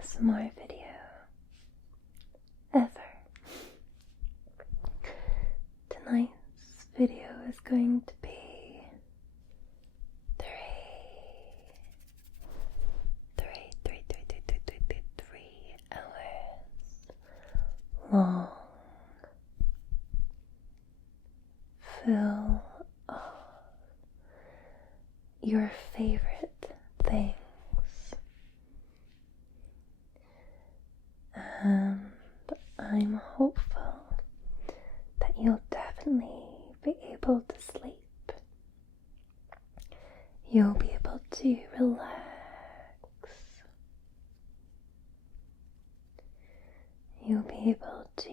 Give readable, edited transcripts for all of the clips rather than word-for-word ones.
ASMR video ever. Tonight's video is going to be 3 hours long, full of your favorite things. And I'm hopeful that you'll definitely be able to sleep. You'll be able to relax. You'll be able to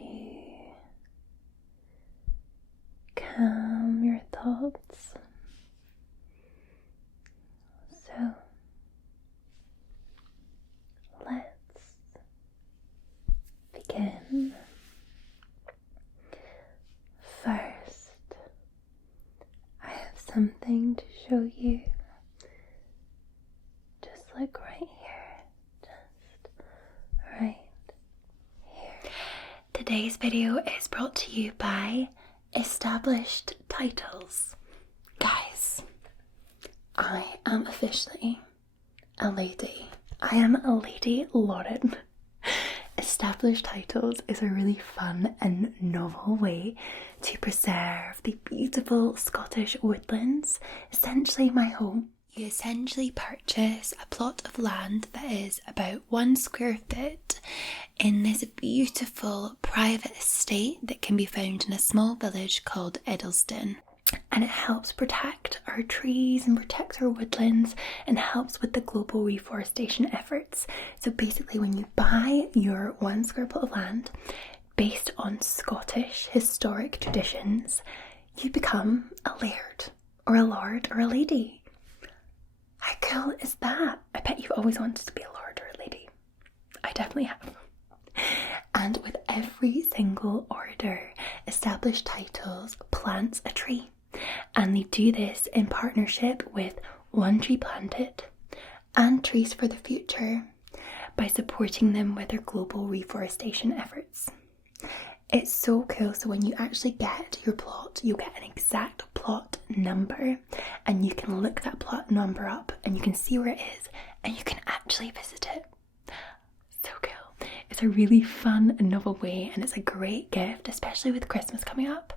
calm your thoughts. So, let's begin. First, I have something to show you. Just like right here. Just right here. Today's video is brought to you by Established Titles. Guys, I am officially a lady. I am a lady Lauren. Established Titles is a really fun and novel way to preserve the beautiful Scottish woodlands, essentially my home. You essentially purchase a plot of land that is about 1 square foot in this beautiful private estate that can be found in a small village called Edelston. And it helps protect our trees and protect our woodlands and helps with the global reforestation efforts. So basically when you buy your 1 square foot of land based on Scottish historic traditions, you become a laird or a lord or a lady. How cool is that? I bet you've always wanted to be a lord or a lady. I definitely have. And with every single order, Established Titles plants a tree. And they do this in partnership with One Tree Planted and Trees for the Future by supporting them with their global reforestation efforts. It's so cool. So when you actually get your plot, you'll get an exact plot number and you can look that plot number up and you can see where it is and you can actually visit it. So cool. It's a really fun and novel way and it's a great gift, especially with Christmas coming up.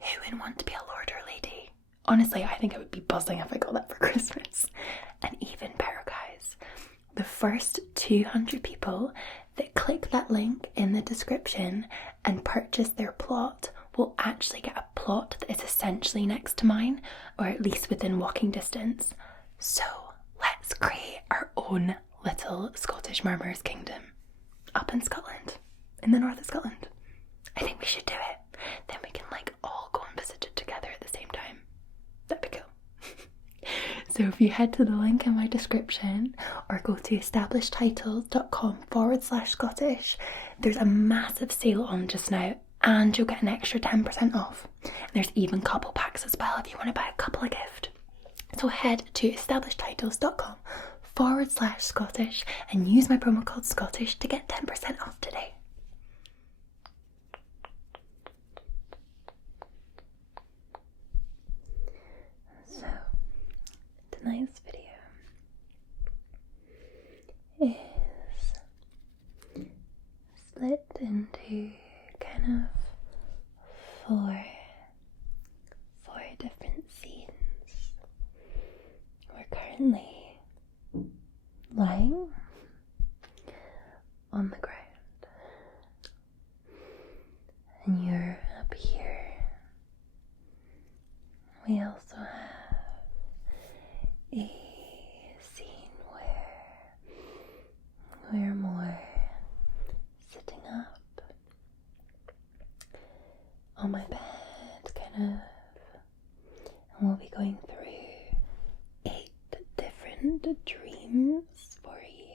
Who would want to be a lord or a lady? Honestly, I think I would be buzzing if I got that for Christmas. And even better, guys, the first 200 people that click that link in the description and purchase their plot will actually get a plot that is essentially next to mine, or at least within walking distance. So let's create our own little Scottish Murmurs kingdom up in Scotland, in the north of Scotland. I think we should do it. Then we can all go and visit it together at the same time. That'd be cool. So if you head to the link in my description or go to establishedtitles.com/Scottish, there's a massive sale on just now and you'll get an extra 10% off. And there's even couple packs as well if you want to buy a couple of gift. So head to establishedtitles.com/Scottish and use my promo code Scottish to get 10% off today. So, tonight's video is split into kind of four different scenes. We're currently lying on the ground and you're up here. We also have a scene where we're more sitting up on my bed, kind of, and we'll be going through 8 different dreams for you.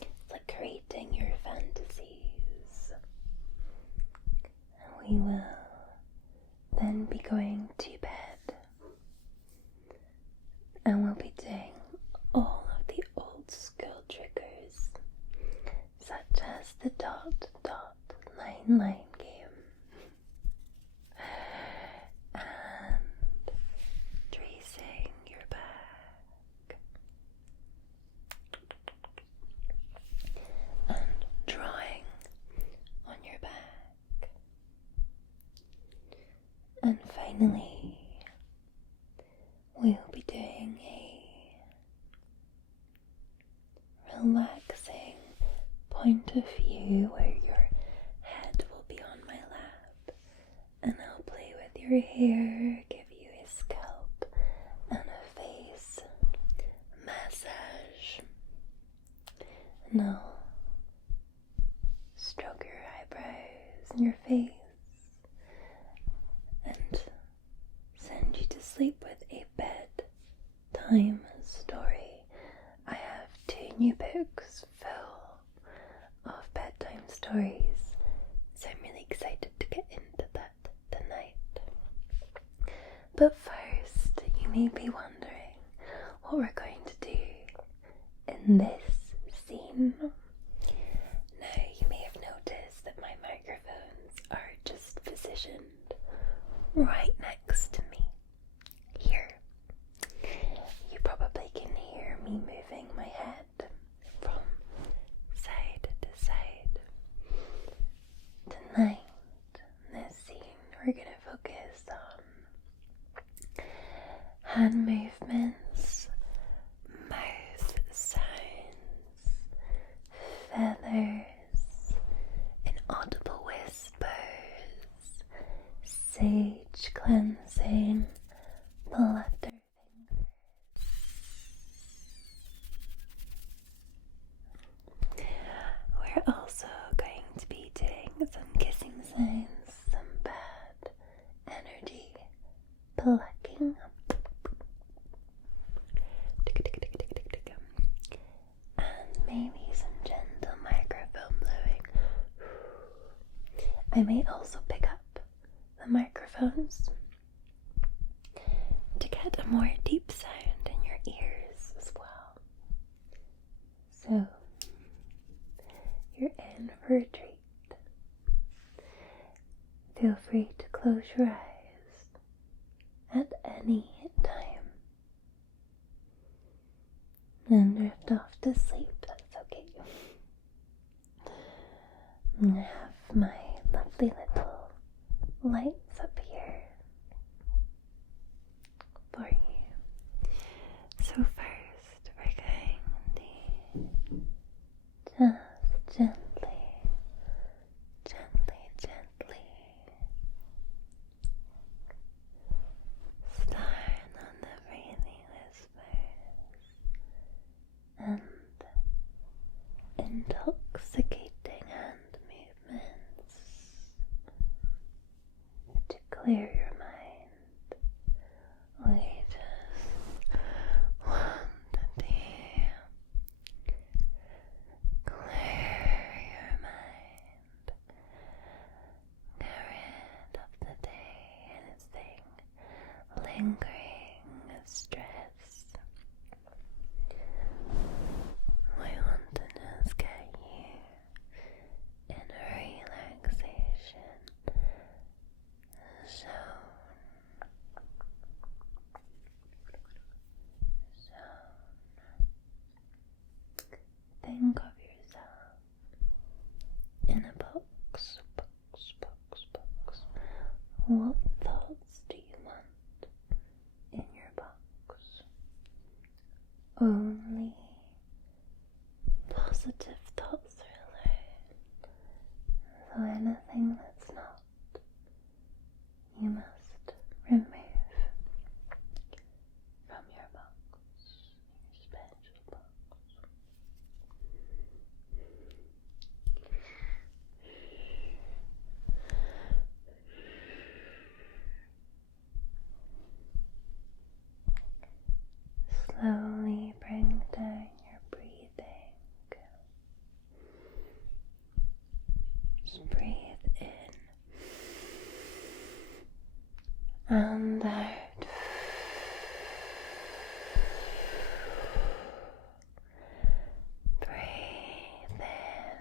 It's like creating your fantasies. And we will then be going to bed and we'll be doing all of the old school triggers the dot, dot, line, line game. And tracing your back. And drawing on your back. And finally, we'll be doing a relaxing point of view where your head will be on my lap and I'll play with your hair, give you a scalp and a face massage, and I'll stroke your eyebrows and your face and send you to sleep with a bedtime story. I have 2 new books full of bedtime stories, so I'm really excited to get into that tonight. But first, you may be wondering what we're going to do in this scene. Now, you may have noticed that my microphones are just positioned right next to me here. You probably can hear me moving my head from side to side. Tonight, in this scene, we're going to focus on hand movements, mouth sounds, feathers, inaudible whispers, sage cleansing, flutter fingers. We're also going to be doing some kissing sounds, some bad energy plucking, and maybe some gentle microphone blowing. I may also pick up the microphones to get a more deep sound in your ears as well. So, you're in for a treat. Feel free to close your eyes at any time and drift off to sleep. That's okay. I have my lovely little lights up here for you. So first, we're going to just gently start on the breathing whispers and intoxicating hand movements to clear your mind. We just want to clear your mind, get rid of the day, anything lingering stress. We want to just get you in a relaxation zone. Think of yourself in a box. What thoughts do you want in your box? Only positive thoughts are allowed. So anything that's not, you must remove from your box, your special box. Slowly bring down your breathing. Just breathe in and out. Breathe in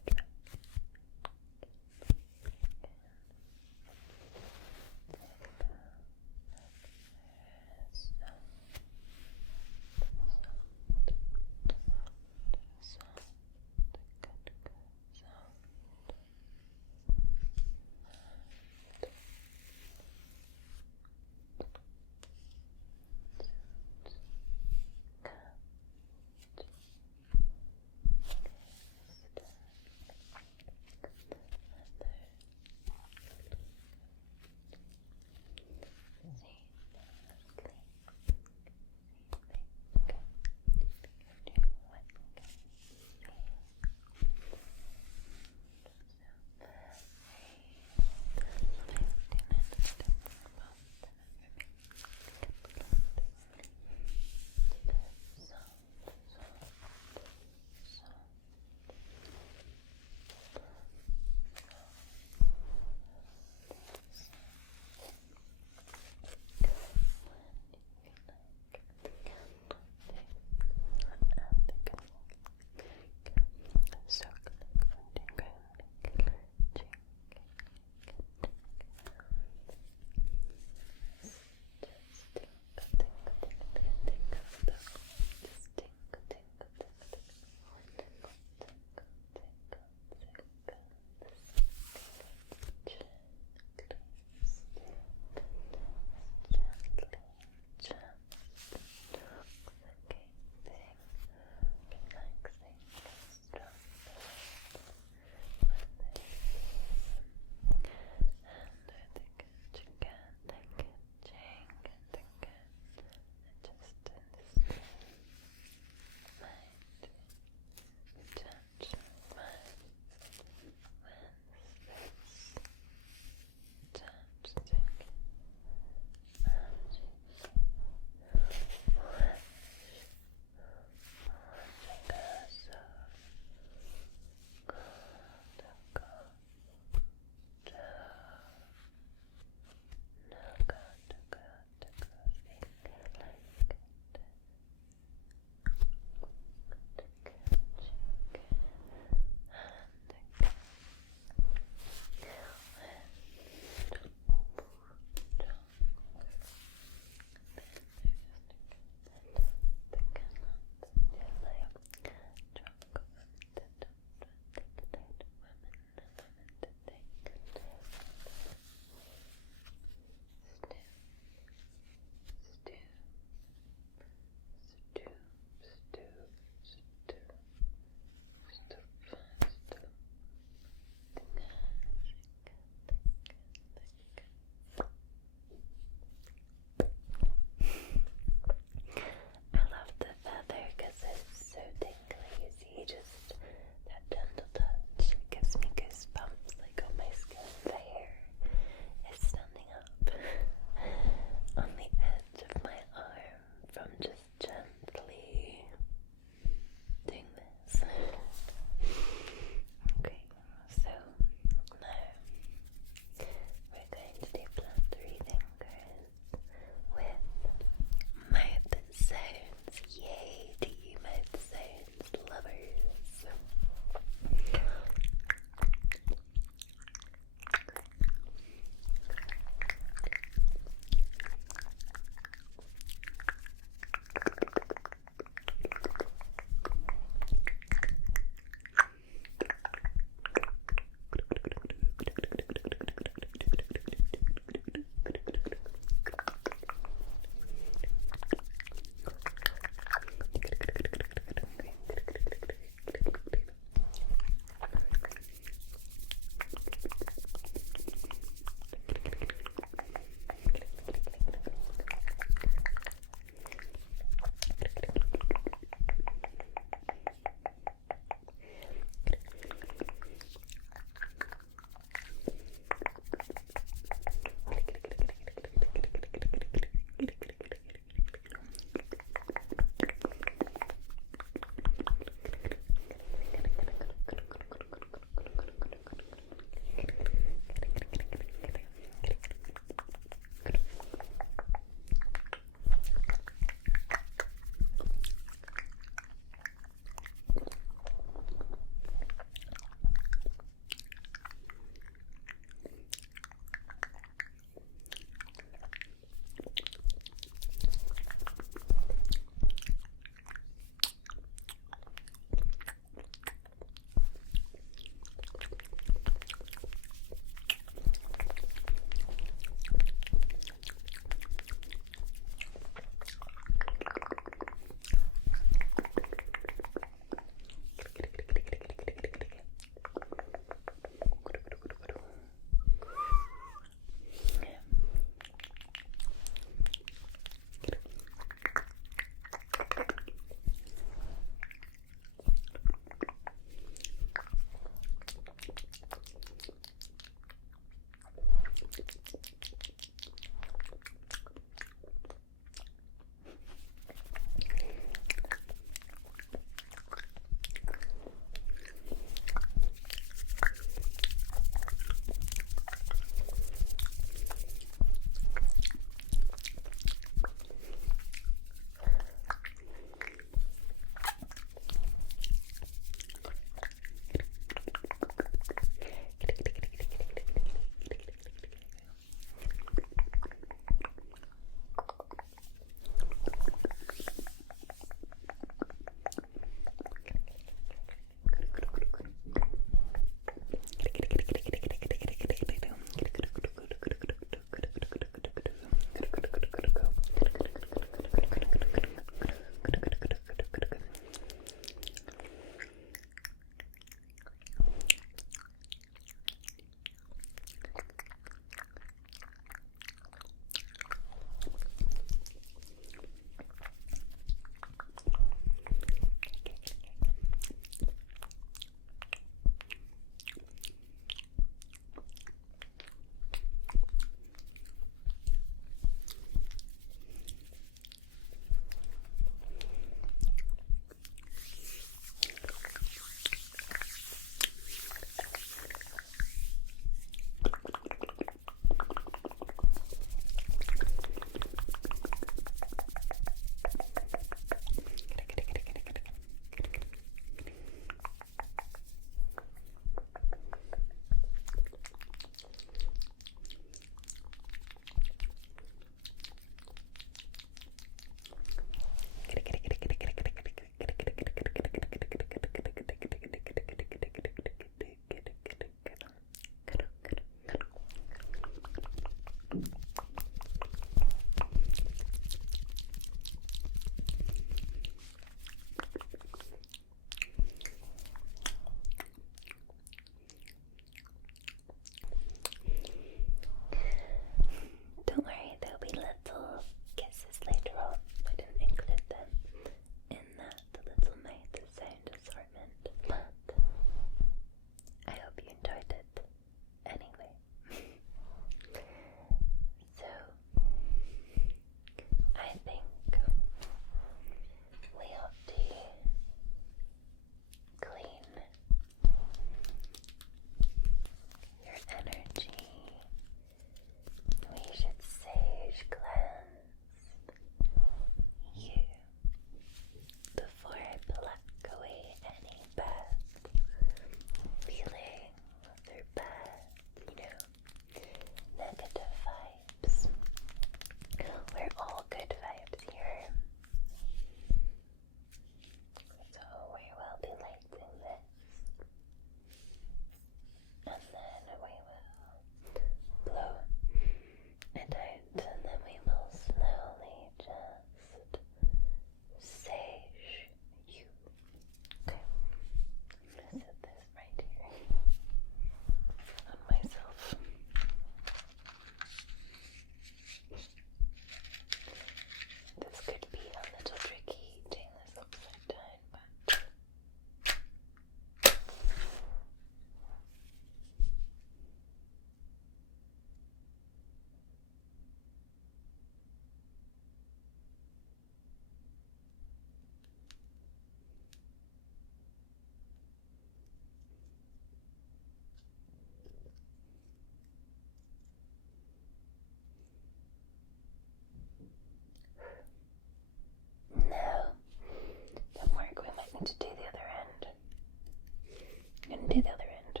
do the other end.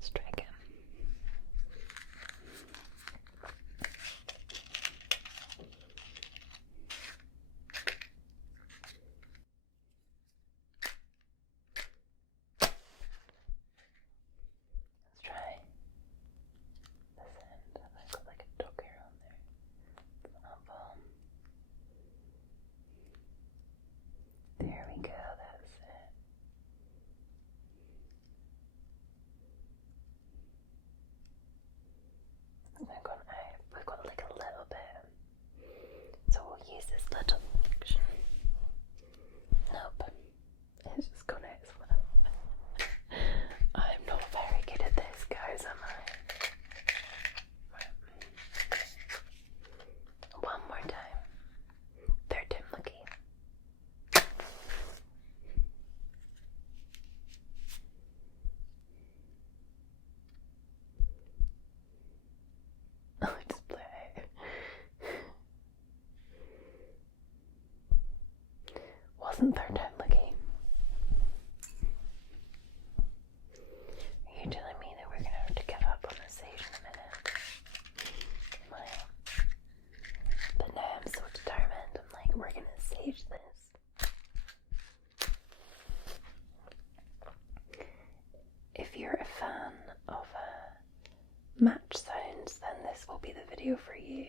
Let's try again. Let's try this end. I've got like a dog hair on there. There we go, that's it. And I've got we've got like a little bit. So we'll use this little section. Nope. It's just gone out as well. I'm not very good at this, guys, am I? One more time. Third time lucky. Oh, I just blew it out. Wasn't third time lucky. Are you telling me that we're gonna have to give up on this stage in a minute? But now I'm so determined. I'm like, we're gonna sage this. If you're a fan of match sounds, then this will be the video for you.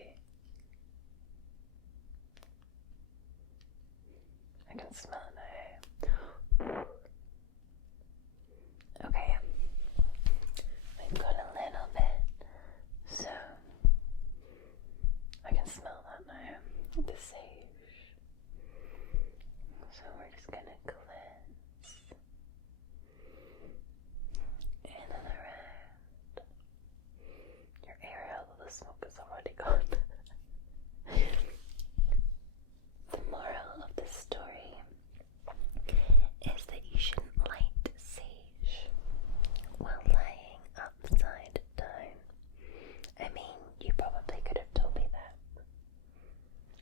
I can smell it now. Okay, I've got a little bit, so I can smell that now. The sage. So we're just gonna cleanse in and around your area, although the smoke is already gone. The moral of this story is that you shouldn't light sage while lying upside down. I mean, you probably could have told me that.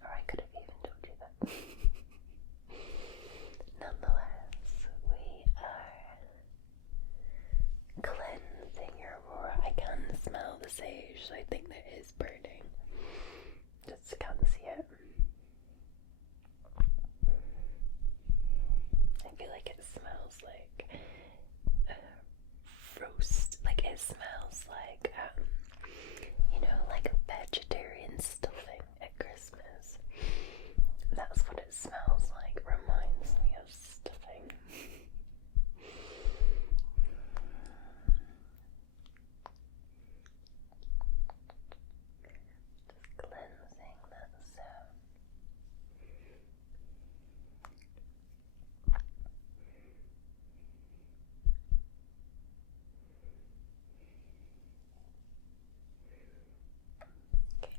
Or I could have even told you that. Nonetheless, we are cleansing your aura. I can smell the sage, so I think that is burning. Just can't see it. I feel like it smells like roast. Like it smells like, you know, like vegetarian stuffing at Christmas. That's what it smells like. Reminds me of stuffing. Just cleansing that sound. Okay.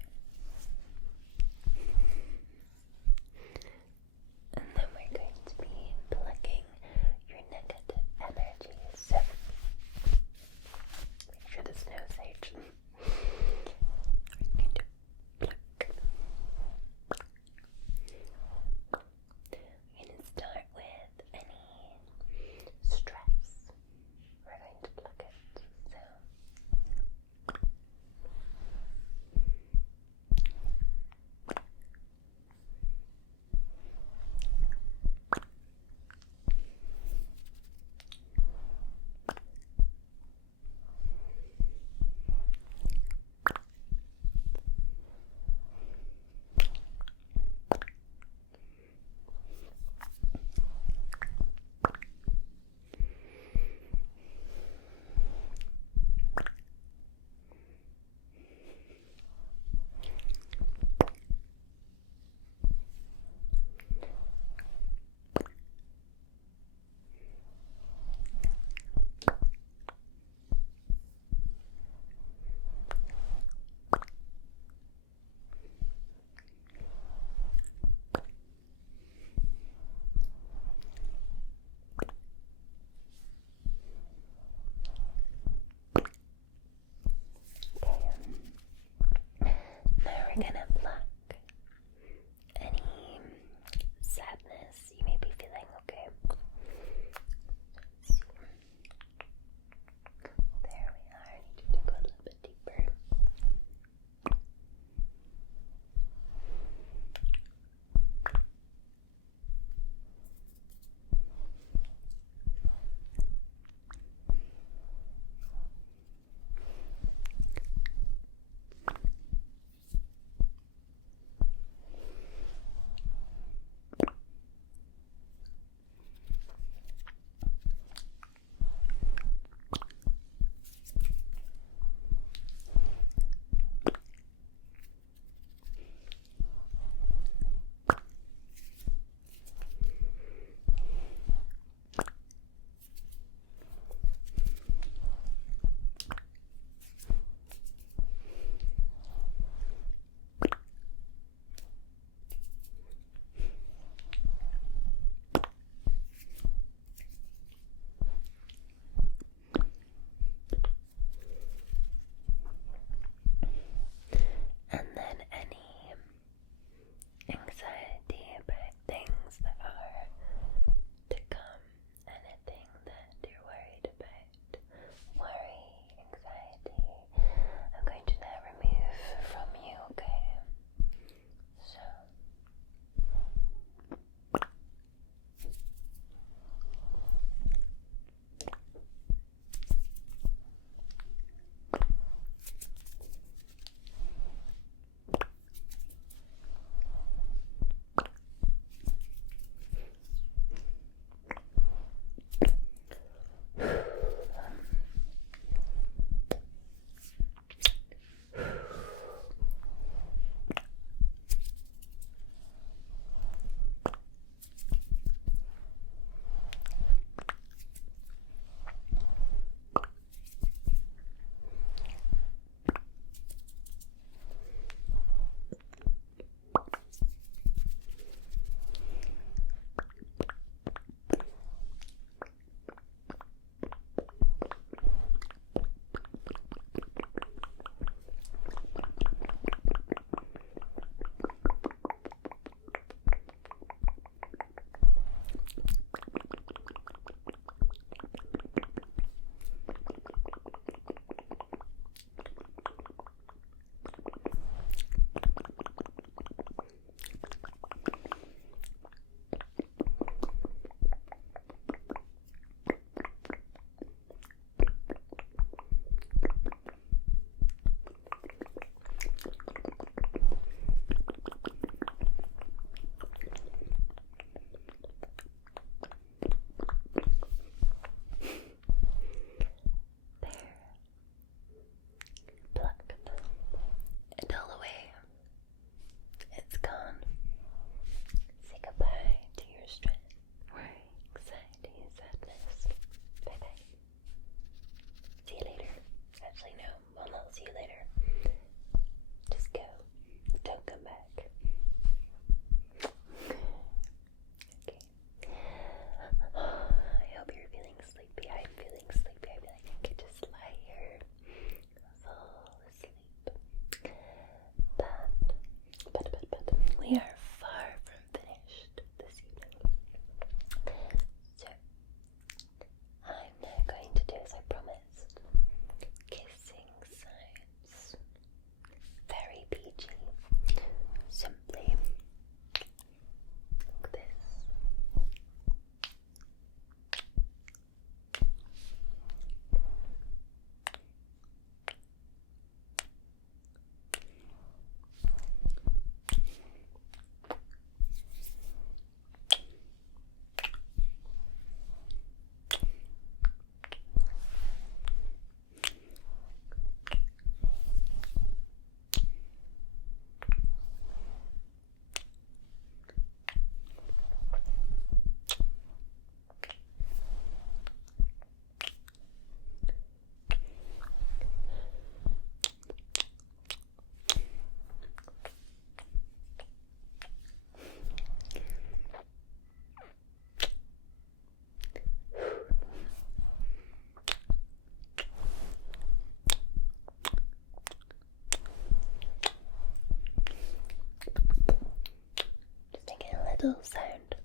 little sound.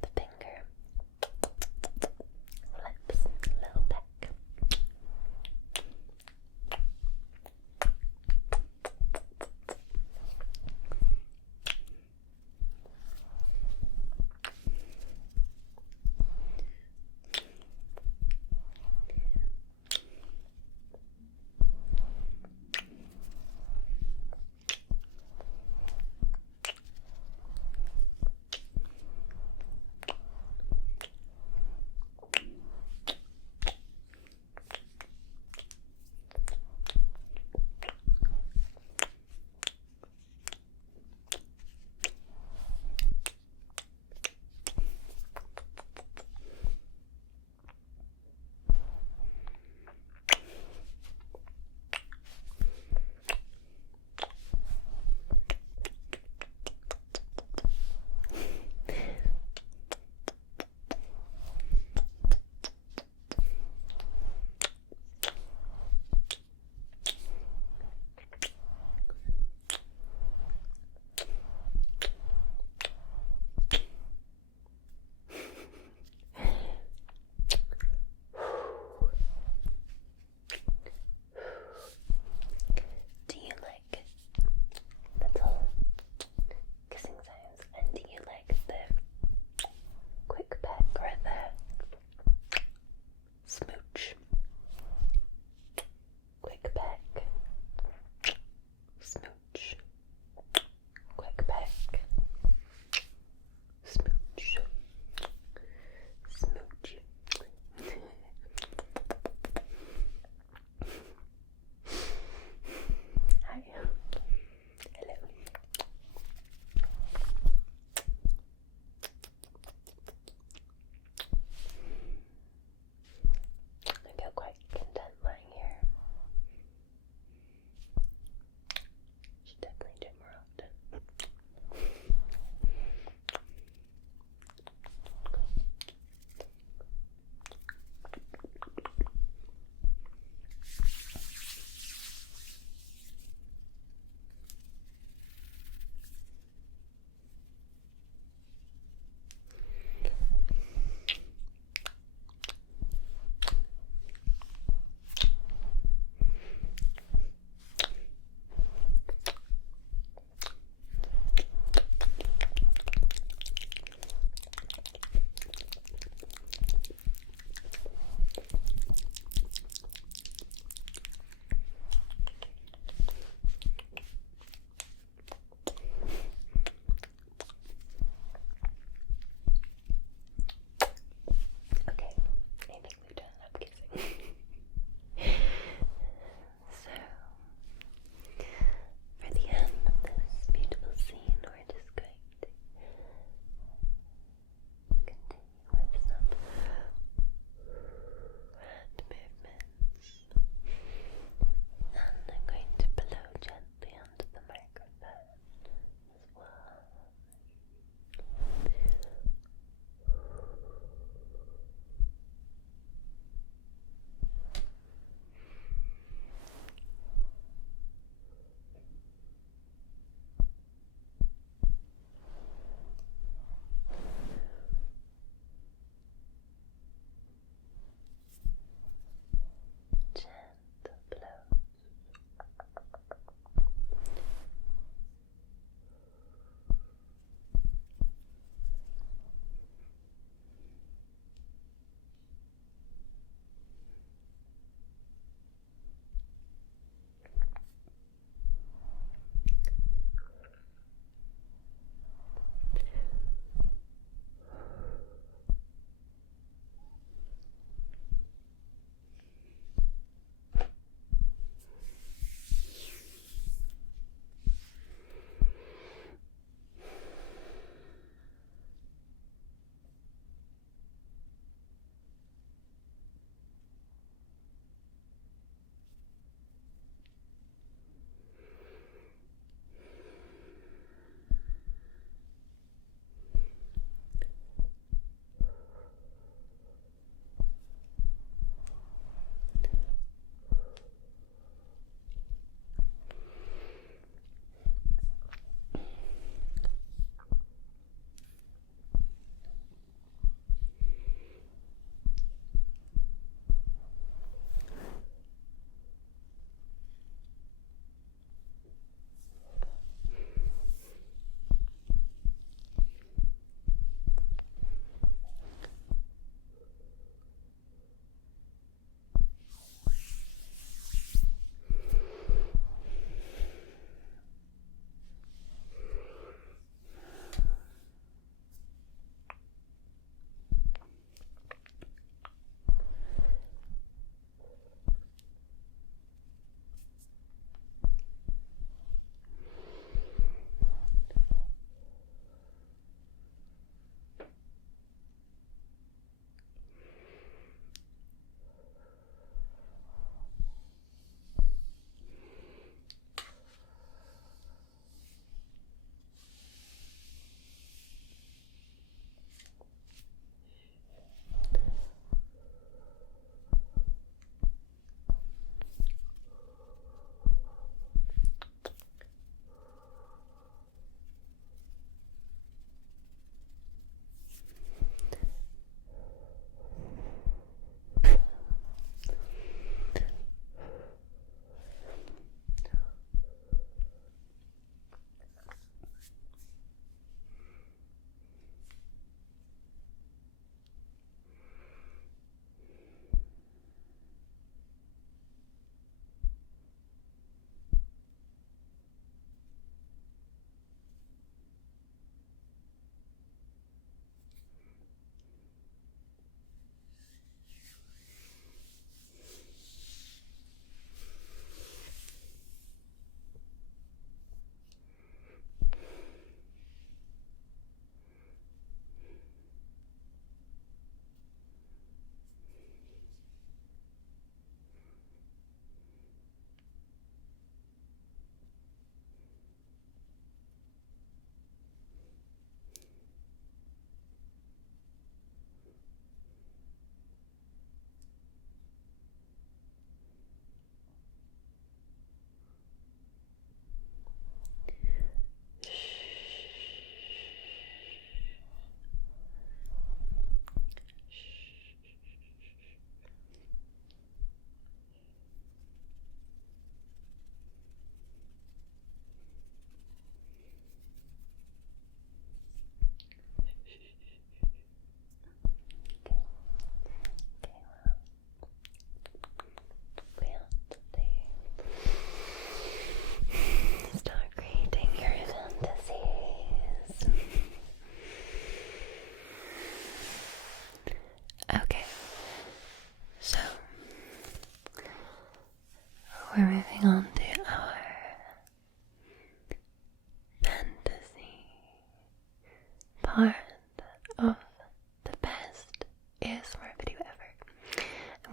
The finger. Lips. Little peck.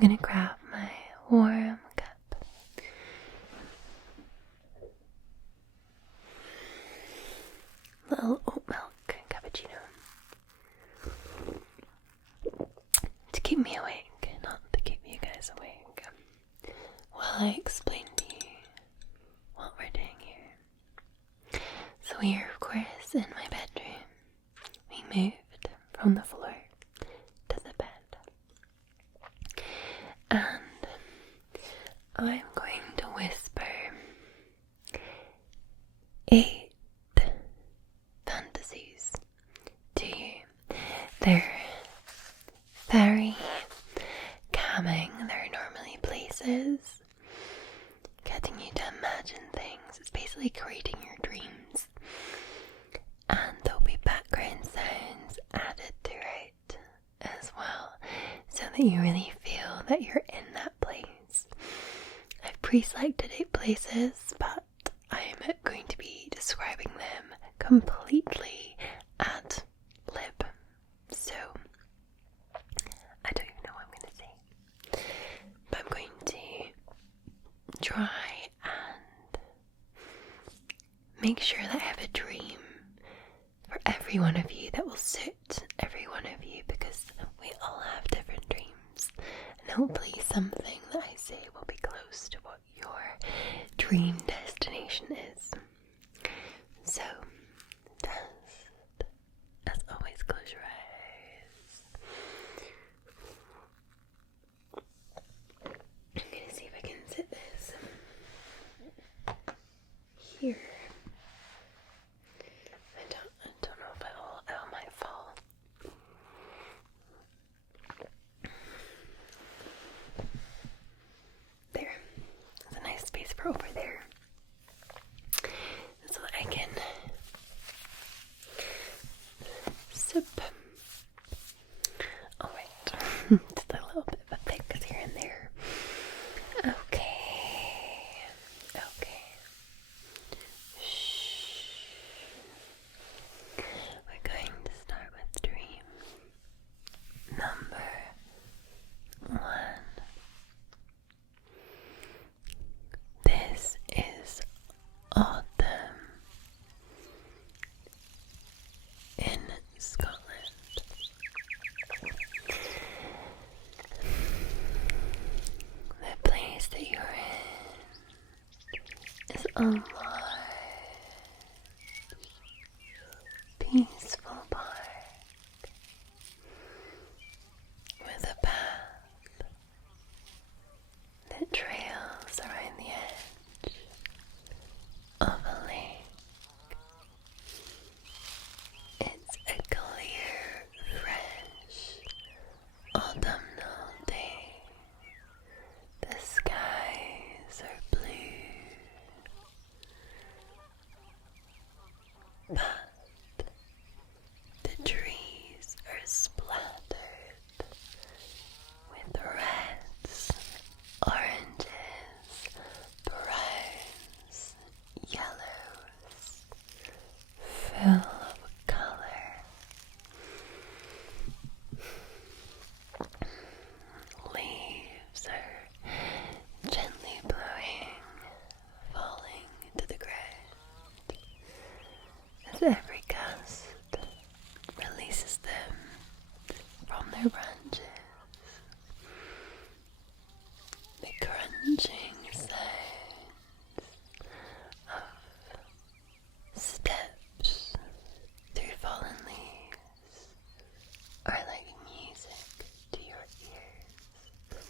gonna grab my warm cup. Little oat milk cappuccino. To keep me awake, not to keep you guys awake. While I explain to you what we're doing here. So we are, of course, in my bedroom. We moved from the floor to the bed. And I'm going to whisper 8 fantasies to you. They're very calming. They're normally places getting you to imagine things. It's basically creating your dreams. And there'll be background sounds added to it as well, so that you really feel that you're in that place. I've pre-selected 8 places, but I'm going to be describing them completely ad lib. So, I don't even know what I'm going to say. But I'm going to try and make sure that I have a dream for every one of you that will suit every one of you, because we all have different dreams. And hopefully something that I say will be close to what your dream destination is. So, just, as always, close your eyes. I'm gonna see if I can sit this here. I don't know if I might fall. There. There's a nice space for over there. So that I can sip. Alright. Just a little bit of a pick here and there. Okay. Shh. We're going to start with dream number 1. This is autumn in Scotland. The place that you're in is a large, peaceful park with a path that trails around the edge of a lake. It's a clear, fresh, autumnal day. The skies are blue, but the trees are splattered with reds, oranges, browns, yellows, full of color. Leaves are gently blowing, falling to the ground as every gust releases them from their branches. The crunching sounds of steps through fallen leaves are like music to your ears.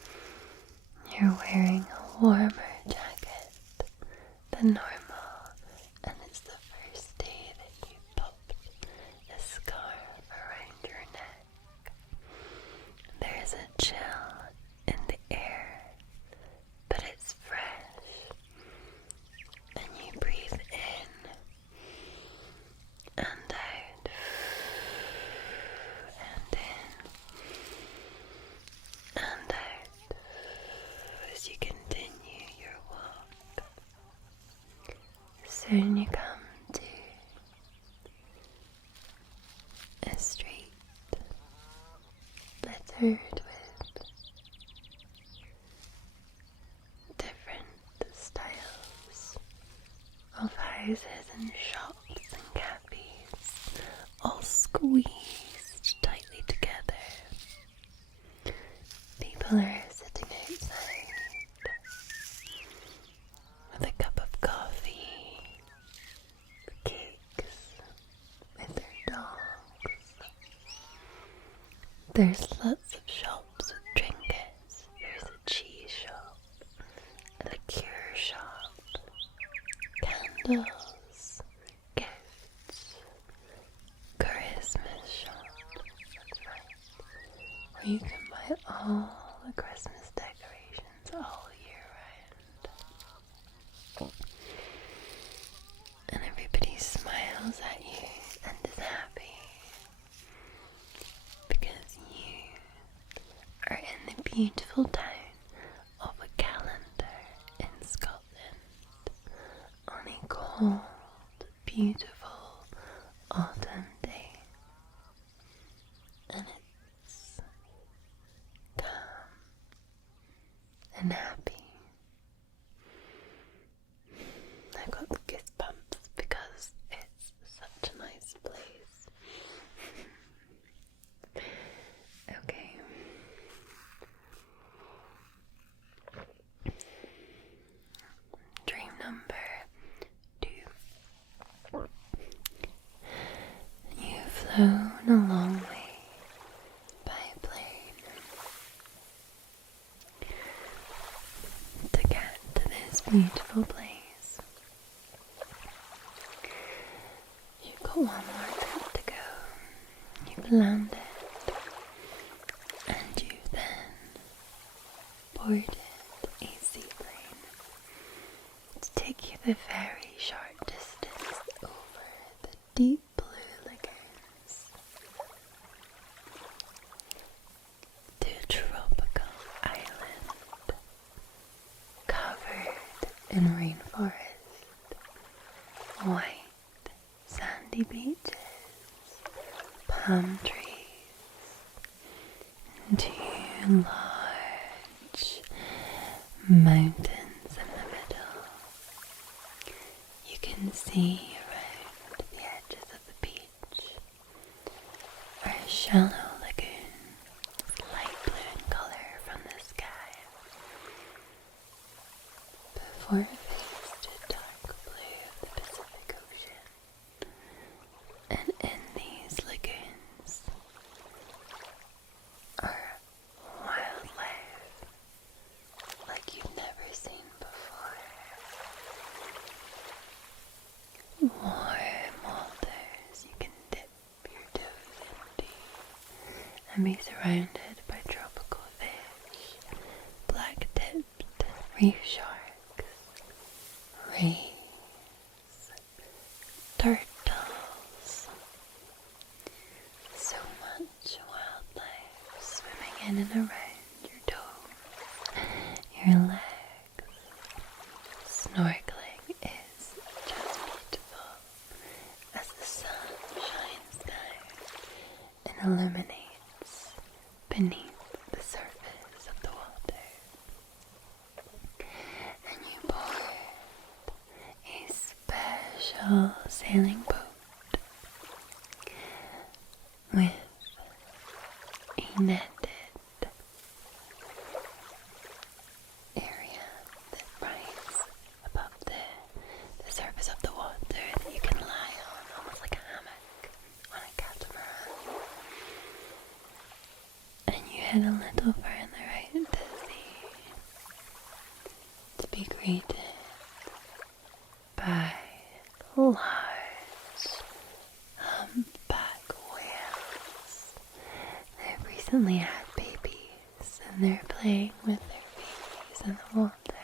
You're wearing a warmer jacket than normal, and it's the first day that you popped a scarf around your neck. There's a chill in the air, but it's fresh, and you breathe in and out, and in and out as you continue your walk. Soon you come to a street littered with There's lots of shops with trinkets. There's a cheese shop, a liqueur shop, candles, gifts, Christmas shop. That's right. Where you can buy all the Christmas decorations all year round. And everybody smiles at you and is happy because you are in the beautiful town of a calendar in Scotland on a cold, beautiful autumn day. And it's calm and happy. I got the goosebumps because it's such a nice place. Okay. Dream number 2. You've flown a long way by plane to get to this beautiful place. You've got one more trip to go. You've landed and you've then boarded a seaplane to take you the very short distance over the deep blue lagoons to a tropical island covered in rainforest, white sandy beaches, palm trees, and 2 large mountains in the middle. You can see around the edges of the beach are a shallow lagoon, light blue in colour from the sky, before it fades to dark blue of the Pacific Ocean. And in these lagoons are wildlife like you've never seen before. Warm waters you can dip your toes into and be surrounded by tropical fish, black-tipped reef sharks, rays, turtles. So much wildlife swimming in and around your toes, your legs. Snorkeling is just beautiful as the sun shines down and illuminates beneath the surface of the water. And you board a special sailing boat with a netted area that rides above the surface of the water that you can lie on, almost like a hammock on a catamaran. And you head a little further out to sea to be greeted by large humpback whales. They've recently had babies and they're playing with their babies in the water.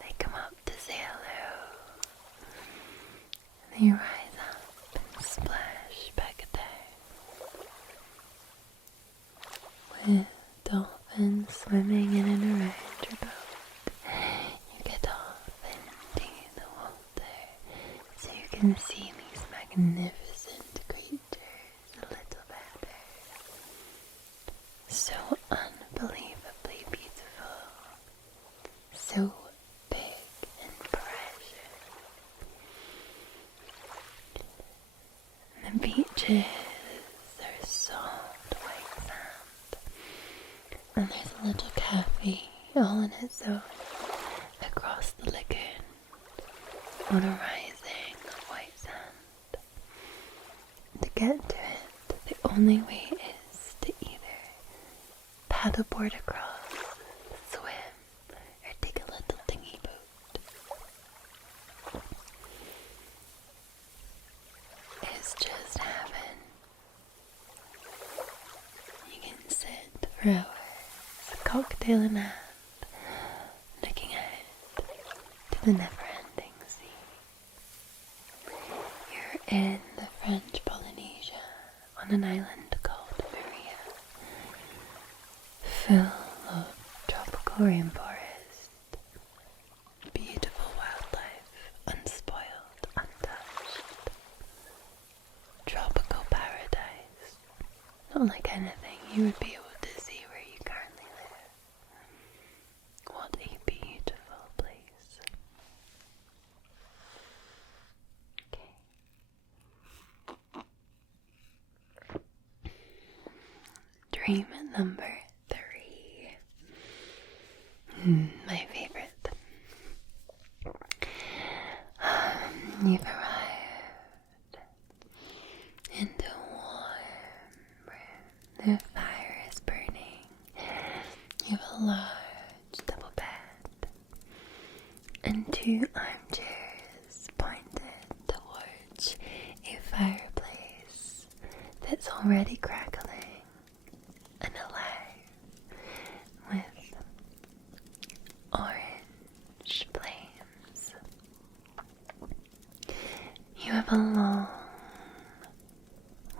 They come up to say hello. They rise up and splash back down. With dolphins swimming in and around your boat, you get off into the water so you can see these magnificent creatures a little better. So unbelievably beautiful, so big and precious. The beaches are soft white sand, and there's a little cafe all in its own across the lagoon on a rising of white sand. To get to it, the only way is to paddleboard across, swim, or take a little dinghy boat. It's just heaven. You can sit for hours, cocktail in hand, looking out to the never-ending sea. You're in the French Polynesia on an island called Maria, full of tropical rainforest, beautiful wildlife, unspoiled, untouched. Tropical paradise, not like anything you would be able to see where you currently live. What a beautiful place. Okay. Dream number 3. My favorite. You've arrived into a warm room. The fire is burning. You have a large double bed and 2 armchairs pointed towards a fireplace that's already crackling and alive with orange flames. You have a long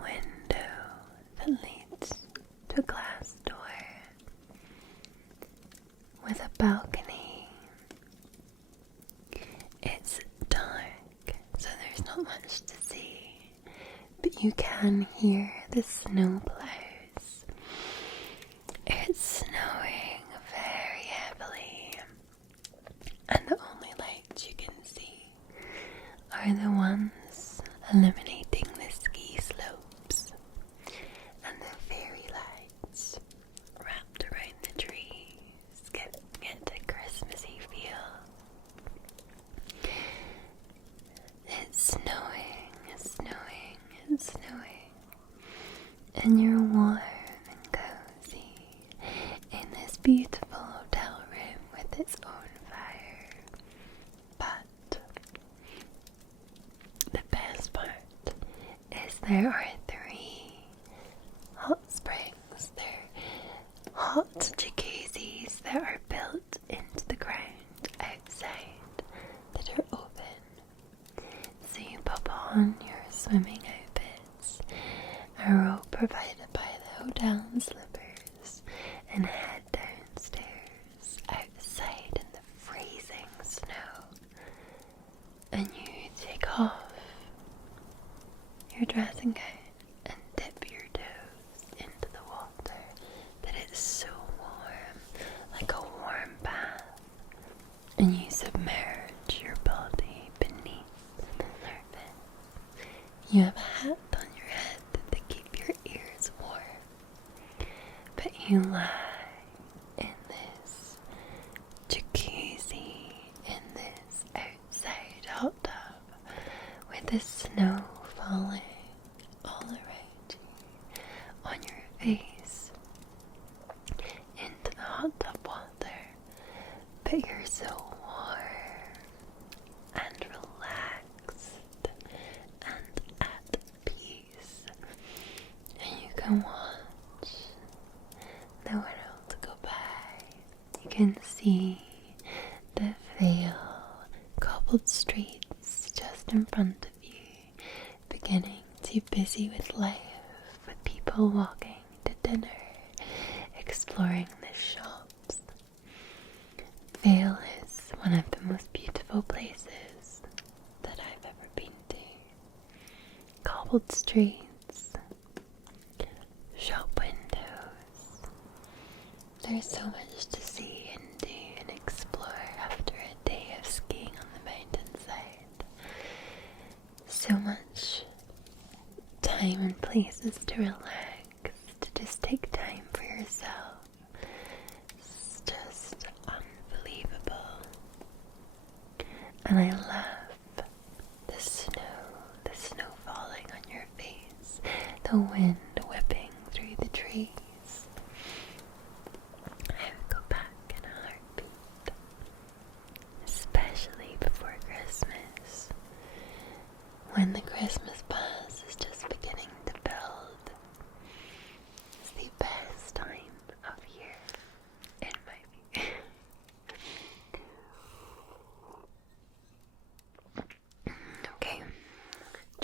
window that leads to a glass door with a balcony. It's dark, so there's not much to see, but you can hear the snow plows. It's snowing very heavily, and the only lights you can see are the ones illuminating the ski slopes and the fairy lights wrapped around the trees, giving it a Christmassy feel. It's snowing, it's snowing, it's snowing, and you're warm and cozy in this beautiful hotel room with its own fire. But the best part is there are 3 hot springs. They're hot jacuzzis that are built into the ground outside that are open. So you pop on your swimming outfits, a robe provided by the hotel and slippers, and head downstairs outside in the freezing snow. And you take off your dressing gown and dip your toes into the water that is so warm, like a warm bath, and you submerge your body beneath the surface. You have a hat on your head to keep your ears warm, but you lie in this jacuzzi, in this outside hot tub with the snow falling all around you, on your face, into the hot tub water, but you're so warm and relaxed and at peace, and you can watch the world go by. You can see the Vale cobbled streets just in front of you, beginning to busy with life, with people walking to dinner, exploring the shops. Vale is one of the most beautiful places that I've ever been to. Cobbled streets, shop windows. There's so much to see and do and explore after a day of skiing on the mountainside. So much time and places to relax, to just take time for yourself. It's just unbelievable. And I love the snow falling on your face, the wind whipping through the trees.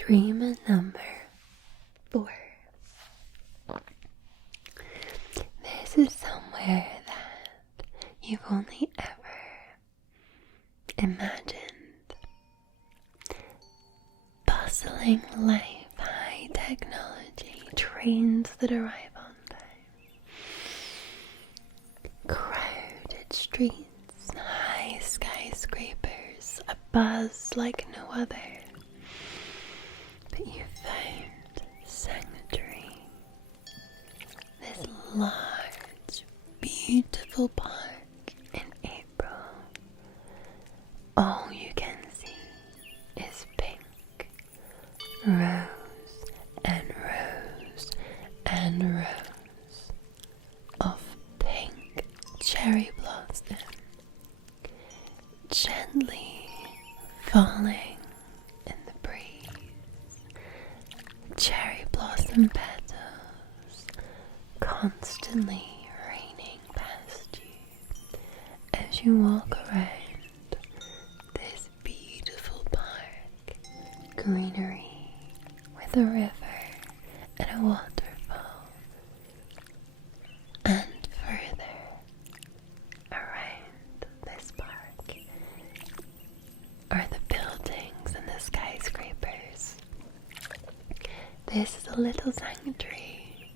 Dream number 4. This is somewhere that you've only ever imagined. Bustling life, high technology, trains that arrive on time, crowded streets, high skyscrapers, a buzz like no other. But you found sanctuary, this large, beautiful park in April. All you can see is pink, rows and rows and rows of pink cherry blossom, gently falling in the breeze. Cherry blossom petals constantly raining past you as you walk around this beautiful park. Greenery with a river and a waterfall, and further around this park are the buildings and the skyscrapers. This is a little sanctuary,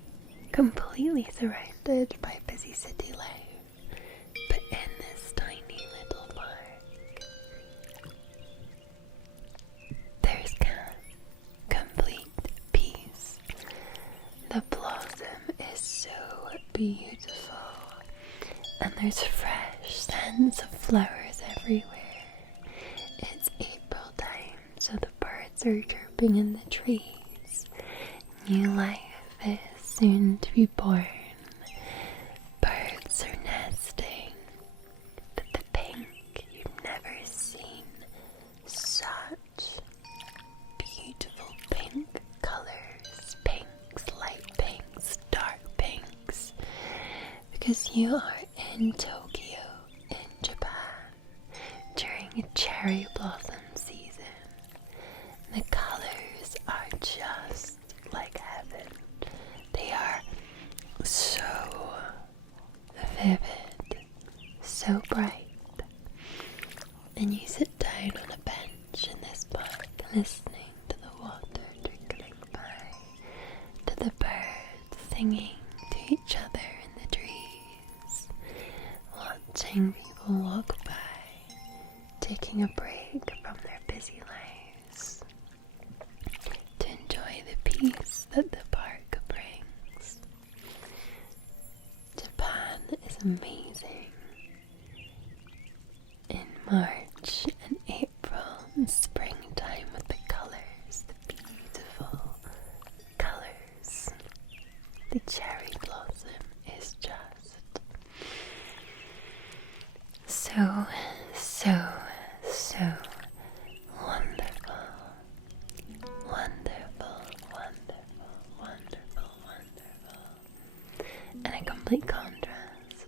completely surrounded by busy city life, but in this tiny little park, there's complete peace. The blossom is so beautiful, and there's fresh scents of flowers everywhere. It's April time, so the birds are chirping in the trees. New life is soon to be born. Birds are nesting, but the pink, you've never seen such beautiful pink colors. Pinks, light pinks, dark pinks, because you are in Tokyo, in Japan, during a cherry blossom season. The colors are just like heaven. They are so vivid, so bright. And you sit down on a bench in this park, listening to the water trickling by, to the birds singing to each other in the trees, watching people walk by, taking a break from their busy lives to enjoy the peace that the park brings. Japan is amazing. In March and April and springtime with the colors, the beautiful colors, the cherry blossom is just so wonderful. Wonderful, wonderful, wonderful, wonderful. And a complete contrast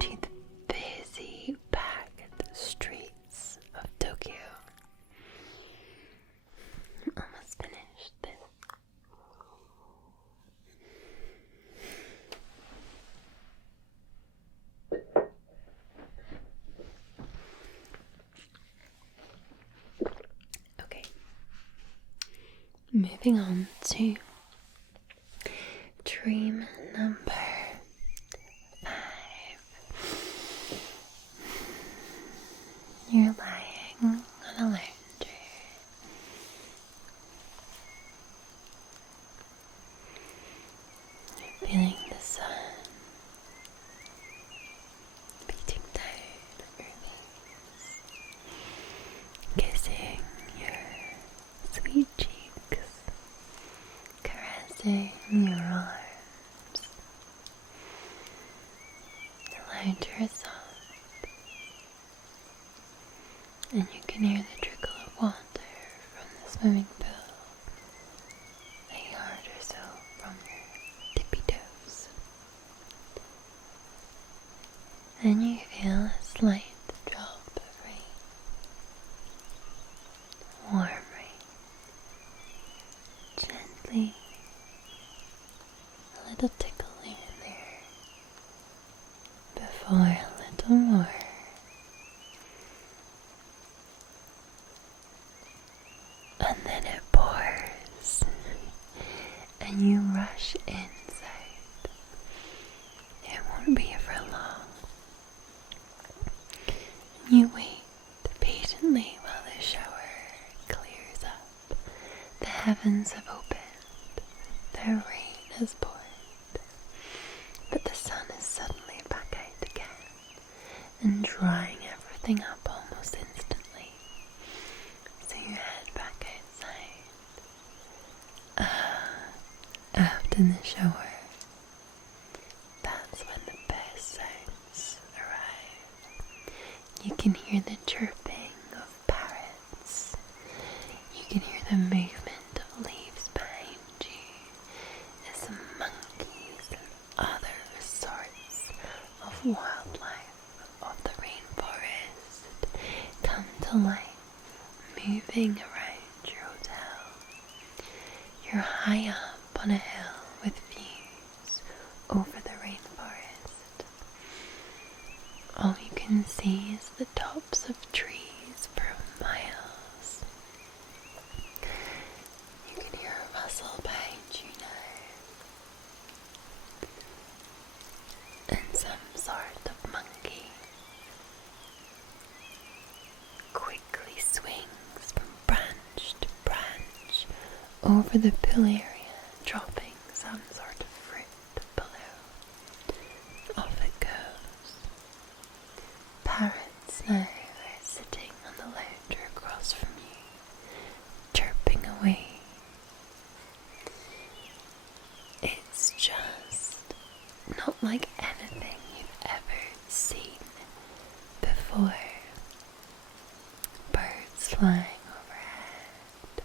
to the busy, packed streets of Tokyo. I'm almost finished this. Okay. Moving on to dream number 5. You're lying on a lounger. You're feeling the sun beating down your face, kissing your sweet cheeks, caressing your arms. The lounger is soft, and you can hear the trickle of water from the swimming pool a yard or so from your tippy toes. And you feel a slight drop of rain, warm rain, little tickle here and there before a little more. And then it pours, and you rush inside. It won't be for long. You wait patiently while the shower clears up. The heavens have opened, the rain has poured, but the sun is suddenly back out again and drying everything up almost instantly. So you head back outside. After the shower, that's when the best sounds arrive. You can hear the chirping of parrots. You can hear the movement of leaves behind you as monkeys and other sorts of wildlife of the rainforest come to life, moving around your hotel. You're high up on a hill with views over the rainforest. All you can see is the tops of trees for miles. You can hear a rustle behind you now, and some sort of monkey quickly swings from branch to branch over the pool area, dropping some sort of fruit below. Off it goes. Parrots now are sitting on the lounger across from you, chirping away. It's just not like anything you've ever seen before. Birds flying overhead.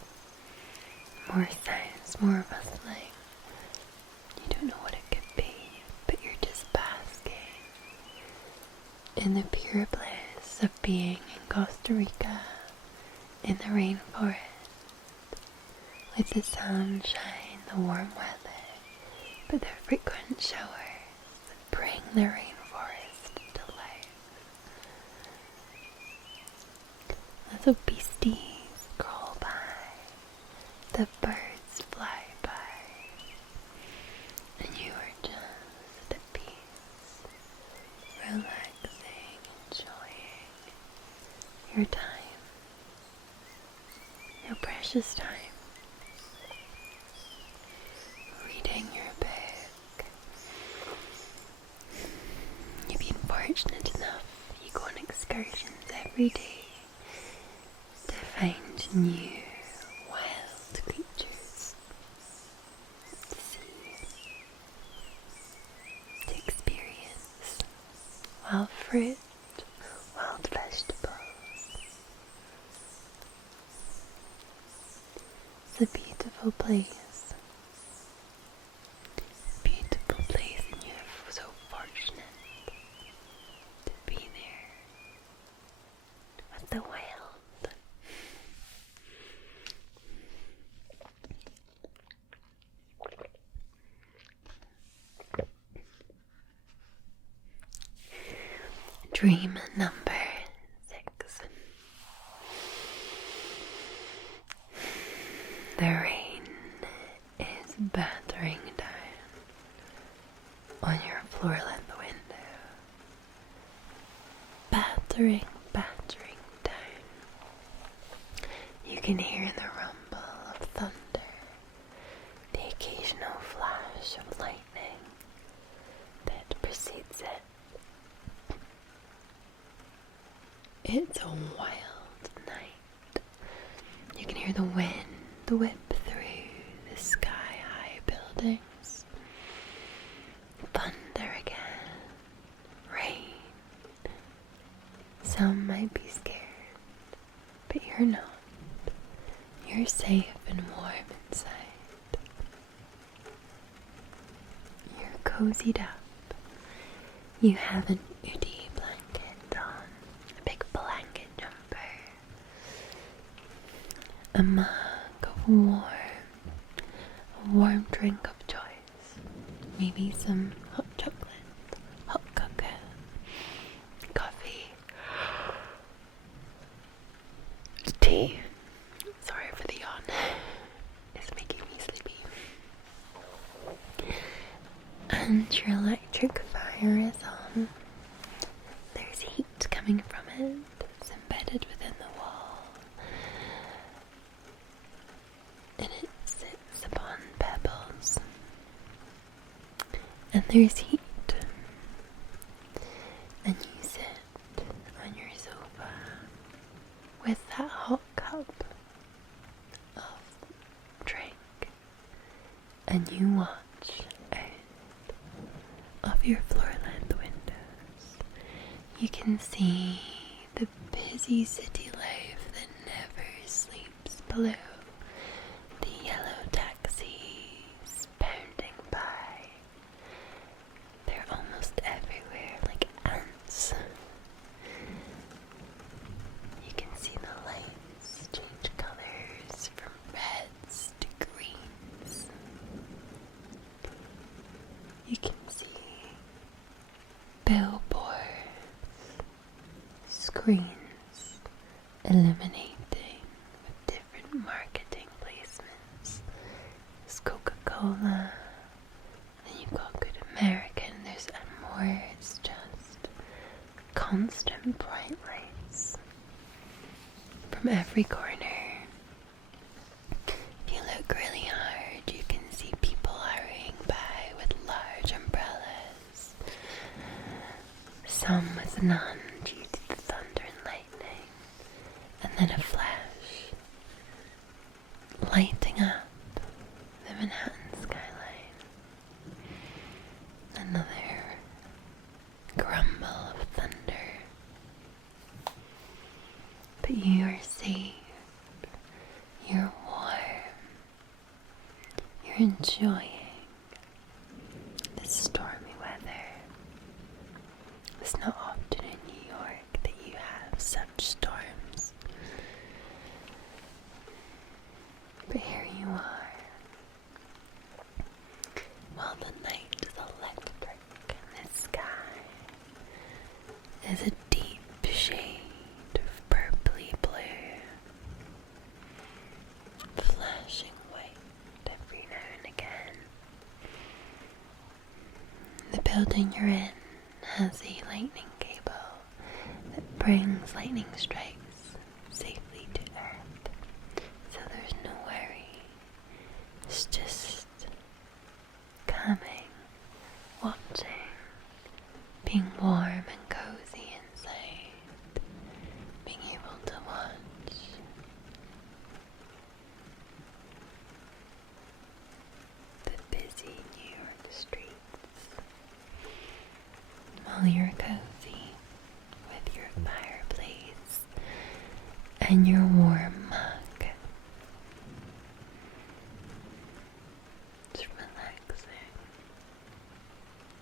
More sounds, more rustling. You don't know what it could be, but you're just basking in the pure bliss of being in Costa Rica, in the rainforest, with the sunshine, the warm weather, but the frequent showers that bring the rainforest to life. Little beasties crawl by, the birds fly by, and you are just at peace, relaxing, enjoying your time, your precious time, reading your book. You've been fortunate enough, you go on excursions every day to find new wild creatures to see, to experience wild fruit, wild vegetables. It's a beautiful place. Beautiful place, and you're so fortunate to be there with the wild. Dream number 6. The rain is battering down on your floor-length window. Battering down. You can hear the rumble of thunder, the occasional flash of lightning that precedes it. It's a wild night. You can hear the wind whip through the sky-high buildings. Thunder again. Rain. Some might be scared, but you're not. You're safe and warm inside. You're cozied up. You have an Udi blanket on, a big blanket jumper, a mug of warm drink of choice, maybe some hot chocolate, hot cocoa, coffee, tea. Sorry for the yawn. It's making me sleepy. And your electric fire is on. There's heat coming from it. It's embedded within the wall. And it sits upon pebbles. And there's heat. And you sit on your sofa with that hot cup of drink. And you watch out of your floor-length windows. You can see the busy city life that never sleeps below. The yellow taxis pounding by. They're almost everywhere like ants. You can see the lights change colors from reds to greens. You can see billboards, screens illuminating with different marketing placements. There's Coca-Cola, then you've got Good American, there's more. It's just constant bright lights from every corner. If you look really hard, you can see people hurrying by with large umbrellas. Some with none due to the thunder and lightning, and then a flash lighting up the Manhattan skyline. Another grumble of thunder. But you are safe. You're warm. You're enjoying this stormy weather. It's not often in New York that you have such storms. But here you are. While the night is electric and the sky is a deep shade of purpley blue, flashing white every now and again. The building you're in has a lightning cable that brings lightning strikes safely to Earth, so there's no worry. It's just coming, watching, being warm and cozy inside, being able to watch the busy New York streets while you're cozy with your fireplace and your warm mug. It's relaxing,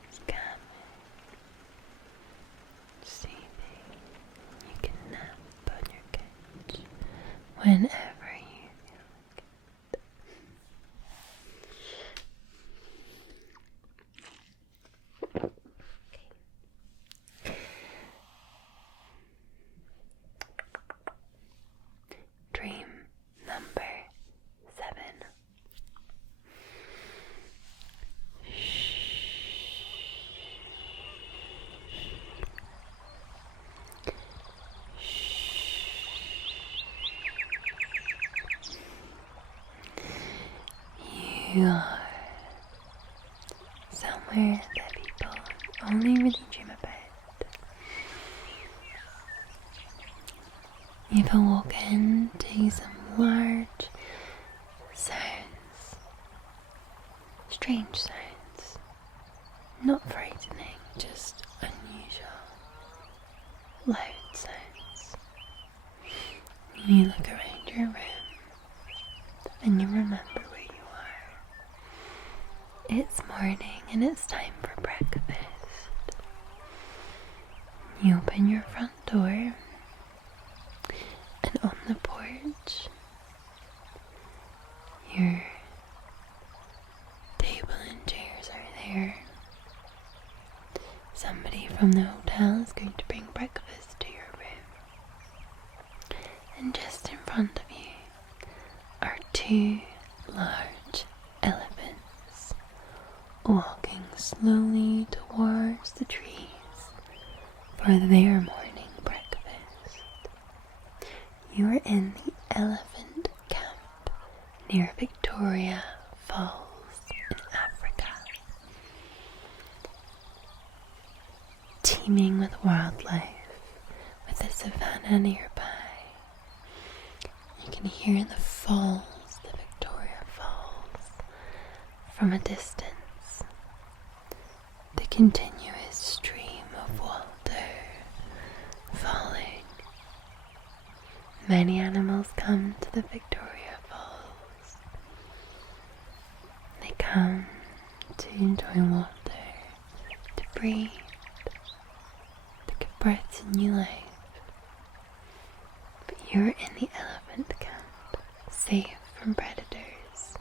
it's calming, soothing. You can nap on your couch whenever you feel like it. Dream number 7. You are somewhere that people only really dream about. You've awoken to some large sounds, strange sounds, not frightening, just unusual, loud sounds. You look around your room and you remember where you are. It's morning and it's time for breakfast. You open your front door, and on the porch, your table and chairs are there. here. Somebody from the hotel is going to bring breakfast to your room. And just in front of you are two large elephants walking slowly towards the trees for their morning breakfast. You are in the elephant camp near Victoria Falls in Africa, teeming with wildlife, with the savannah nearby. You can hear the falls, the Victoria Falls, from a distance. The continuous stream of water falling. Many animals come to the Victoria Falls. They come to enjoy water, to breathe, to give breath to new life. But you're in the elephant camp, safe from predators,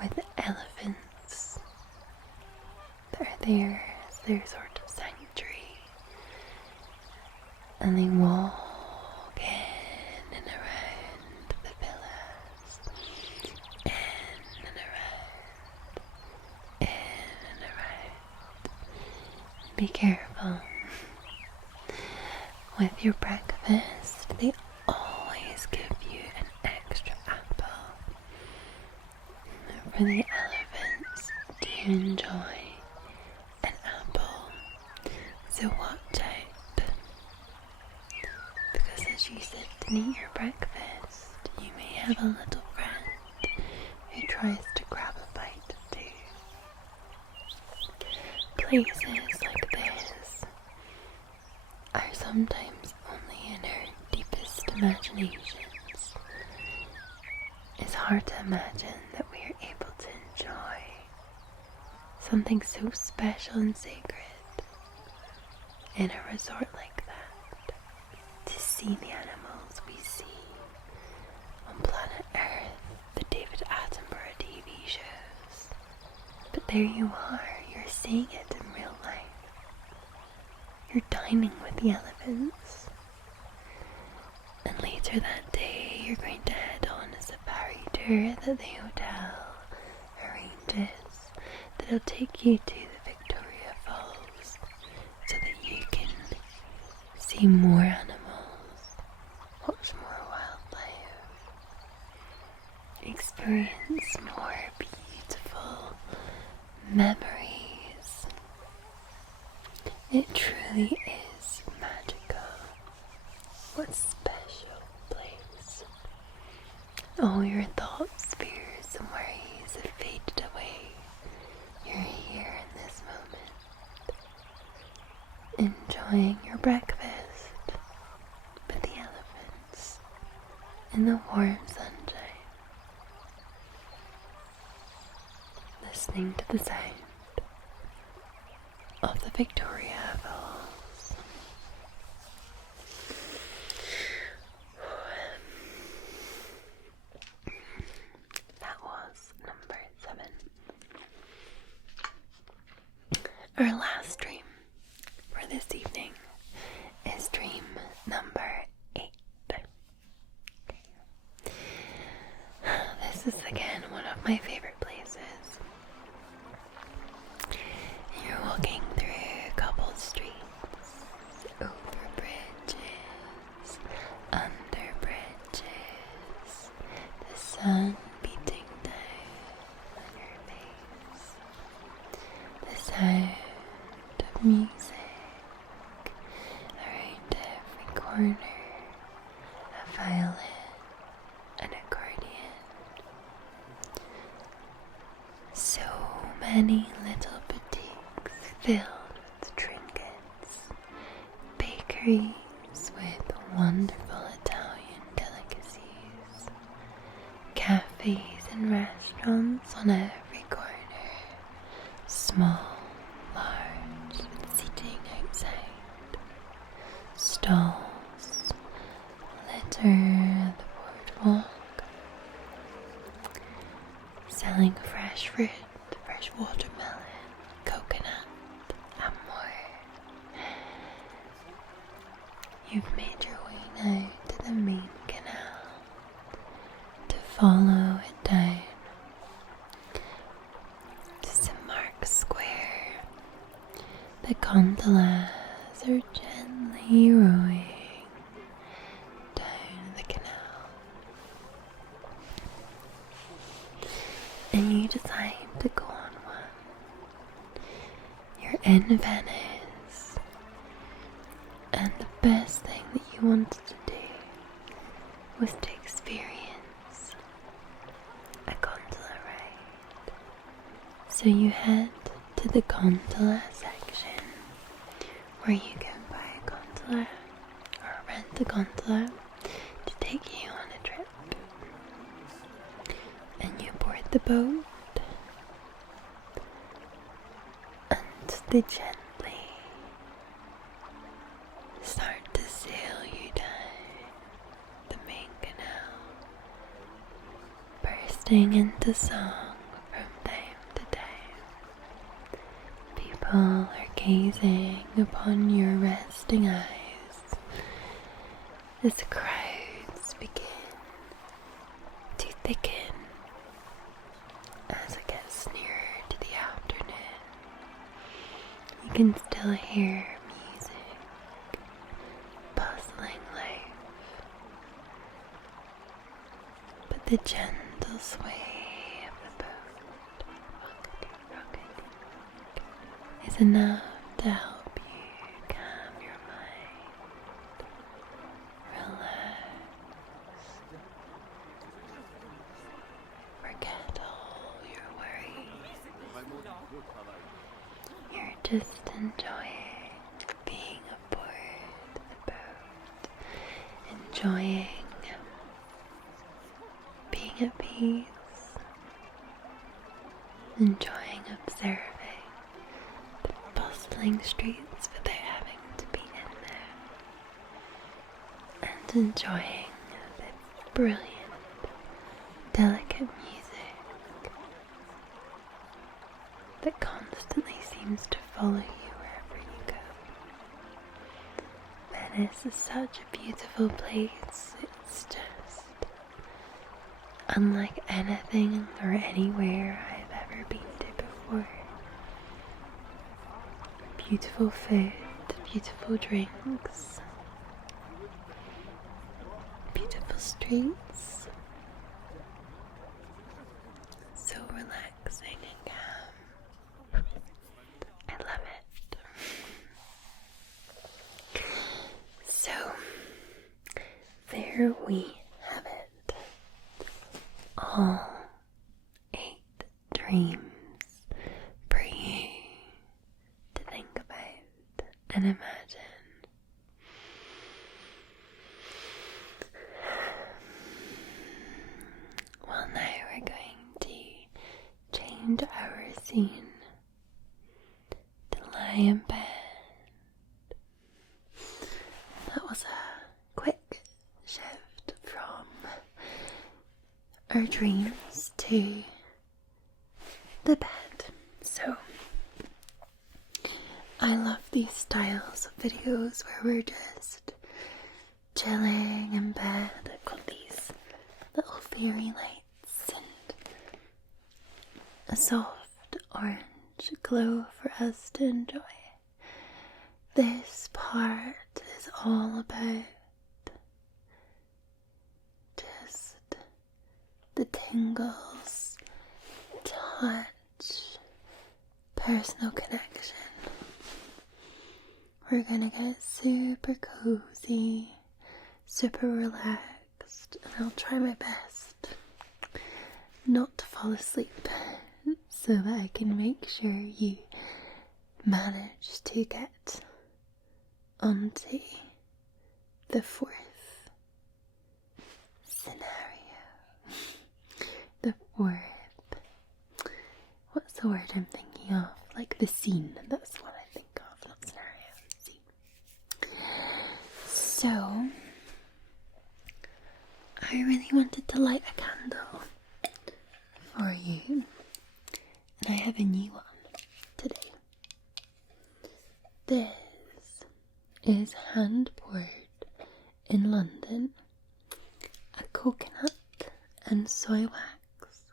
with elephants that are there as their sort of sanctuary. And they walk in and around the villas, in and around. Be careful. With your breakfast, they always give you an extra apple. For the elephants to enjoy an apple, so watch out. Because as you sit and eat your breakfast, you may have a little friend who tries to grab a bite too. Places like this are sometimes only in our deepest imaginations. It's hard to imagine that we are able to enjoy something so special and sacred in a resort like that. To see the animals we see on planet Earth, the David Attenborough TV shows. But there you are, you're seeing it in real life. You're dining with the elephants. And later that day, you're going to head on a safari tour that the hotel arranges that'll take you to the Victoria Falls so that you can see more animals, watch more wildlife, experience more beautiful memories. It truly is magical. What a special place. All your thoughts, fears, and worries have faded away. You're here in this moment, enjoying your breakfast with the elephants in the warm sunshine, listening to the sound of the Victoria Falls. That was number 7. Our last dream for this evening is dream number 8. This is again one of my favorite places. You're walking through cobbled streets, over bridges, under bridges, the sun beating down on your face, the sound of music around every corner, a violin, an accordion. So many little boutiques filled with trinkets, bakeries with wonderful Italian delicacies, cafes and restaurants on every corner, small, large, with seating outside, stalls litter the boardwalk, selling fresh fruit, fresh watermelon, You've made your way now to the main canal to follow it down to St. Mark's Square. The gondolas are gently rowing down the canal, and you decide to go on one. You're in Venice, and the best thing that you wanted to do was to experience a gondola ride. So you head to the gondola section where you can buy a gondola or rent a gondola to take you on a trip. And you board the boat, and they gently start to sail you down the main canal, bursting into song from time to time. People are gazing upon your resting eyes as the crowds begin to thicken as it gets nearer to the afternoon. You can still hear music, bustling life, but the gentle sway of the boat, rockety, is enough to help you calm your mind, relax, forget all your worries. You're just enjoying being aboard the boat, enjoying being at peace, enjoying observing the bustling streets without having to be in there, and enjoying the brilliant, delicate music that constantly seems to follow you wherever you go. Venice is such a beautiful place. It's just unlike anything or anywhere I've ever been to before. Beautiful food, beautiful drinks, beautiful streets, so relaxing and calm. I love it. So, there we have it. All 8 dreams for you to think about and imagine. Well, now we're going to change our scene to lie in bed. That was a quick shift from our dreams to the bed. So I love these styles of videos where we're just chilling in bed. I've got these little fairy lights and a soft orange glow for us to enjoy. This part is all about just the tingles, touch, personal connection. We're gonna get super cozy, super relaxed, and I'll try my best not to fall asleep so that I can make sure you manage to get onto the 4th scenario. The 4th. What's the word I'm thinking of? Like the scene. That's what I think of, not scenario. Scene. So, I really wanted to light a candle for you. And I have a new one today. This is hand poured in London, a coconut and soy wax,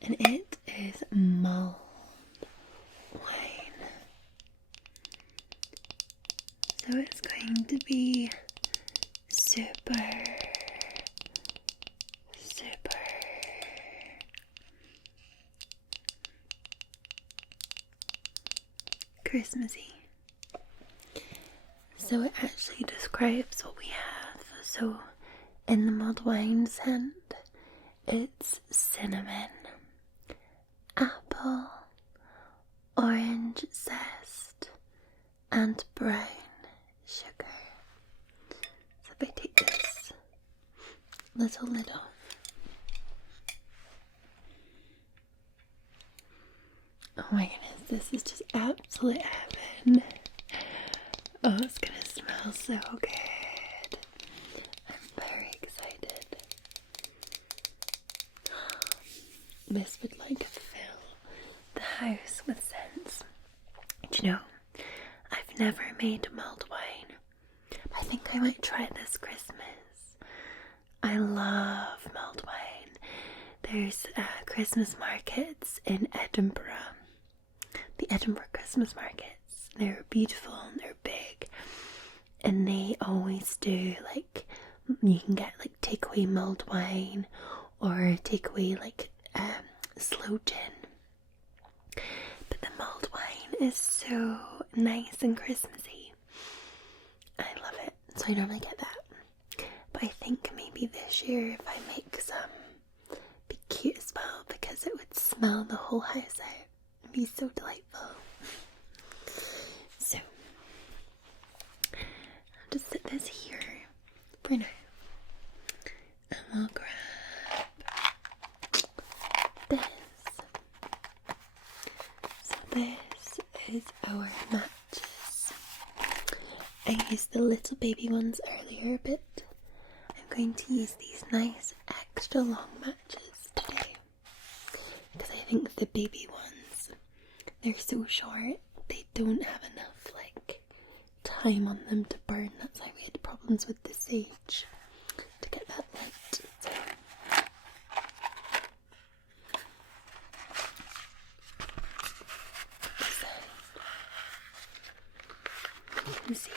and it is mulled wine. So it's going to be super Christmassy. So it actually describes what we have. So in the mulled wine scent, it's cinnamon, apple, orange zest, and brown sugar. So if I take this little lid off, oh my goodness, this is just absolute heaven. Oh, it's gonna smell so good. I'm very excited. This would like fill the house with scents. Do you know, I've never made mulled wine. I think I might try it this Christmas. I love mulled wine. There's Christmas markets in Edinburgh. The Edinburgh Christmas markets. They're beautiful and they're big. And they always do, like, you can get like takeaway mulled wine or takeaway like sloe gin. But the mulled wine is so nice and Christmassy. I love it. So I normally get that. But I think maybe this year if I make some, be cute as well, because it would smell the whole house out. It'd be so delightful. So I'll just set this here for now. And we'll grab this. So this is our matches. I used the little baby ones earlier, but I'm going to use these nice extra long matches today. Because I think the baby ones, they're so short, they don't have enough like time on them to burn. That's why we had problems with the sage to get that lit. So you can see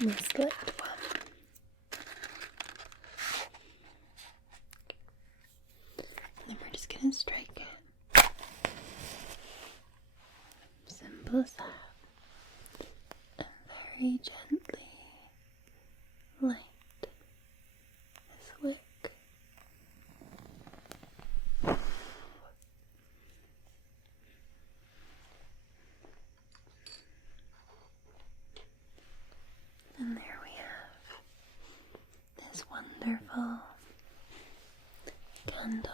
we'll select one. And then we're just going to strike it. Simple as that. And very gently light this wick. And there we have this wonderful candle.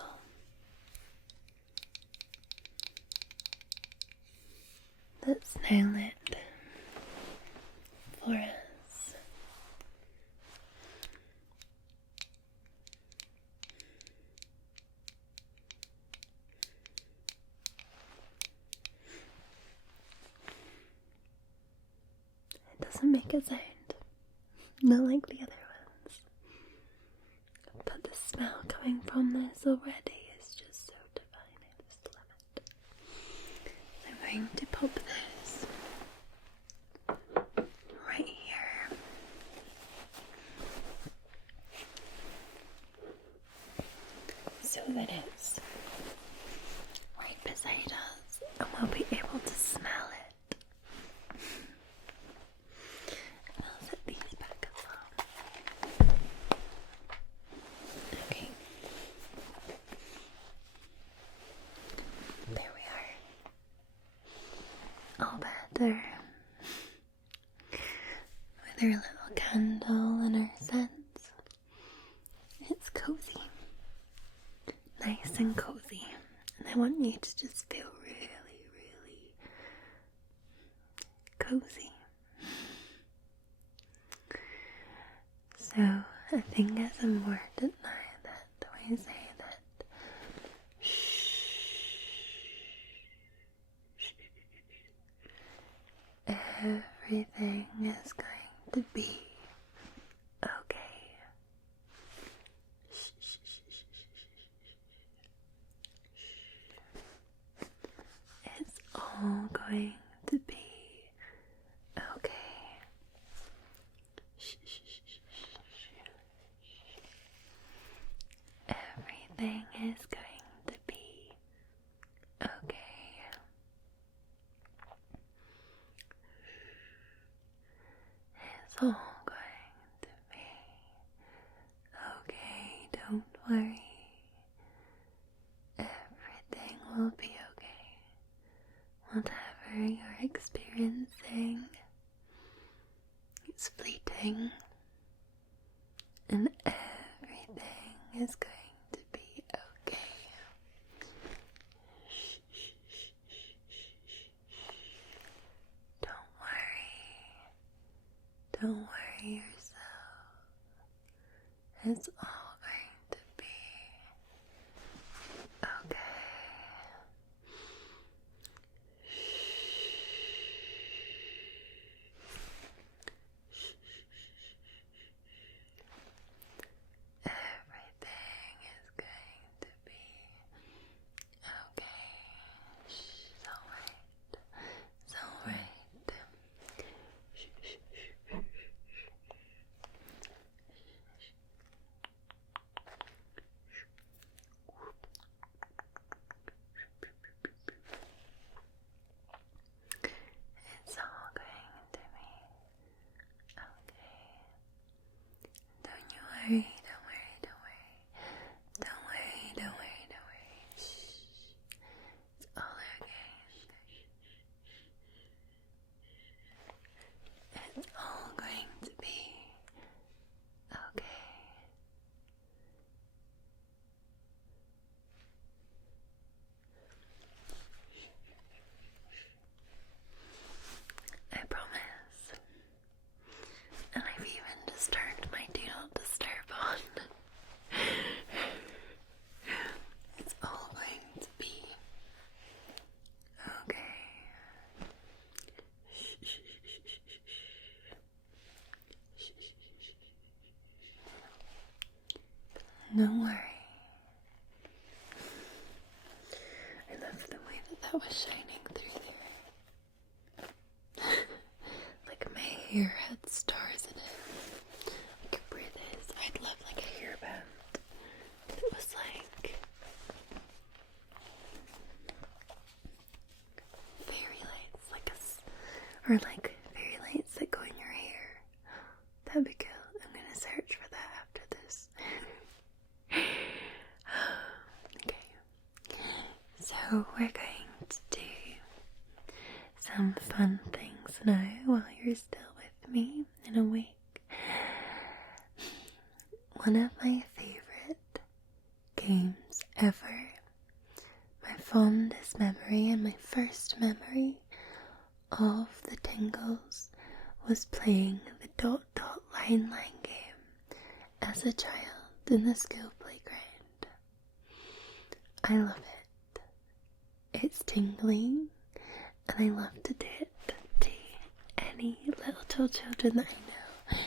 That's now lit for us. It doesn't make a sound. Not like the other ones. But the smell coming from this already is just so divine. I just love it. I'm going to pop this right here. So that it's right beside us and we'll be able to smell it. And I'll set these back as well. Okay. There we are. All better. With our little candle and our scents. It's cozy. Nice and cozy. And I want you to just feel really, really cozy. So I think it's important now that we say that everything is going to be okay. It's all going to be okay. Everything is going to be okay. It's all going to be okay. Don't worry. Everything will be okay. Whatever you're experiencing, it's fleeting. And everything is going to be okay. Don't worry. Don't worry yourself. It's all going to be okay. Everything is going to be okay. It's alright. It's alright. It's all going to be okay. Don't you worry, don't worry, don't worry. Don't worry, don't worry, don't worry. Shh. It's all okay. It's all going to be okay. I promise. And I've even just turned my do not disturb on. It's all going to be okay. Don't worry. I love the way that was shining through there. Like my hair had stars in it. I could wear this. I'd love like a hairband. It was like fairy lights, or like fairy lights that go in your hair. That'd be cool. I'm gonna search for that after this. Okay. So we're going to do some fun things now while you're still with me and awake. One of my favorite games ever, my fondest memory and my first memory of the tingles was playing the dot dot line game as a child in the school playground. I love it. It's tingling, and I love to do it to any little children that I know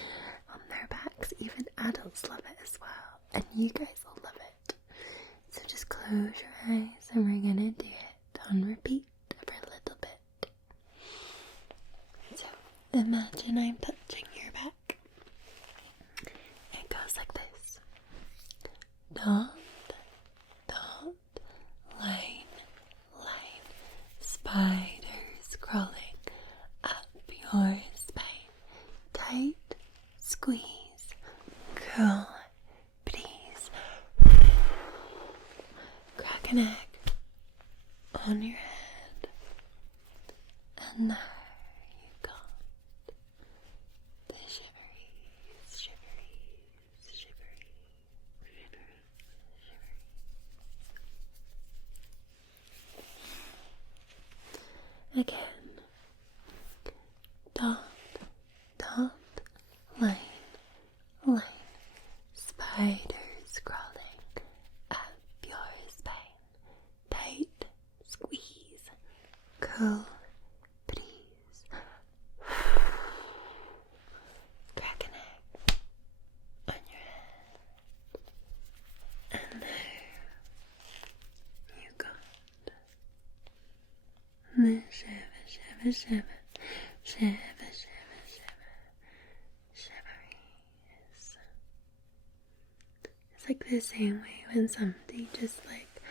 on their backs. Even adults love it as well, and you guys will love it. So just close your eyes and we're gonna do it on repeat for a little bit. So imagine I'm touching your back. It goes like this. Dot, dot, line, line. Spiders crawling up your spine. Tight squeeze. Cool breeze. Crack an egg on your head. And there you got the shiveries, shiveries, shiveries, shiveries, shiveries. Again, cool breeze. Crack an egg on your head. And there you got the shiver, shiver, shiver, shiver, shiver, shiver, shiveries. It's like the same way when somebody just like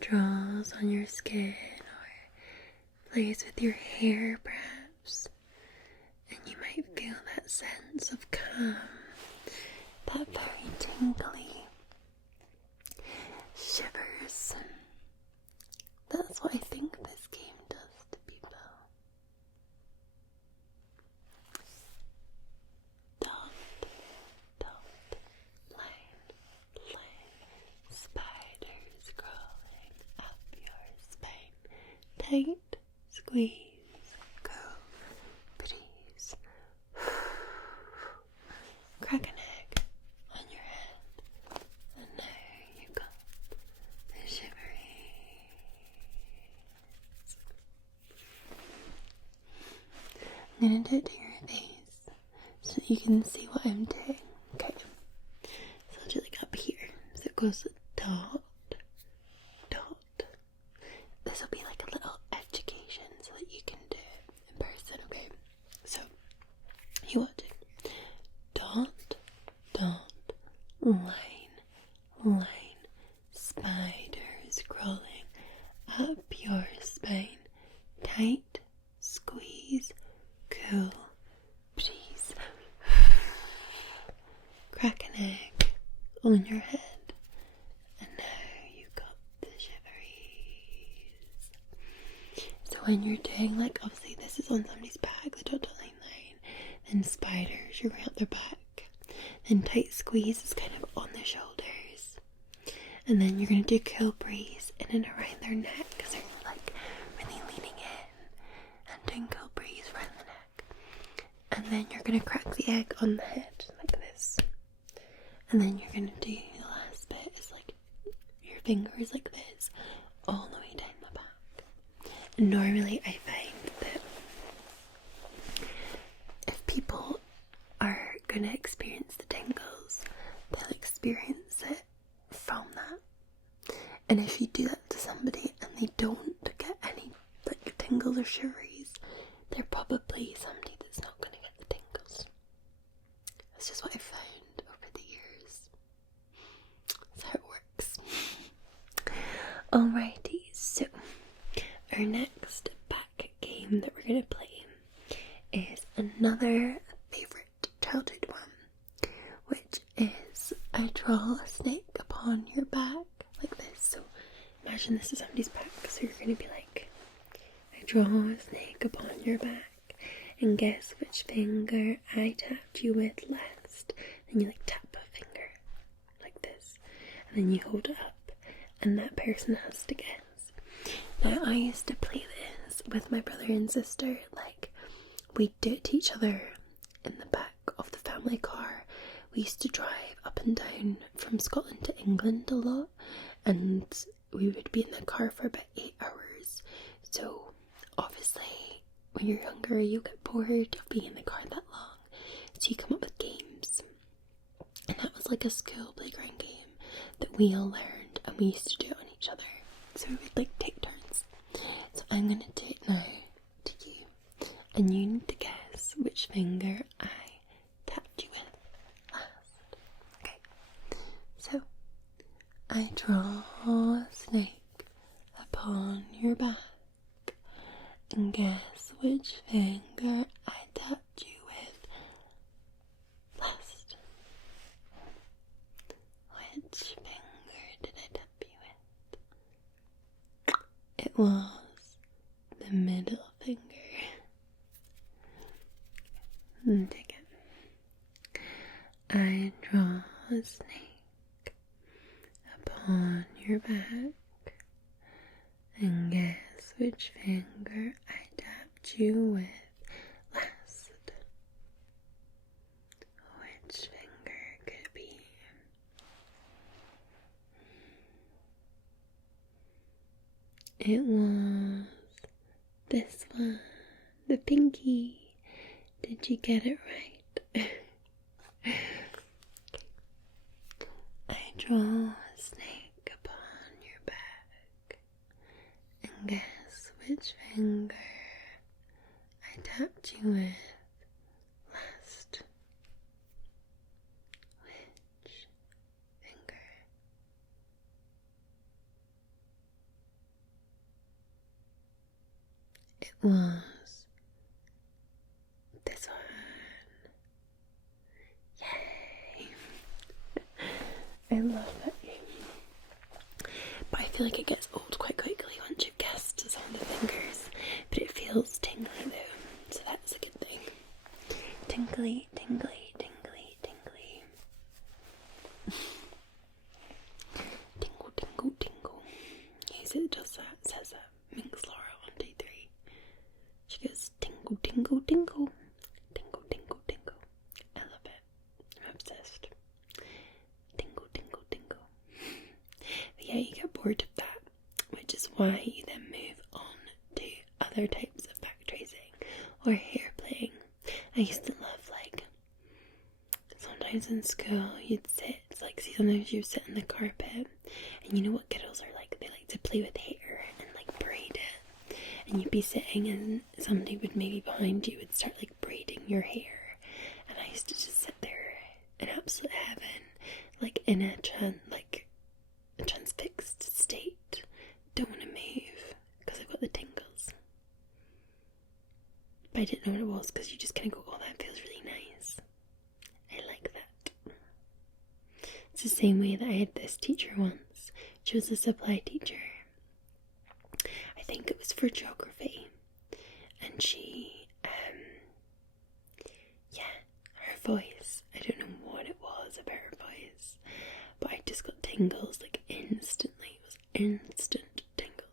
draws on your skin or plays with your hair perhaps, and you might feel that sense of calm, that very tingly shivers. That's what I think this game does to people. Dot, dot, line, line, spiders crawling up your spine. Tight, squeeze, cool breeze. Crack an egg on your head, and there you go, the shiveries. I'm gonna do it to your face so that you can see what I'm doing. Okay, so I'll do like up here, so it goes dot, dot. This will be like a little education so that you can do it in person, okay? So, you watching? Dot, dot, line, line, spiders crawling up your spine. Tight, squeeze, cool breeze. Crack an egg on your head. And now you got the shiveries. So when you're doing, like, obviously this is on somebody's back, the dot line line, then spiders, you're going up their back, then tight squeeze is kind of on the shoulders, and then you're going to do cool breeze in and around their neck, because they're like really leaning in and doing cool breeze around the neck. And then you're going to crack the egg on the head like this, and then you're going to do the last bit is like your fingers like this all the way down the back. And normally I find that if people are going to experience the tingles, they'll experience it from that. And if you do that to somebody and they don't get any like tingles or shiveries, they're probably somebody that's not going to get the tingles. That's just what I found over the years. That's how it works. Alrighty, so our next back game that we're going to play is another favourite childhood one, which is I draw a snake upon your back like this. So imagine this is somebody's back, so you're going to be like, I draw a snake upon your back, and guess which finger I tapped you with last. Then you like tap a finger like this, and then you hold it up, and that person has to guess. Now I used to play this with my brother and sister, like we'd do it to each other in the back of the family car. We used to drive up and down from Scotland to England a lot, and we would be in the car for about 8 hours. So obviously when you're younger you get bored of being in the car that long, so you come up with games, and that was like a school playground game that we all learned, and we used to do it on each other, so we would like take turns. So I'm gonna do it now to you, and you need to guess which finger I tapped you with last. Okay, so I draw a snake upon your back, and guess which finger I tapped you with last. Which finger did I tap you with? It was the middle finger. Take it. I draw a snake upon your back, and guess which finger I tapped you with last. Which finger could it be? It was this one, the pinky. Did you get it right? I draw a snake upon your back, and guess which finger I tapped you with last. Which finger? It was this one. Yay! I love that game. But I feel like it gets old quite quickly once you've guessed some of the fingers. But it feels tingly though, so that's a good thing. Tingly, tingly, tingly, tingly. Tingle, tingle, tingle. Yes, it does that. It says that. Minx Laura 1, 2, 3. She goes tingle, tingle, tingle. Tingle, tingle, tingle. I love it. I'm obsessed. Tingle, tingle, tingle. But yeah, you get bored of that, which is why you then move on to other types of back tracing or hair playing. I used to love, like, sometimes in school you'd sit, like, see, sometimes you sit on the carpet, and you know what kiddos are like? They like to play with hair and, like, braid it. And you'd be sitting and somebody would maybe behind you would start, like, braiding your hair. And I used to just sit there in absolute heaven, like, in a transfixed state. Don't want to move because I've got the tingles. But I didn't know what it was because you just kind of go, oh, that feels really nice. I like that. It's the same way that I had this teacher once. She was a supply teacher. I think it was for geography. And she, her voice, I don't know what it was about her voice, but I just got tingles, like, instantly. It was instant tingles.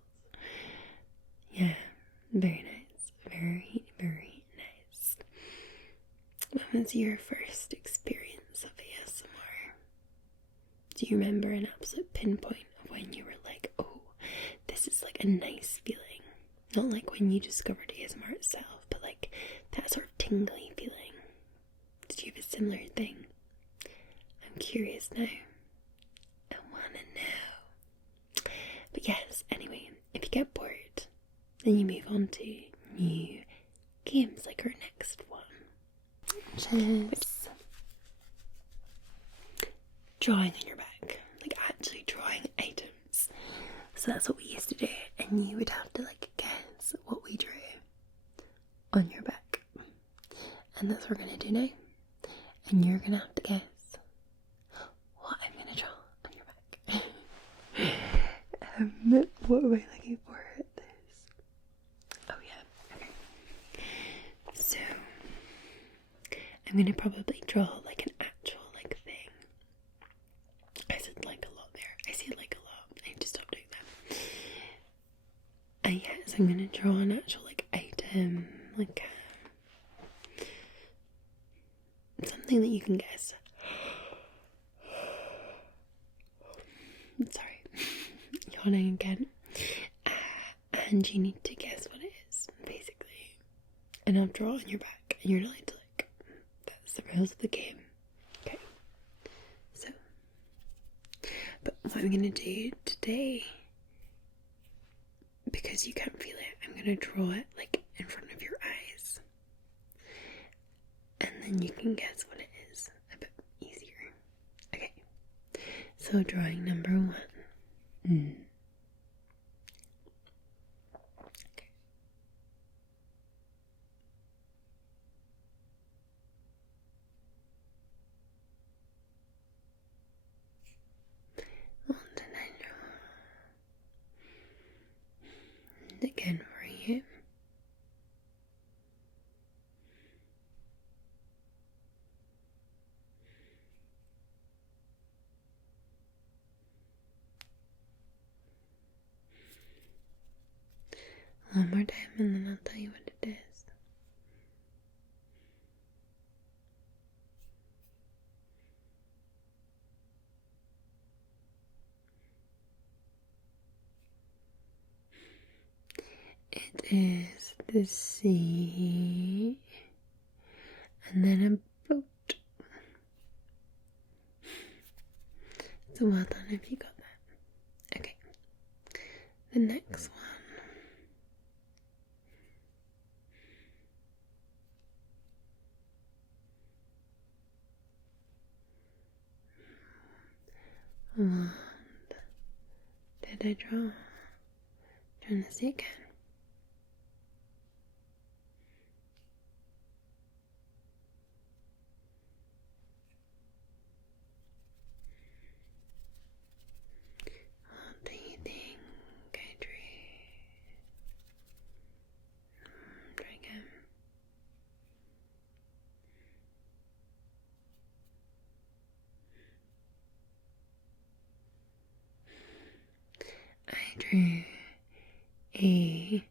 Yeah, very nice. Very, very nice. What was your first experience of ASMR? Do you remember an absolute pinpoint of when you were like, oh, this is like a nice feeling? Not like when you discovered ASMR itself, but like that sort of tingly feeling. Did you have a similar thing? I'm curious now. I wanna know. But yes, anyway, if you get bored, then you move on to new games like our next one. Which is drawing on your back. Like actually drawing items. So that's what we used to do, and you would have to like guess what we drew on your back. And that's what we're gonna do now. And you're gonna have to guess what I'm gonna draw on your back. What am I looking for at this? Oh yeah, okay. So I'm gonna probably draw like an actual like thing. I said like a lot there. I say like a lot. I need to stop doing that. Yes, I'm gonna draw an actual like item, like something that you can guess. Sorry, yawning again. And you need to guess what it is, basically. And I'll draw on your back, and you're not allowed to look. That's the rules of the game. Okay. So, but what I'm gonna do today, because you can't feel it, I'm gonna draw it like in front of your eyes. And then you can guess what it is a bit easier. Okay. So drawing number 1. Okay. What did I draw? And again for you. One more time and then I'll tell you what it is. It is the sea, and then a boat. So well done if you got that. Okay, the next one. What did I draw? Trying to see again. What do you think I drew? Try again. I drew a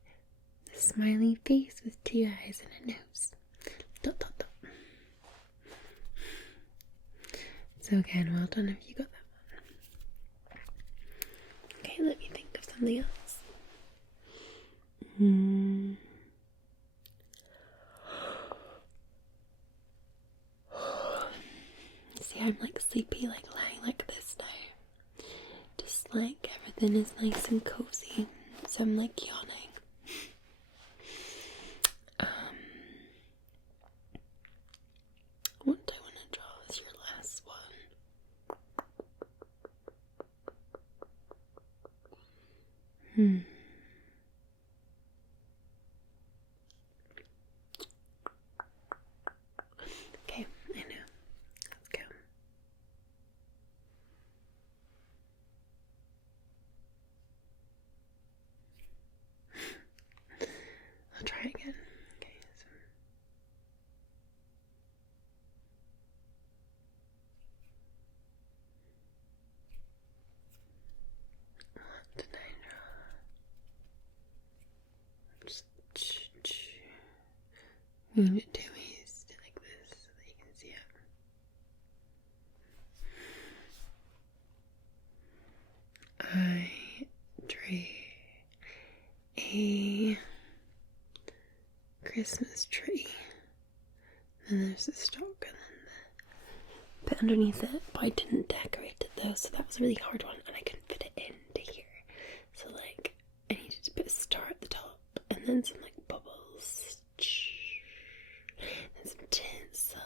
smiley face with 2 eyes and a nose. Dot dot dot. So again, well done if you got that one. Okay, let me think of something else. See, I'm like sleepy, like lying like this now. Just like everything is nice and cozy, so I'm like yawning. What do I want to draw as your last one? Okay, I know. Let's go. I'll try again. Okay, so. What did I draw? Just move it 2 ways like this so that you can see it. I drew a Christmas tree, and there's the stalk and then the bit underneath it, but I didn't decorate it though, so that was a really hard one and I couldn't fit it into here. So like I needed to put a star at the top and then some like bubbles and some tinsel.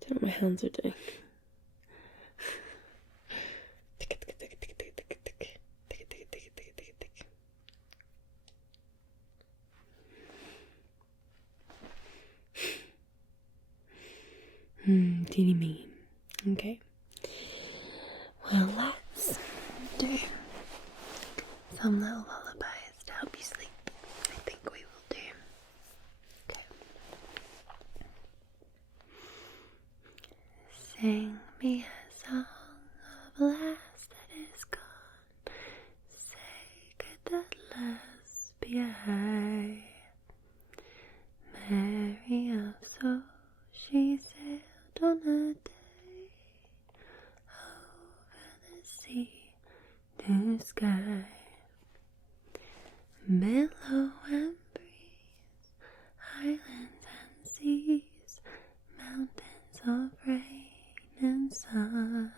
Don't know what my hands are doing. Teeny mean. Okay. Well, let's do some little lullabies to help you sleep. I think we will do. Okay. Sing me a song of a lass that is gone. Say could that lass be I? Mary of soul, she sailed on a day over the sea to sky. Billow and breeze, islands and seas, mountains of rain and sun.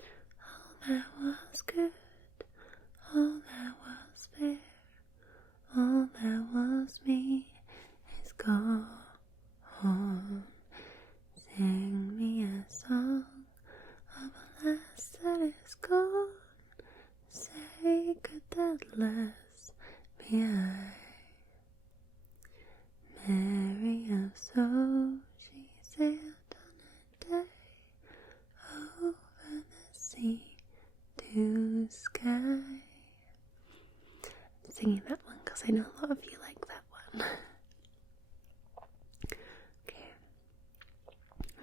All that was good, all that was fair, all that was me is gone. Sing me a song of a lass that is gone. Say could that lass be I? Mary of soul, she sailed on a day over the sea to sky. I'm singing that one because I know a lot of you like that one. Okay.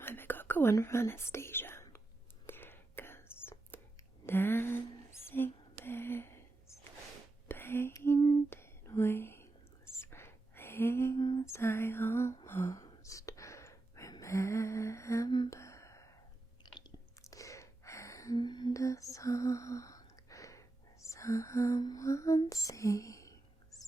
I've got a good one for Anastasia. Goes, dancing bears, painted wings, things I almost remember, and a song someone sings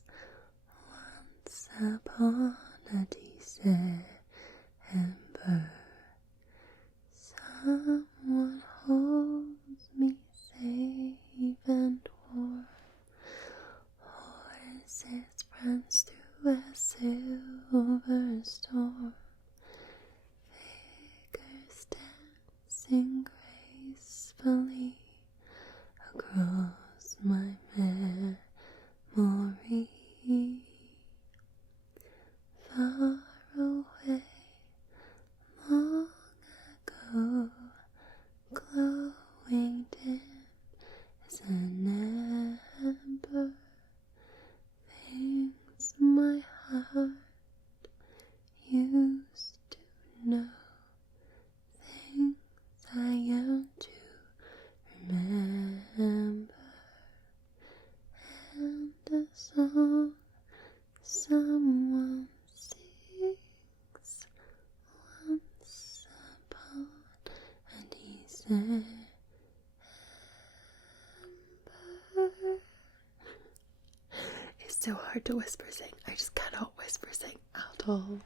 so hard to whisper sing. I just cannot whisper sing at all.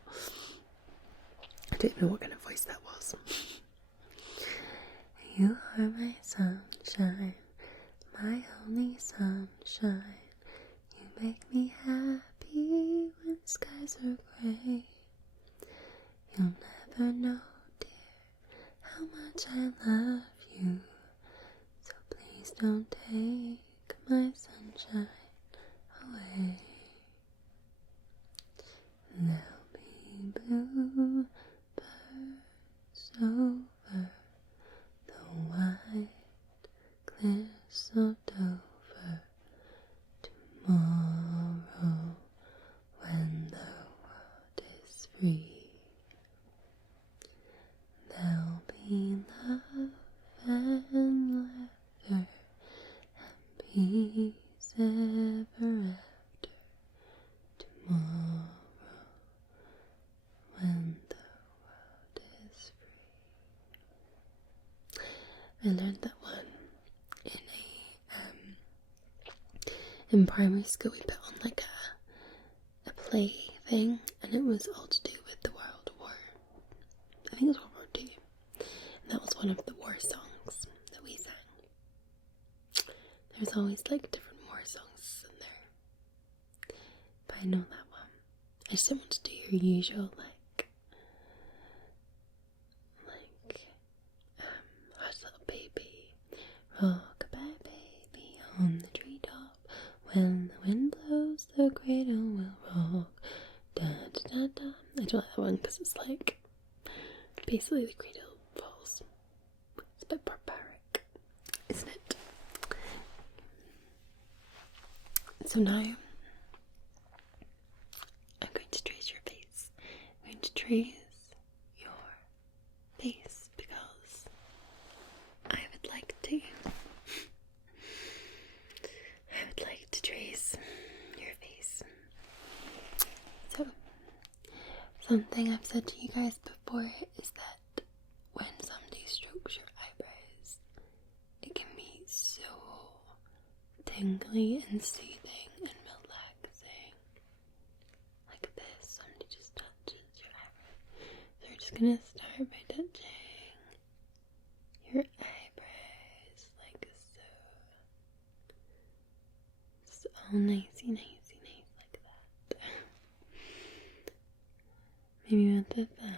I don't even know what kind of voice that was. You are my sunshine, my only sunshine. You make me happy when skies are grey. You'll never know, dear, how much I love you. So please don't take my sunshine away. There'll be blue birds over the white cliffs of Dover tomorrow when the world is free. There'll be love and laughter and peace ever after tomorrow when the world is free. I learned that one in primary school. We put on like a play thing, and it was all to do with the World War. I think it was World War II. And that was one of the war songs that we sang. There's always like different war songs in there, but I know that one. I just didn't want to do your usual Hush Little Baby, rock-a-bye baby on the treetop. When the wind blows, the cradle will rock. Da da da da. I don't like that one because it's like basically the cradle falls. It's a bit barbaric, isn't it? So now I'm going to trace your face. I'm going to trace your face because I would like to. I would like to trace your face. So, something I've said to you guys before is that when somebody strokes your eyebrows, it can be so tingly and soothing and relaxing. Like this, somebody just touches your eyebrow. So we're just gonna start by touching your eyebrows like so. Just all nicey like that. Maybe with the thumb.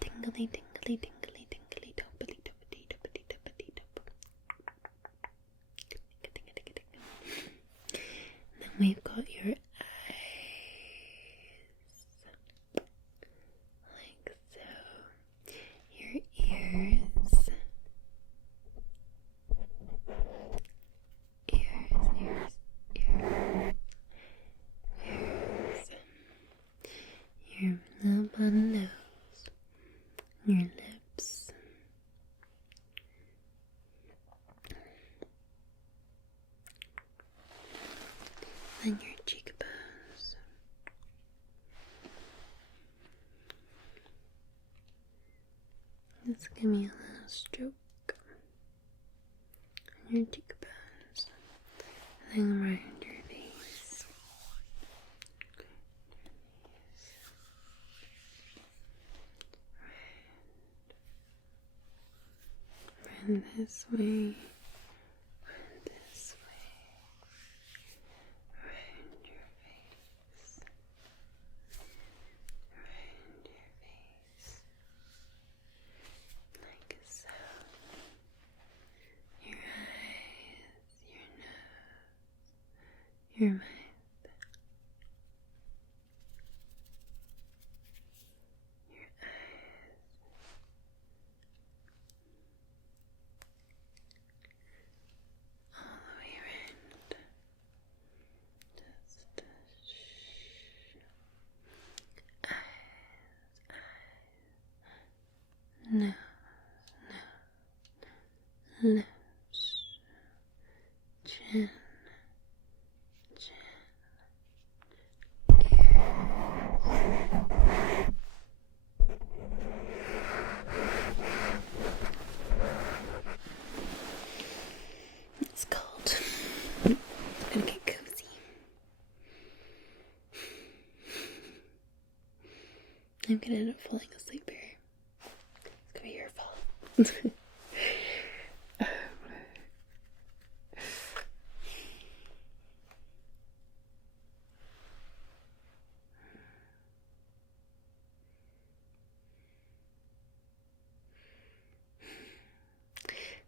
Tingly, tingly, tingly, tingly, toppity, toppity, toppity, toppity, top. Then we've got your eyes, like so. Your ears, your little button nose. Your lips, then your cheekbones, just give me a little stroke on your cheekbones, and then around your face. And this way, and this way, around your face, like so. Your eyes, your nose, your mouth. No. gonna end up falling asleep here. It's gonna be your fault.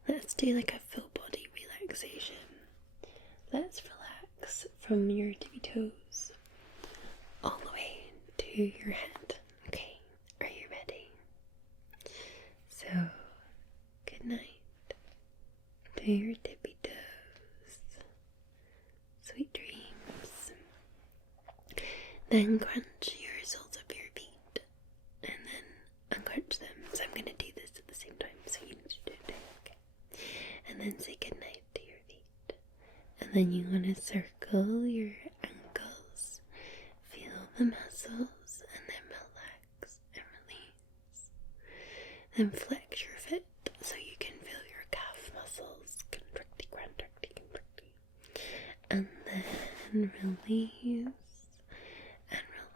Let's do like a full body relaxation. Let's relax from your tippy toes all the way to your head. Okay, are you ready? So, good night to your tippy toes. Sweet dreams. Then crunch your soles of your feet and then uncrunch them. So I'm going to do this at the same time, so you need to do it. Okay. And then say goodnight to your feet. And then you want to circle your ankles, feel the muscles, and then relax and release. Then flex your foot so you can feel your calf muscles contracting, contracting, contracting. And then release and relax.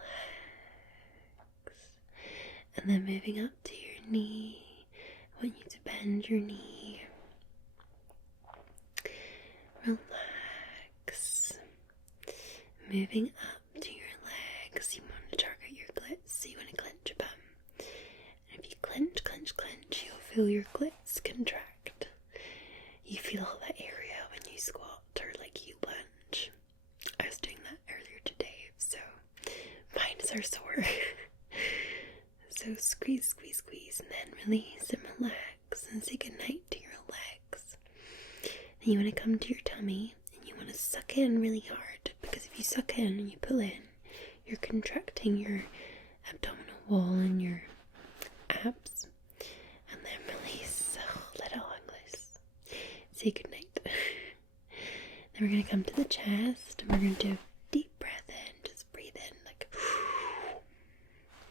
And then moving up to your knee, I want you to bend your knee. Relax. Moving up to your legs, you want to target your glutes, so you want to clench your bum. And if you clench, clench, clench, you'll feel your glutes contract. You feel all that area when you squat or like you lunge. I was doing that earlier today, so mine are sore. So squeeze, squeeze, squeeze, and then release and relax and say goodnight to your legs. Then you want to come to your tummy and you want to suck in really hard, because if you suck in and you pull in, you're contracting your abdominal wall and your abs. And then release. Oh, let it all hang loose. Say goodnight. Then we're going to come to the chest and we're going to do a deep breath in. Just breathe in like,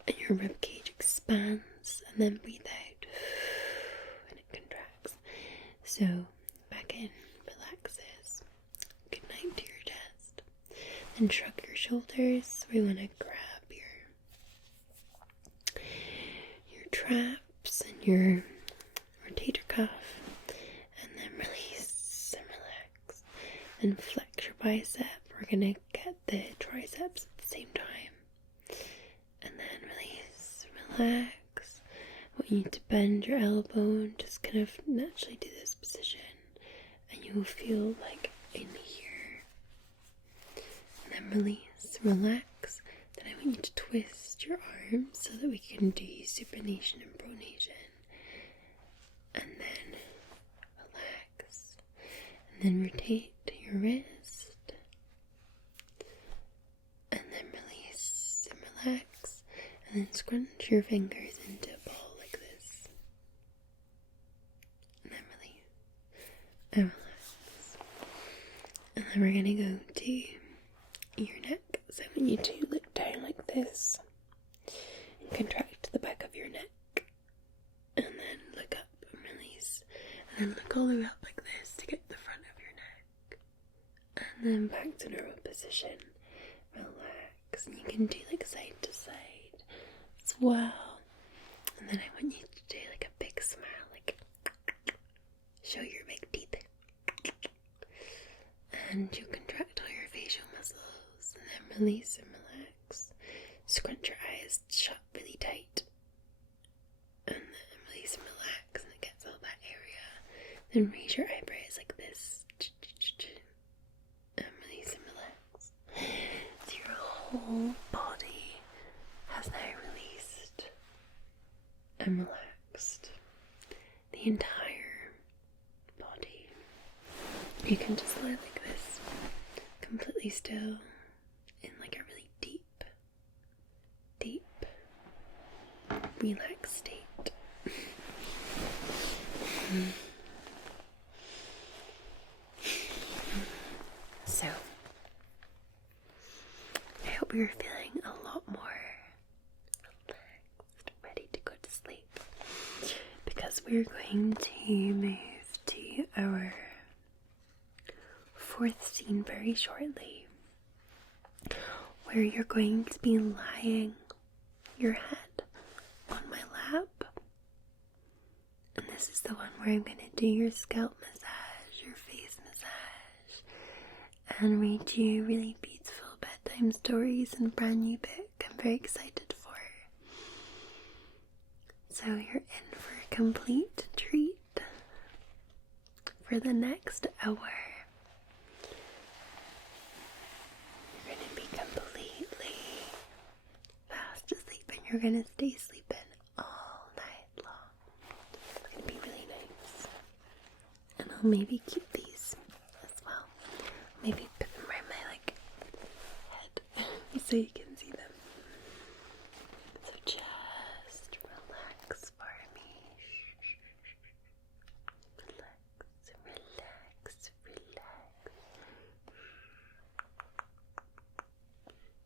and your ribcage expands, and then breathe out and it contracts. So back in, relaxes. Good night to your chest. Then shrug your shoulders. We want to grab your traps and your rotator cuff, and then release and relax. Then flex your bicep. We're gonna get the triceps at the same time. And then release, relax. I want you to bend your elbow and just kind of naturally do this position. And you will feel like in here. And then release, relax. Then I want you to twist your arms so that we can do supination and pronation. And then relax. And then rotate your wrist. And then release and relax. And then scrunch your fingers into a ball like this. And then release and relax. And then we're going to go to your neck. So I want you to look down like this and contract the back of your neck. And then look up and release. And then look all the way up like this to get the front of your neck. And then back to normal position. Relax. And you can do like side to side as well. And then I want you to do like a big smile, like show your big teeth. And you contract all your facial muscles. And then release and relax. Scrunch your eyes shut really tight. And then release and relax, and it gets all that area. Then raise your eyebrows like this. And release and relax. So your whole body has now released and relaxed. The entire body. You can just lie like this, completely still, in like a really deep, relaxed state. So, I hope you're feeling a lot more relaxed, ready to go to sleep, because we're going to move to our fourth scene very shortly, where you're going to be lying your head this is the one where I'm going to do your scalp massage, your face massage, and read you really beautiful bedtime stories and a brand new book I'm very excited for. So you're in for a complete treat for the next hour. You're going to be completely fast asleep and you're going to stay sleeping all night long. It's going to be really nice. And I'll maybe keep these as well. Maybe put them around my head so you can see them. So just relax for me. Relax, relax, relax.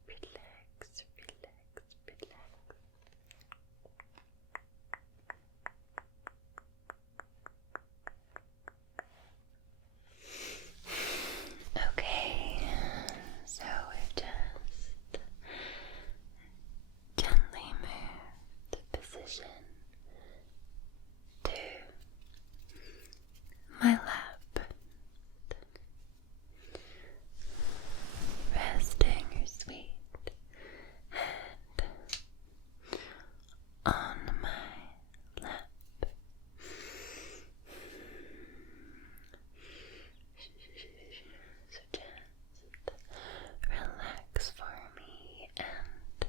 Relax, relax, relax. Okay, so we've just gently moved the position to my lap, resting your sweet head on my lap. So just relax for me, and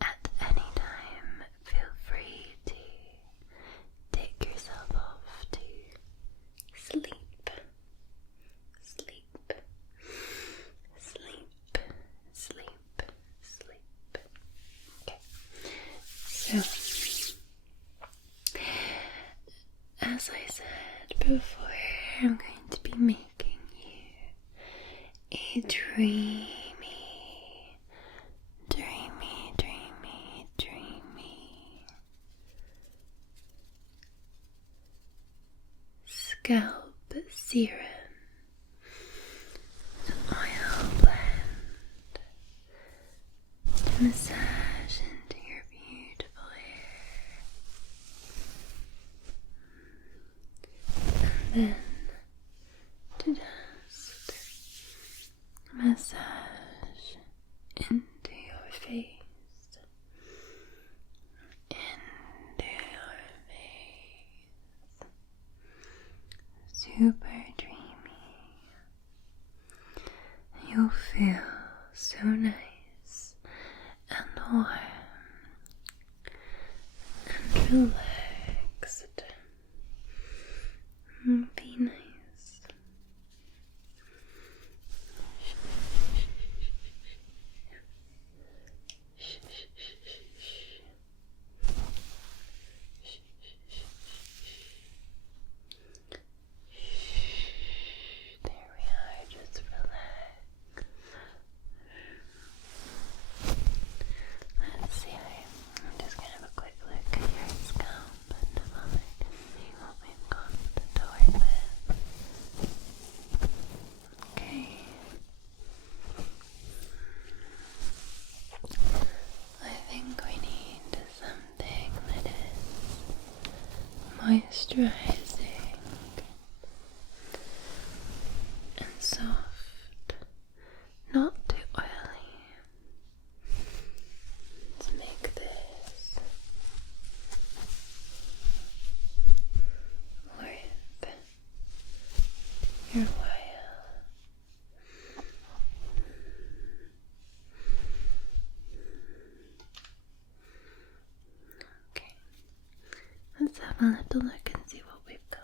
at any time feel free to take yourself off to sleep, sleep, sleep, sleep, sleep. Okay, so as I said before, I'm going to be making you a dreamy, dreamy, dreamy, dreamy scalp serum and oil blend to massage into your beautiful hair. And then to just massage into your face, into your face, super dreamy. You'll feel so nice and warm and relaxed. Be nice. There we are, just relax. Let's see, I'm just gonna have a quick look at your scalp and a moment and see what we've got to work with. Okay. I think we need something that is moisturizing and soft, not too oily. Let's make this worth your while. Okay, let's have a little look and see what we've got.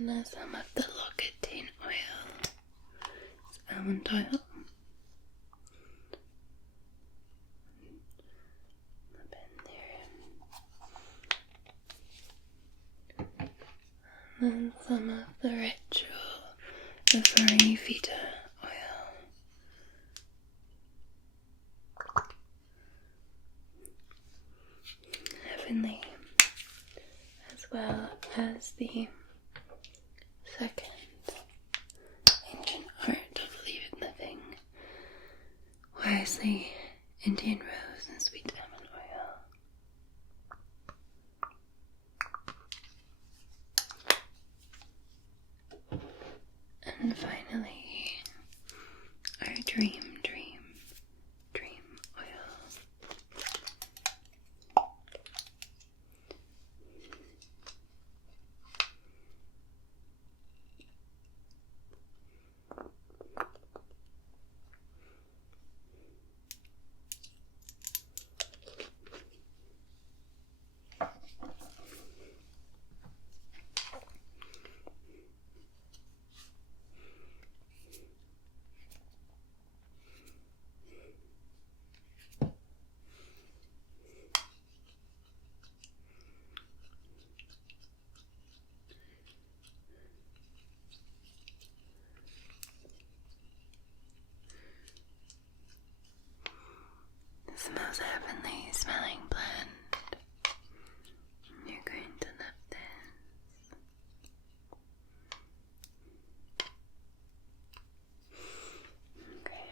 And some of the locating oil. It's almond oil. Up in there. And then some of the ritual, the furry Vita oil. Heavenly, as well as the second ancient art of leaving living wisely, Indian rose and sweet almond oil. And finally, our dream oil. It smells heavenly smelling blend. You're going to love this. Okay.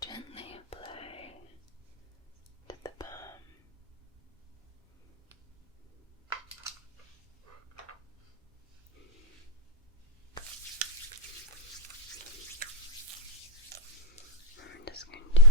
Gently apply to the palm. I'm just going to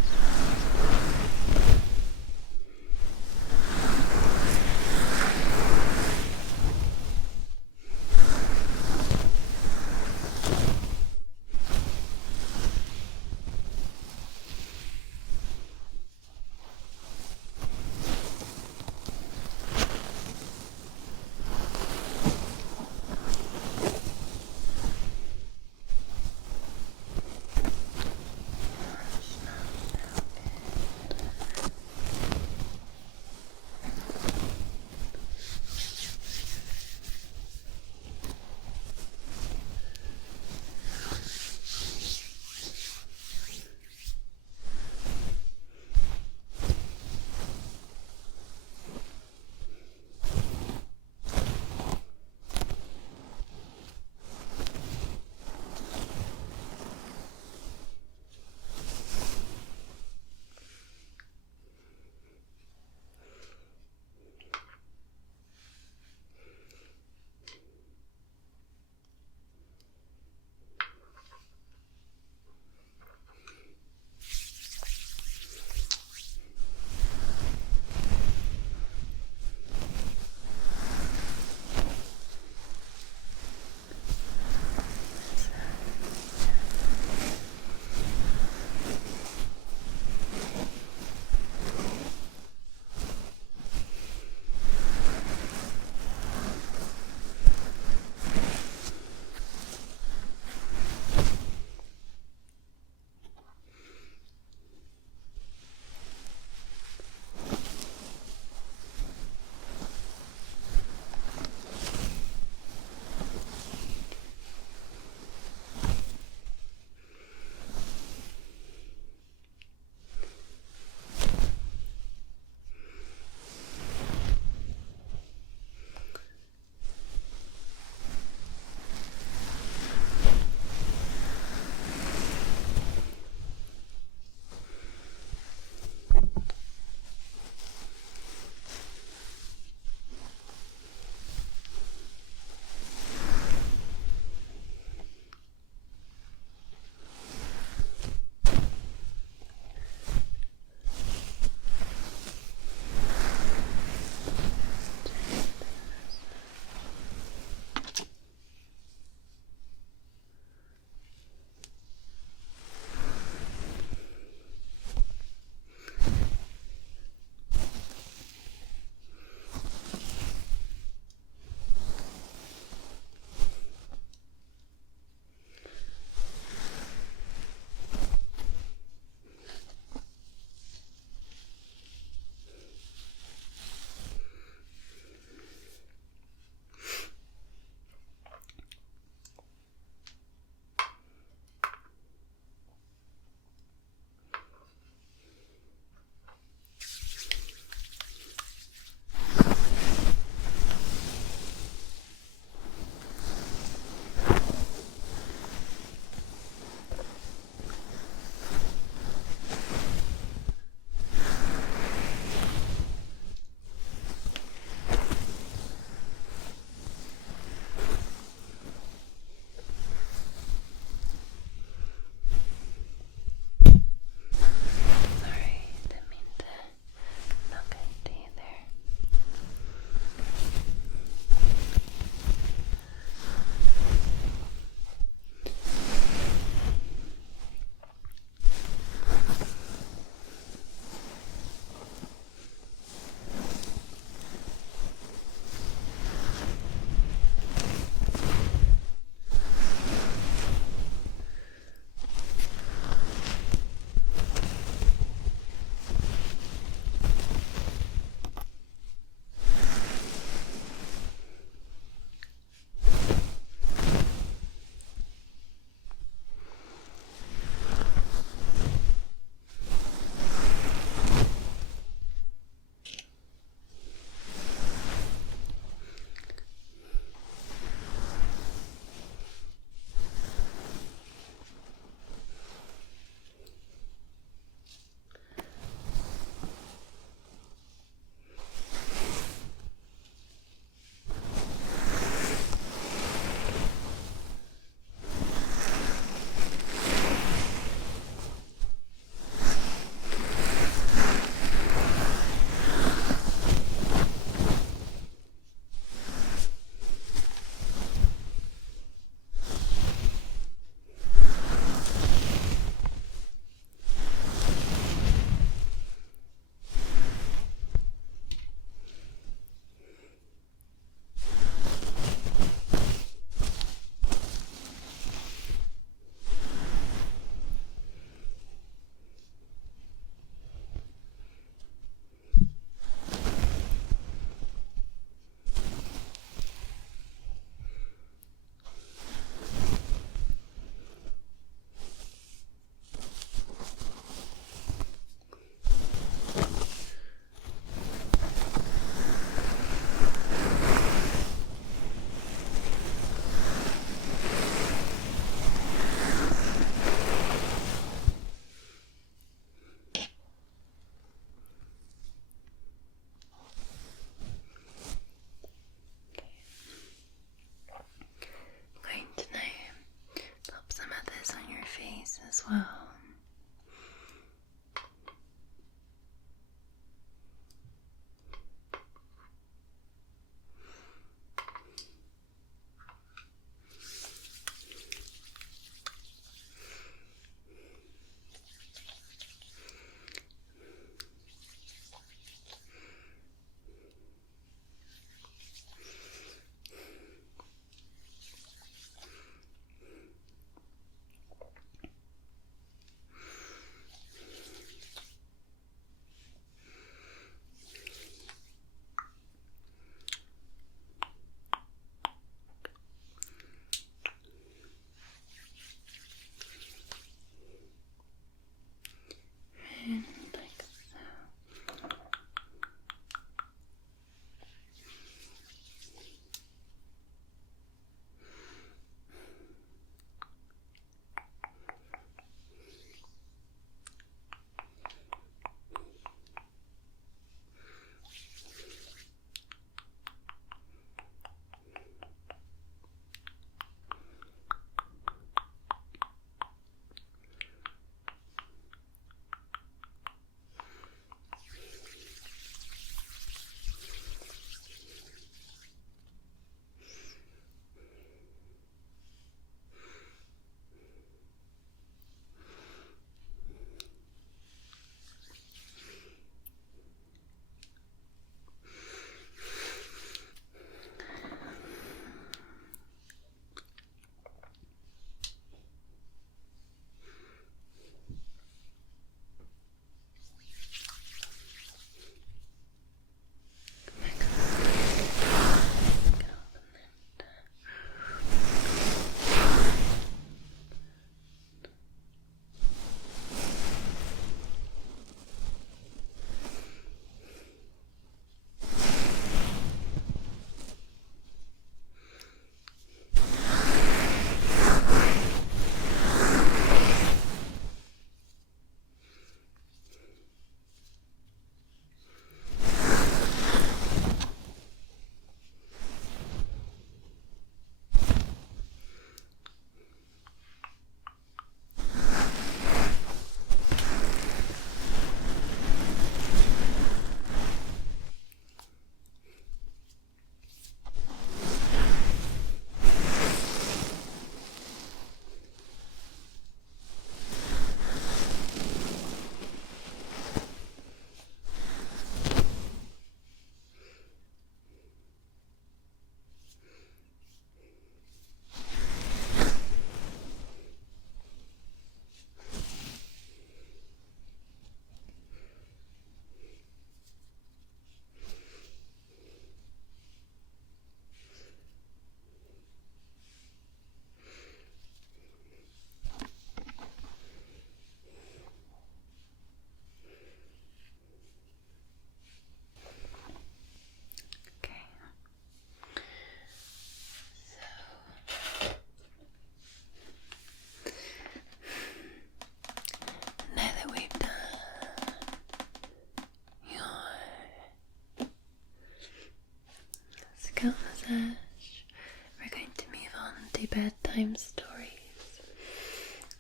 50 bedtime stories.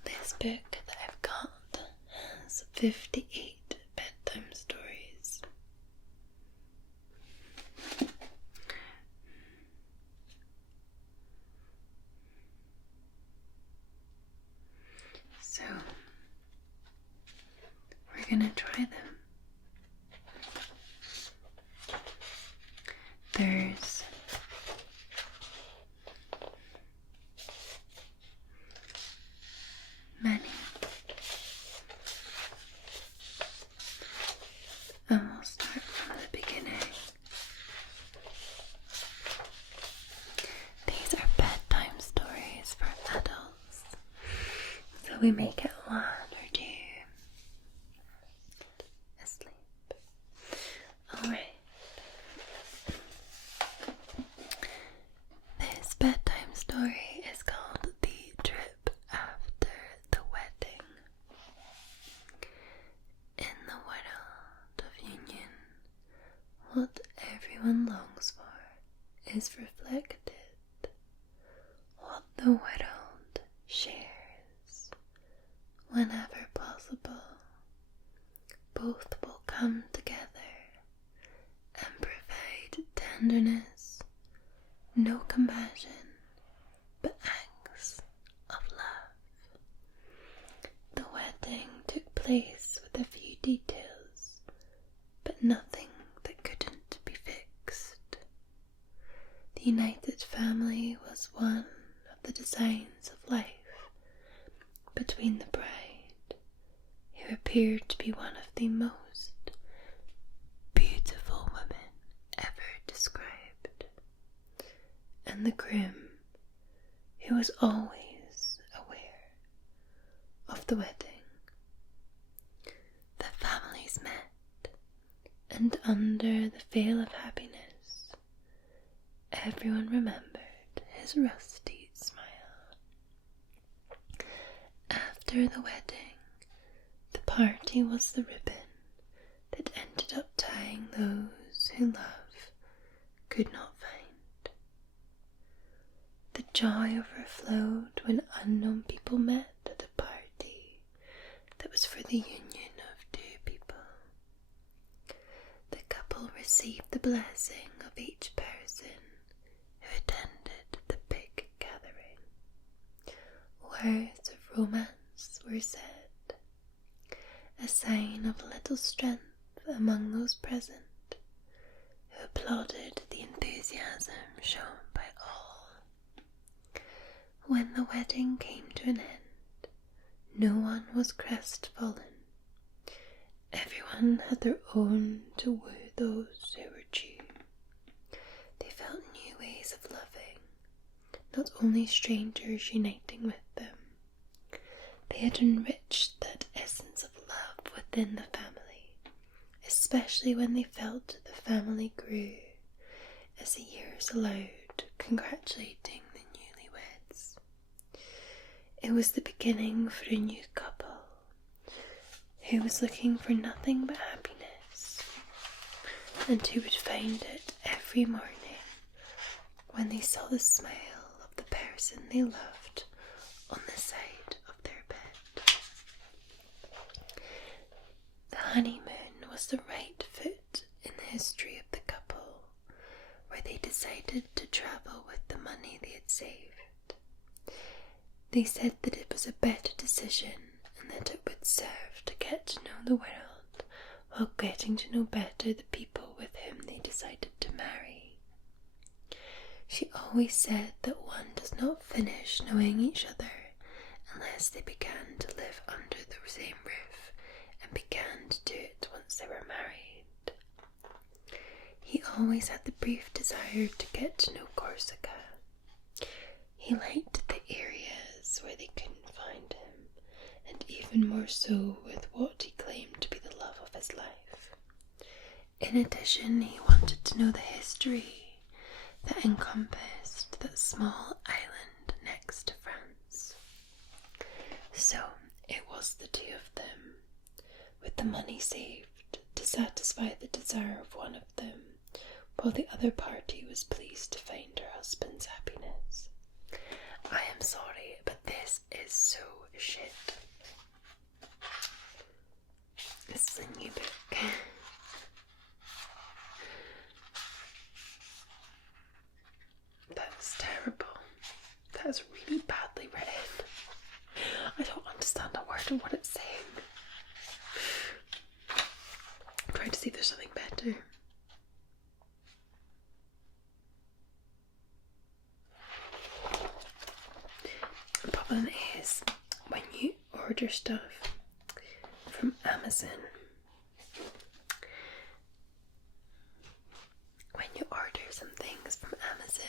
This book that I've got has 58 bedtime stories. So, we're gonna try them. There's many, and we'll start from the beginning. These are bedtime stories for adults, so we make it 1 or 2 asleep. Alright. This bedtime story is called The Trip After the Wedding. In the world of union, what everyone longs for is reflected. What the world shares, whenever possible, both will come together and provide tenderness, no compassion, but acts of love. The wedding took place with a few details, but nothing that couldn't be fixed. The united family was one of the designs of life between the bride, who appeared to be one of the most beautiful women ever described, and the groom, who was always aware of the wedding. The families met, and under the veil of happiness, everyone remembered his rusty smile. After the wedding, the party was the ribbon that ended up tying those who love could not find. The joy overflowed when unknown people met at a party that was for the union of 2 people. The couple received the blessing of each person who attended the big gathering. Words of romance were said, a sign of little strength among those present, who applauded the enthusiasm shown by all. When the wedding came to an end, no one was crestfallen. Everyone had their own to woo those who were due. They felt new ways of loving, not only strangers uniting with them. They had enriched that essence of love within the family, especially when they felt the family grew as the years allowed, congratulating the newlyweds. It was the beginning for a new couple who was looking for nothing but happiness, and who would find it every morning when they saw the smile of the person they loved on the side of their bed. The honeymoon was the right foot in the history of the couple, where they decided to travel with the money they had saved. They said that it was a better decision and that it would serve to get to know the world while getting to know better the people with whom they decided to marry. She always said that one does not finish knowing each other unless they began to live under the same roof and began to do it once they were married. He always had the brief desire to get to know Corsica. He liked the areas where they couldn't find him, and even more so with what he claimed to be the love of his life. In addition, he wanted to know the history that encompassed that small island next to France. So it was the 2 of them, with the money saved to satisfy the desire of one of them, while the other party was pleased to find her husband's happiness. is so shit. This is a new book. That's terrible. That's really badly written. I don't understand a word of what it's saying. I'm trying to see if there's something better. The problem is when you order stuff from Amazon, some things from Amazon,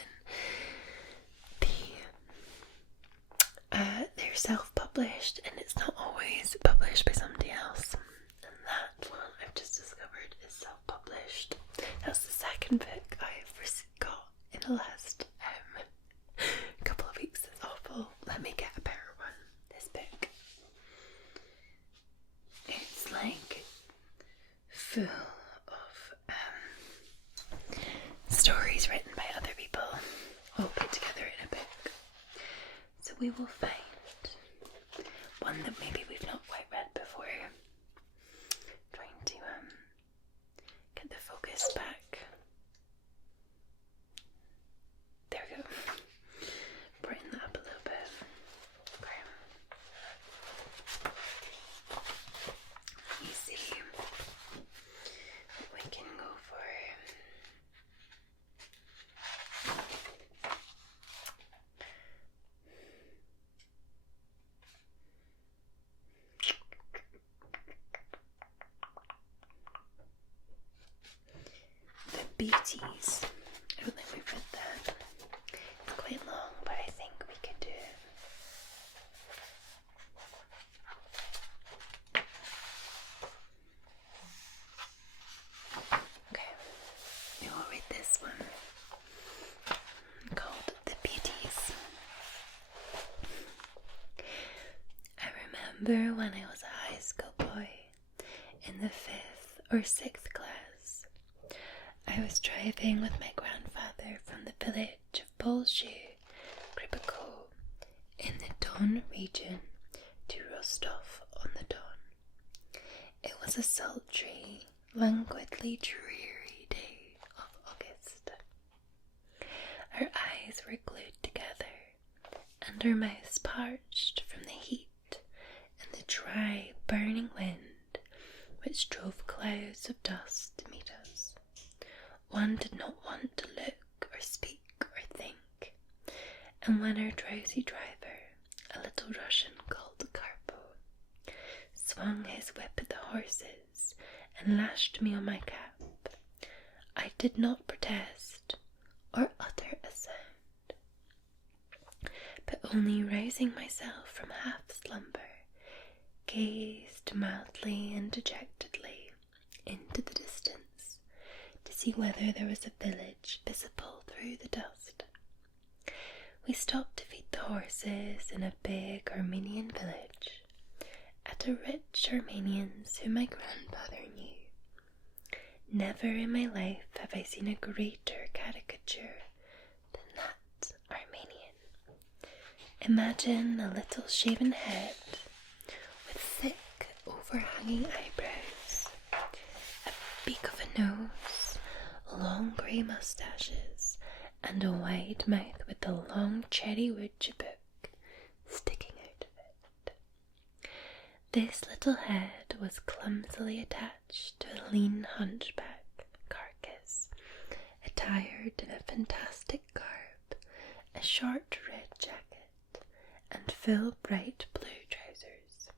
they're self-published and it's not always published by somebody else. And that one I've just discovered is self-published. That's the second book I've got in the last couple of weeks. It's awful. Let me get a better one. This book. It's like full of stories written by other people, all put together in a book. So we will find one that maybe we've not quite read before. Trying to get the focus back. There we go. Brighten that up a little bit. Okay. Let me see what we can go for. Beauties. I don't think we've read that. It's quite long, but I think we could do it. Okay, we will read this one called The Beauties. I remember when I was a high school boy in the 5th or 6th class. I was driving with my grandfather from the village of Bolshu, Kripiko, in the Don region to Rostov-on-the-Don. It was a sultry, languidly dreary day of August. Our eyes were glued together, and our mouths parched from the heat and the dry, burning wind which drove clouds of dust to meet us. One did not want to look or speak or think, and when our drowsy driver, a little Russian called Karpo, swung his whip at the horses and lashed me on my cap, I did not protest or utter a sound, but only rousing myself from half slumber, gazed mildly and dejectedly into the distance to see whether there was a village visible through the dust. We stopped to feed the horses in a big Armenian village, at a rich Armenian's whom my grandfather knew. Never in my life have I seen a greater caricature than that Armenian. Imagine a little shaven head with thick overhanging eyebrows, a beak of a nose, long grey moustaches, and a wide mouth with a long cherry wood chibuk sticking out of it. This little head was clumsily attached to a lean hunchback carcass, attired in a fantastic garb, a short red jacket, and full bright blue trousers.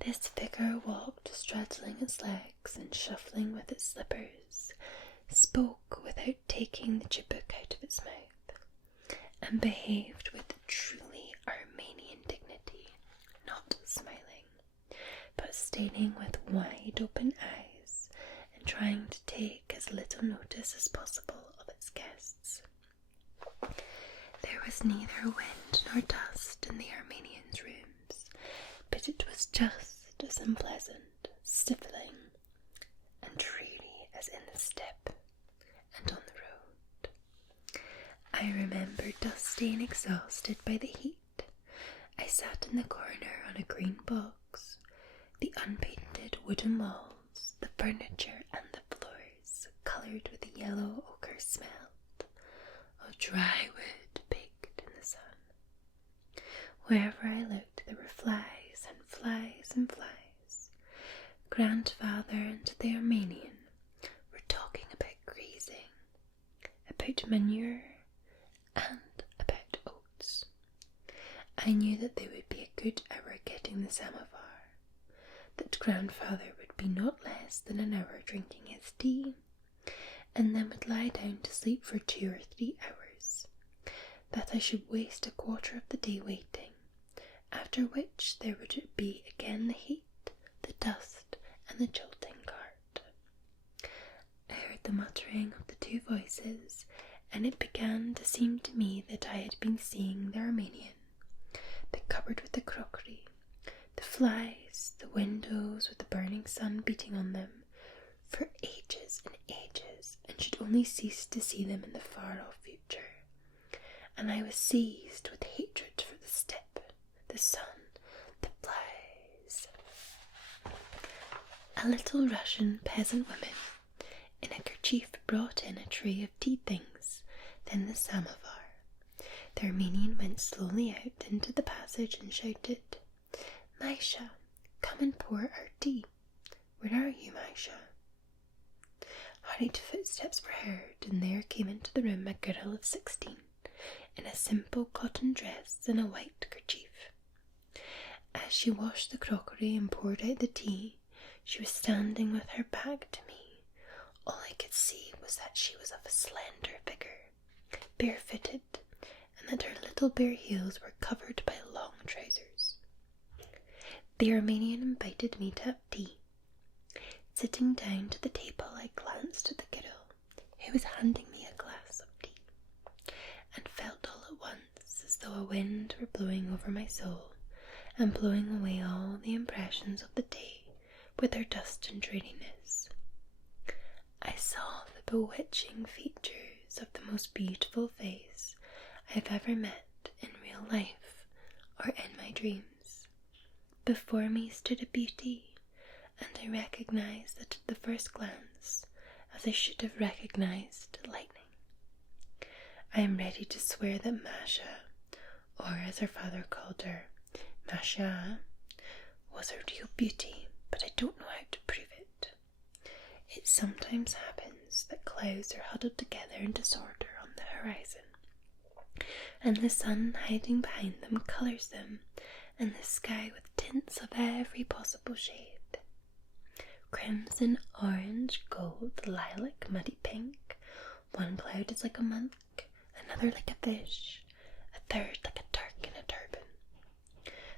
This figure walked straddling its legs and shuffling with its slippers, spoke without taking the chibuk out of its mouth, and behaved with truly Armenian dignity, not smiling, but standing with wide open eyes and trying to take as little notice as possible of its guests. There was neither wind nor dust in the Armenians' rooms, but it was just as unpleasant, stifling, and dreary as in the steppe and on the road. I remember dusty and exhausted by the heat, I sat in the corner on a green box, the unpainted wooden walls, the furniture and the floors coloured with a yellow ochre smell of dry wood baked in the sun. Wherever I looked there were flies and flies and flies. Grandfather and the Armenian were talking about grazing, about manure and about oats. I knew that they would be a good hour getting the samovar, that grandfather would be not less than an hour drinking his tea, and then would lie down to sleep for 2 or 3 hours, that I should waste a quarter of the day waiting, after which there would be again the heat, the dust, and the jolting cart. I heard the muttering of the 2 voices, and it began to seem to me that I had been seeing the Armenian, the cupboard with the crockery, the flies, the windows with the burning sun beating on them, for ages and ages, and should only cease to see them in the far-off future. And I was seized with hatred for the steppe, the sun, the flies. A little Russian peasant woman in a kerchief brought in a tray of tea things, then the samovar. The Armenian went slowly out into the passage and shouted, "Misha, come and pour our tea. Where are you, Misha?" Hurried footsteps were heard, and there came into the room a girl of 16, in a simple cotton dress and a white kerchief. As she washed the crockery and poured out the tea, she was standing with her back to me. All I could see was that she was of a slender figure, barefooted, and that her little bare heels were covered by long trousers. The Armenian invited me to have tea. Sitting down to the table, I glanced at the girl, who was handing me a glass of tea, and felt all at once as though a wind were blowing over my soul, and blowing away all the impressions of the day with their dust and dreariness. I saw the bewitching features of the most beautiful face I have ever met in real life or in my dreams. Before me stood a beauty, and I recognized it at the first glance, as I should have recognized lightning. I am ready to swear that Masha, or as her father called her, Masha, was a real beauty, but I don't know how to prove it. It sometimes happens that clouds are huddled together in disorder on the horizon, and the sun hiding behind them colours them, and the sky with tints of every possible shade. Crimson, orange, gold, lilac, muddy pink. One cloud is like a monk, another like a fish, a third like a Turk in a turban.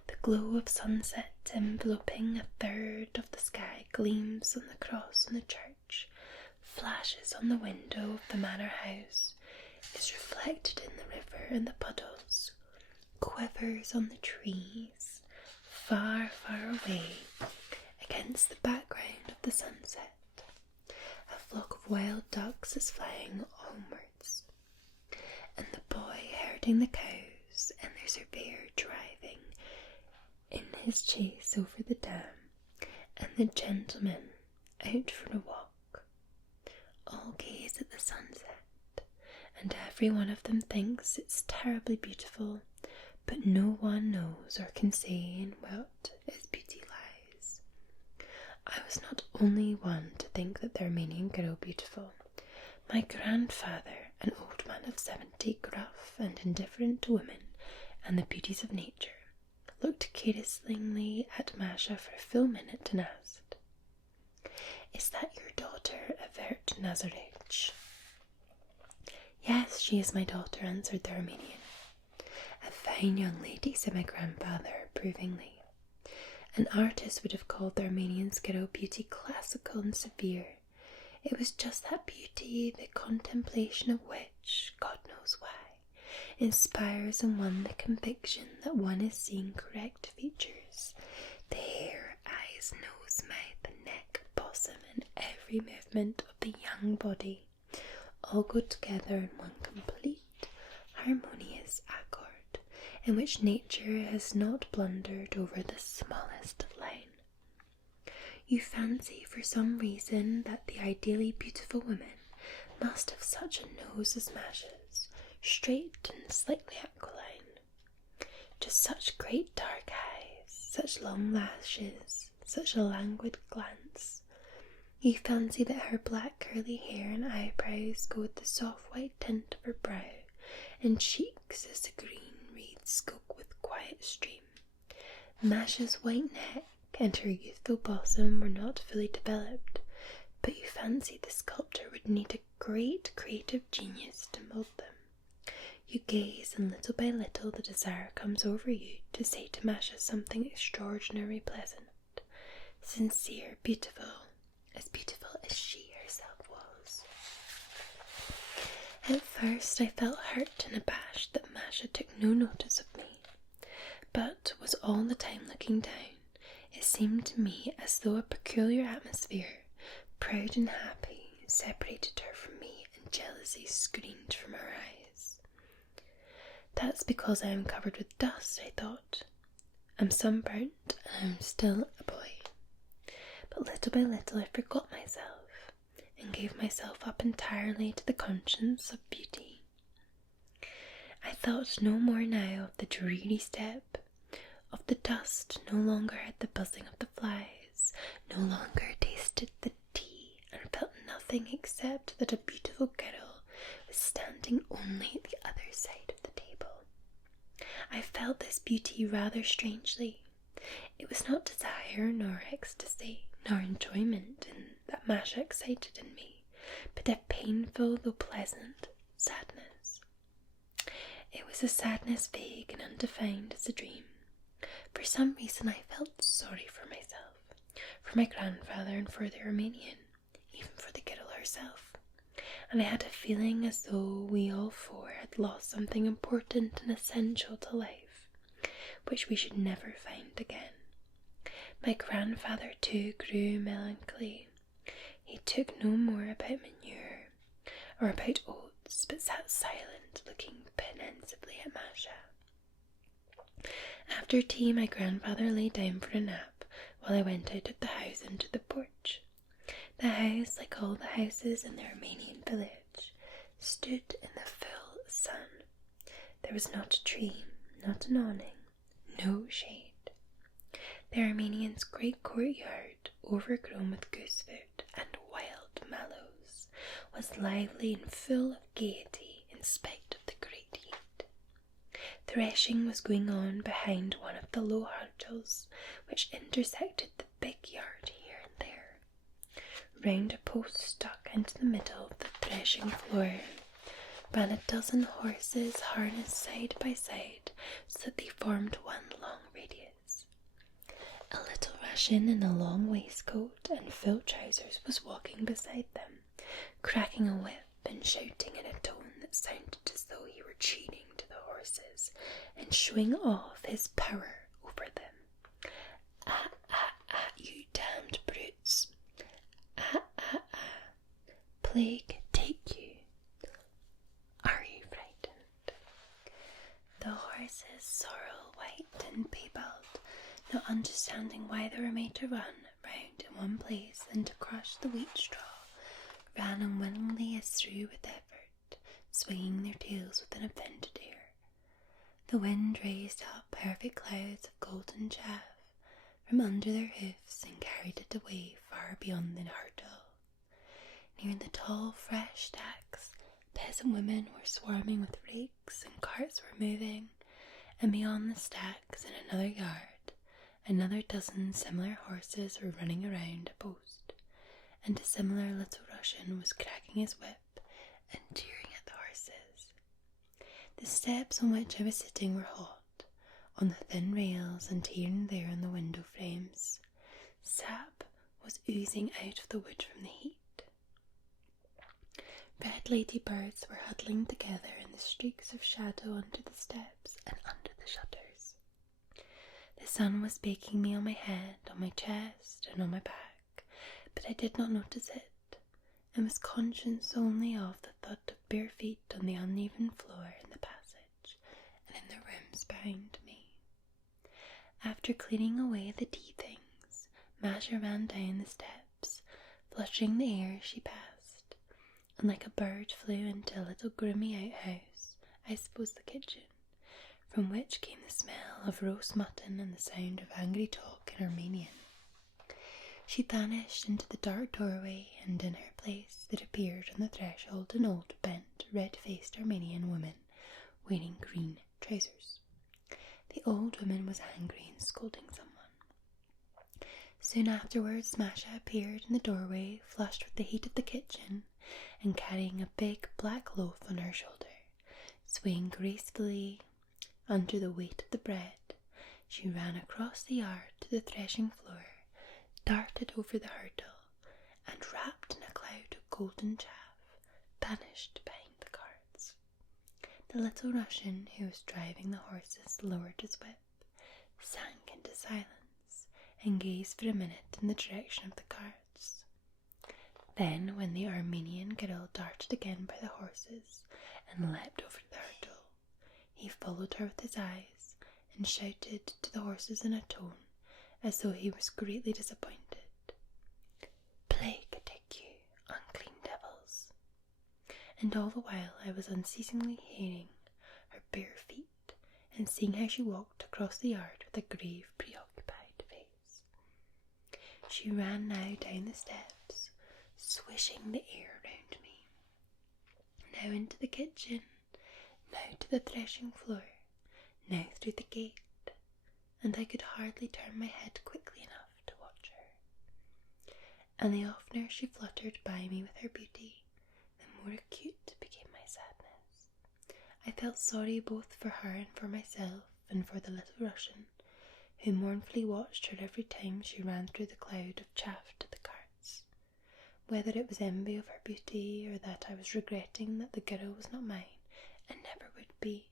The glow of sunset enveloping a third of the sky gleams on the cross in the church, flashes on the window of the manor house, is reflected in the river and the puddles, quivers on the trees, far, far away, against the background of the sunset. A flock of wild ducks is flying homewards, and the boy herding the cows and their surveyor driving in his chase over the dam, and the gentleman out for a walk, all gaze at the sunset, and every one of them thinks it's terribly beautiful, but no one knows or can say in what its beauty lies. I was not only one to think that the Armenian girl beautiful. My grandfather, an old man of 70, gruff and indifferent to women and the beauties of nature, looked caressingly at Masha for a full minute and asked, "Is that your daughter, Avert Nazarevich?" "Yes, she is my daughter," answered the Armenian. "A fine young lady," said my grandfather approvingly. An artist would have called the Armenian's girl beauty classical and severe. It was just that beauty, the contemplation of which, God knows why, inspires in one the conviction that one is seeing correct features, the hair, eyes, nose, mouth, neck, bosom, and every movement of the young body all go together in one complete, harmonious accord, in which nature has not blundered over the smallest line. You fancy for some reason that the ideally beautiful woman must have such a nose as Masha's, straight and slightly aquiline, just such great dark eyes, such long lashes, such a languid glance. You fancy that her black curly hair and eyebrows go with the soft white tint of her brow, and cheeks as the green reeds go with quiet stream. Masha's white neck and her youthful bosom were not fully developed, but you fancy the sculptor would need a great creative genius to mould them. You gaze, and little by little the desire comes over you to say to Masha something extraordinarily pleasant, sincere, beautiful as she herself was. At first I felt hurt and abashed that Masha took no notice of me, but was all the time looking down. It seemed to me as though a peculiar atmosphere, proud and happy, separated her from me, and jealousy screamed from her eyes. That's because I am covered with dust, I thought. I'm sunburnt, and I'm still a boy. But little by little I forgot myself, and gave myself up entirely to the conscience of beauty. I thought no more now of the dreary step, of the dust, no longer had the buzzing of the flies, no longer tasted the tea, and felt nothing except that a beautiful girl was standing only at the other side of the table. I felt this beauty rather strangely. It was not desire nor ecstasy nor enjoyment that Masha excited in me, but a painful though pleasant sadness. It was a sadness vague and undefined as a dream. For some reason I felt sorry for myself, for my grandfather, and for the Armenian, even for the girl herself, and I had a feeling as though we all four had lost something important and essential to life, which we should never find again. My grandfather too grew melancholy. He took no more about manure or about oats, but sat silent, looking pensively at Masha. After tea my grandfather lay down for a nap, while I went out of the house into the porch. The house, like all the houses in the Armenian village, stood in the full sun. There was not a tree, not an awning, no shade. The Armenians' great courtyard, overgrown with goosefoot and wild mallows, was lively and full of gaiety in spite of the great heat. Threshing was going on behind one of the low hurdles which intersected the big yard here and there. Round a post stuck into the middle of the threshing floor ran a dozen horses harnessed side by side so that they formed one long radius. A little Russian in a long waistcoat and full trousers was walking beside them, cracking a whip and shouting in a tone that sounded as though he were cheating to the horses and showing off his power over them. Ah, ah, ah, you damned brutes. Ah, ah, ah. Plague take you. Are you frightened? The horses, sorrel, white and piebald, not understanding why they were made to run round in one place and to crush the wheat straw, ran unwillingly as through with effort, swinging their tails with an offended air. The wind raised up perfect clouds of golden chaff from under their hoofs and carried it away far beyond the hurdle. Near the tall, fresh stacks, peasant women were swarming with rakes and carts were moving, and beyond the stacks in another yard, another dozen similar horses were running around a post, and a similar little Russian was cracking his whip and jeering at the horses. The steps on which I was sitting were hot, on the thin rails and here and there on the window frames. Sap was oozing out of the wood from the heat. Red ladybirds were huddling together in the streaks of shadow under the steps and under the shutters. The sun was baking me on my head, on my chest, and on my back, but I did not notice it, and was conscious only of the thud of bare feet on the uneven floor in the passage and in the rooms behind me. After cleaning away the tea things, Masha ran down the steps, fluttering the air as she passed, and like a bird flew into a little groomy outhouse, I suppose the kitchen, from which came the smell of roast mutton and the sound of angry talk in Armenian. She vanished into the dark doorway, and in her place there appeared on the threshold an old, bent, red-faced Armenian woman wearing green trousers. The old woman was angry and scolding someone. Soon afterwards, Masha appeared in the doorway, flushed with the heat of the kitchen, and carrying a big black loaf on her shoulder. Swaying gracefully under the weight of the bread, she ran across the yard to the threshing floor, darted over the hurdle, and wrapped in a cloud of golden chaff, vanished behind the carts. The little Russian who was driving the horses lowered his whip, sank into silence, and gazed for a minute in the direction of the carts. Then, when the Armenian girl darted again by the horses and leapt over the hurdle, he followed her with his eyes and shouted to the horses in a tone as though he was greatly disappointed. "Plague take you, unclean devils!" And all the while I was unceasingly hearing her bare feet and seeing how she walked across the yard with a grave, preoccupied face. She ran now down the steps, swishing the air round me, now into the kitchen, now to the threshing floor, now through the gate, and I could hardly turn my head quickly enough to watch her. And the oftener she fluttered by me with her beauty, the more acute became my sadness. I felt sorry both for her and for myself, and for the little Russian, who mournfully watched her every time she ran through the cloud of chaff to the carts. Whether it was envy of her beauty, or that I was regretting that the girl was not mine, and never would be,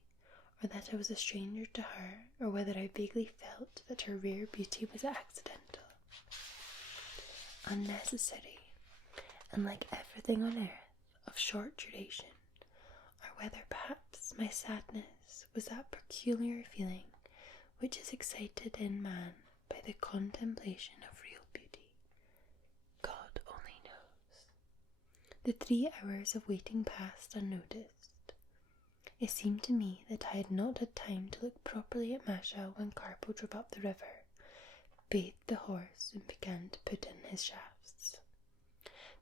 or that I was a stranger to her, or whether I vaguely felt that her rare beauty was accidental, unnecessary, and like everything on earth, of short duration, or whether perhaps my sadness was that peculiar feeling which is excited in man by the contemplation of real beauty, God only knows. The 3 hours of waiting passed unnoticed. It seemed to me that I had not had time to look properly at Masha when Karpo drove up the river, bathed the horse, and began to put in his shafts.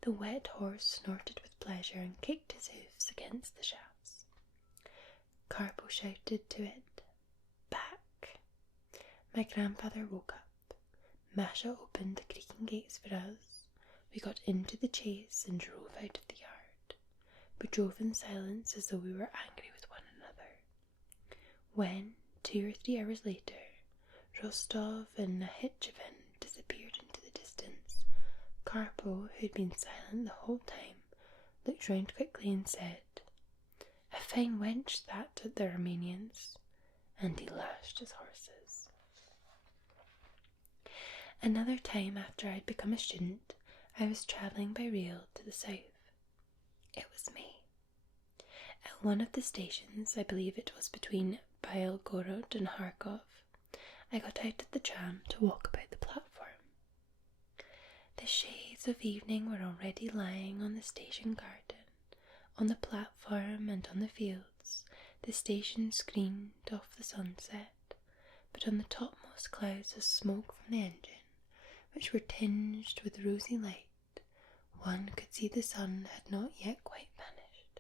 The wet horse snorted with pleasure and kicked his hoofs against the shafts. Karpo shouted to it, "Back!" My grandfather woke up. Masha opened the creaking gates for us. We got into the chaise and drove out of the yard. We drove in silence as though we were angry with one another. When, 2 or 3 hours later, Rostov and Nakhchivan disappeared into the distance, Karpo, who had been silent the whole time, looked round quickly and said, "A fine wench that at the Armenians," and he lashed his horses. Another time after I had become a student, I was travelling by rail to the south. It was May. At one of the stations, I believe it was between Belgorod and Kharkov, I got out of the tram to walk about the platform. The shades of evening were already lying on the station garden, on the platform and on the fields. The station screened off the sunset, but on the topmost clouds of smoke from the engine, which were tinged with rosy light, one could see the sun had not yet quite vanished.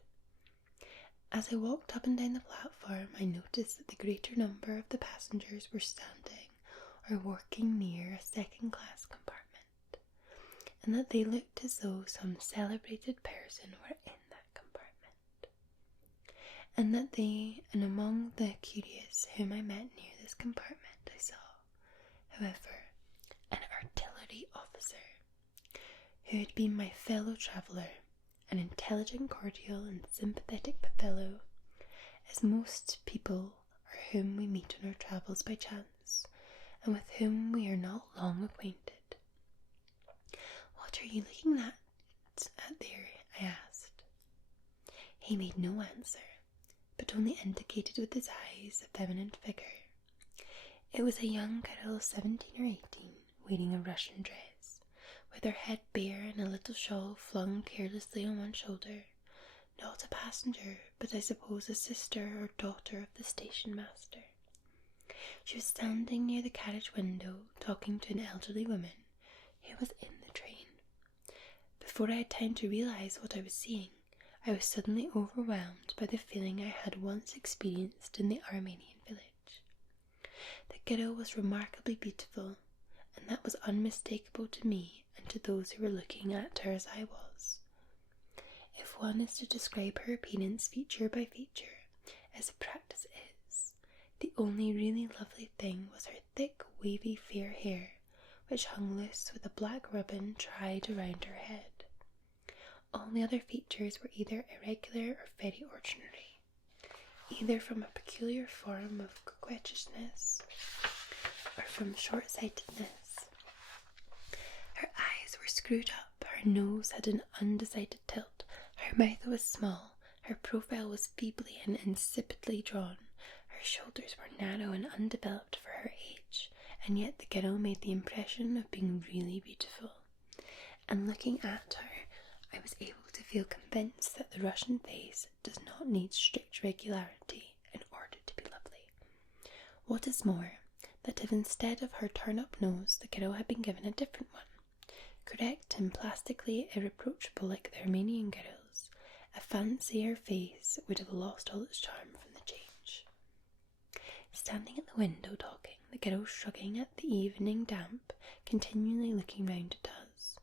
As I walked up and down the platform, I noticed that the greater number of the passengers were standing or walking near a second-class compartment, and that they looked as though some celebrated person were in that compartment, and that they, and among the curious whom I met near this compartment, I saw, however, an artillery officer, who had been my fellow traveller, an intelligent, cordial, and sympathetic fellow, as most people are whom we meet on our travels by chance, and with whom we are not long acquainted. "What are you looking at there?" I asked. He made no answer, but but only indicated with his eyes a feminine figure. It was a young girl of 17 or 18, wearing a Russian dress, with her head bare and a little shawl flung carelessly on one shoulder. Not a passenger, but I suppose a sister or daughter of the station master. She was standing near the carriage window, talking to an elderly woman who was in the train. Before I had time to realise what I was seeing, I was suddenly overwhelmed by the feeling I had once experienced in the Armenian village. The girl was remarkably beautiful, and that was unmistakable to me and to those who were looking at her as I was. If one is to describe her appearance feature by feature, as the practice is, the only really lovely thing was her thick, wavy, fair hair, which hung loose with a black ribbon tied around her head. All the other features were either irregular or very ordinary, either from a peculiar form of coquettishness or from short-sightedness. Her eyes were screwed up, her nose had an undecided tilt, her mouth was small, her profile was feebly and insipidly drawn, her shoulders were narrow and undeveloped for her age, and yet the girl made the impression of being really beautiful. And looking at her, I was able to feel convinced that the Russian face does not need strict regularity in order to be lovely. What is more, that if instead of her turn-up nose the girl had been given a different one, correct and plastically irreproachable like the Armenian girls, a fancier face would have lost all its charm from the change. Standing at the window talking, the girl shrugging at the evening damp, continually looking round at us.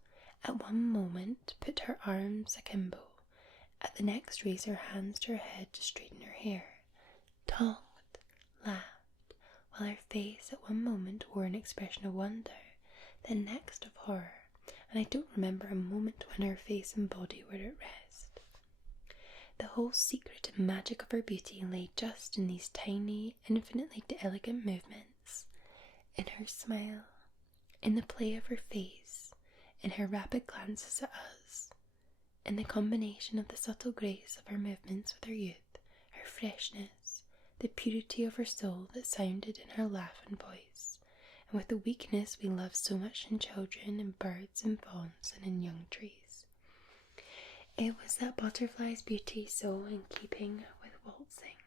At one moment put her arms akimbo, at the next raised her hands to her head to straighten her hair, talked, laughed, while her face at one moment wore an expression of wonder, then next of horror, and I don't remember a moment when her face and body were at rest. The whole secret and magic of her beauty lay just in these tiny, infinitely elegant movements, in her smile, in the play of her face, in her rapid glances at us, in the combination of the subtle grace of her movements with her youth, her freshness, the purity of her soul that sounded in her laugh and voice, and with the weakness we love so much in children and birds and fawns and in young trees. It was that butterfly's beauty so in keeping with waltzing,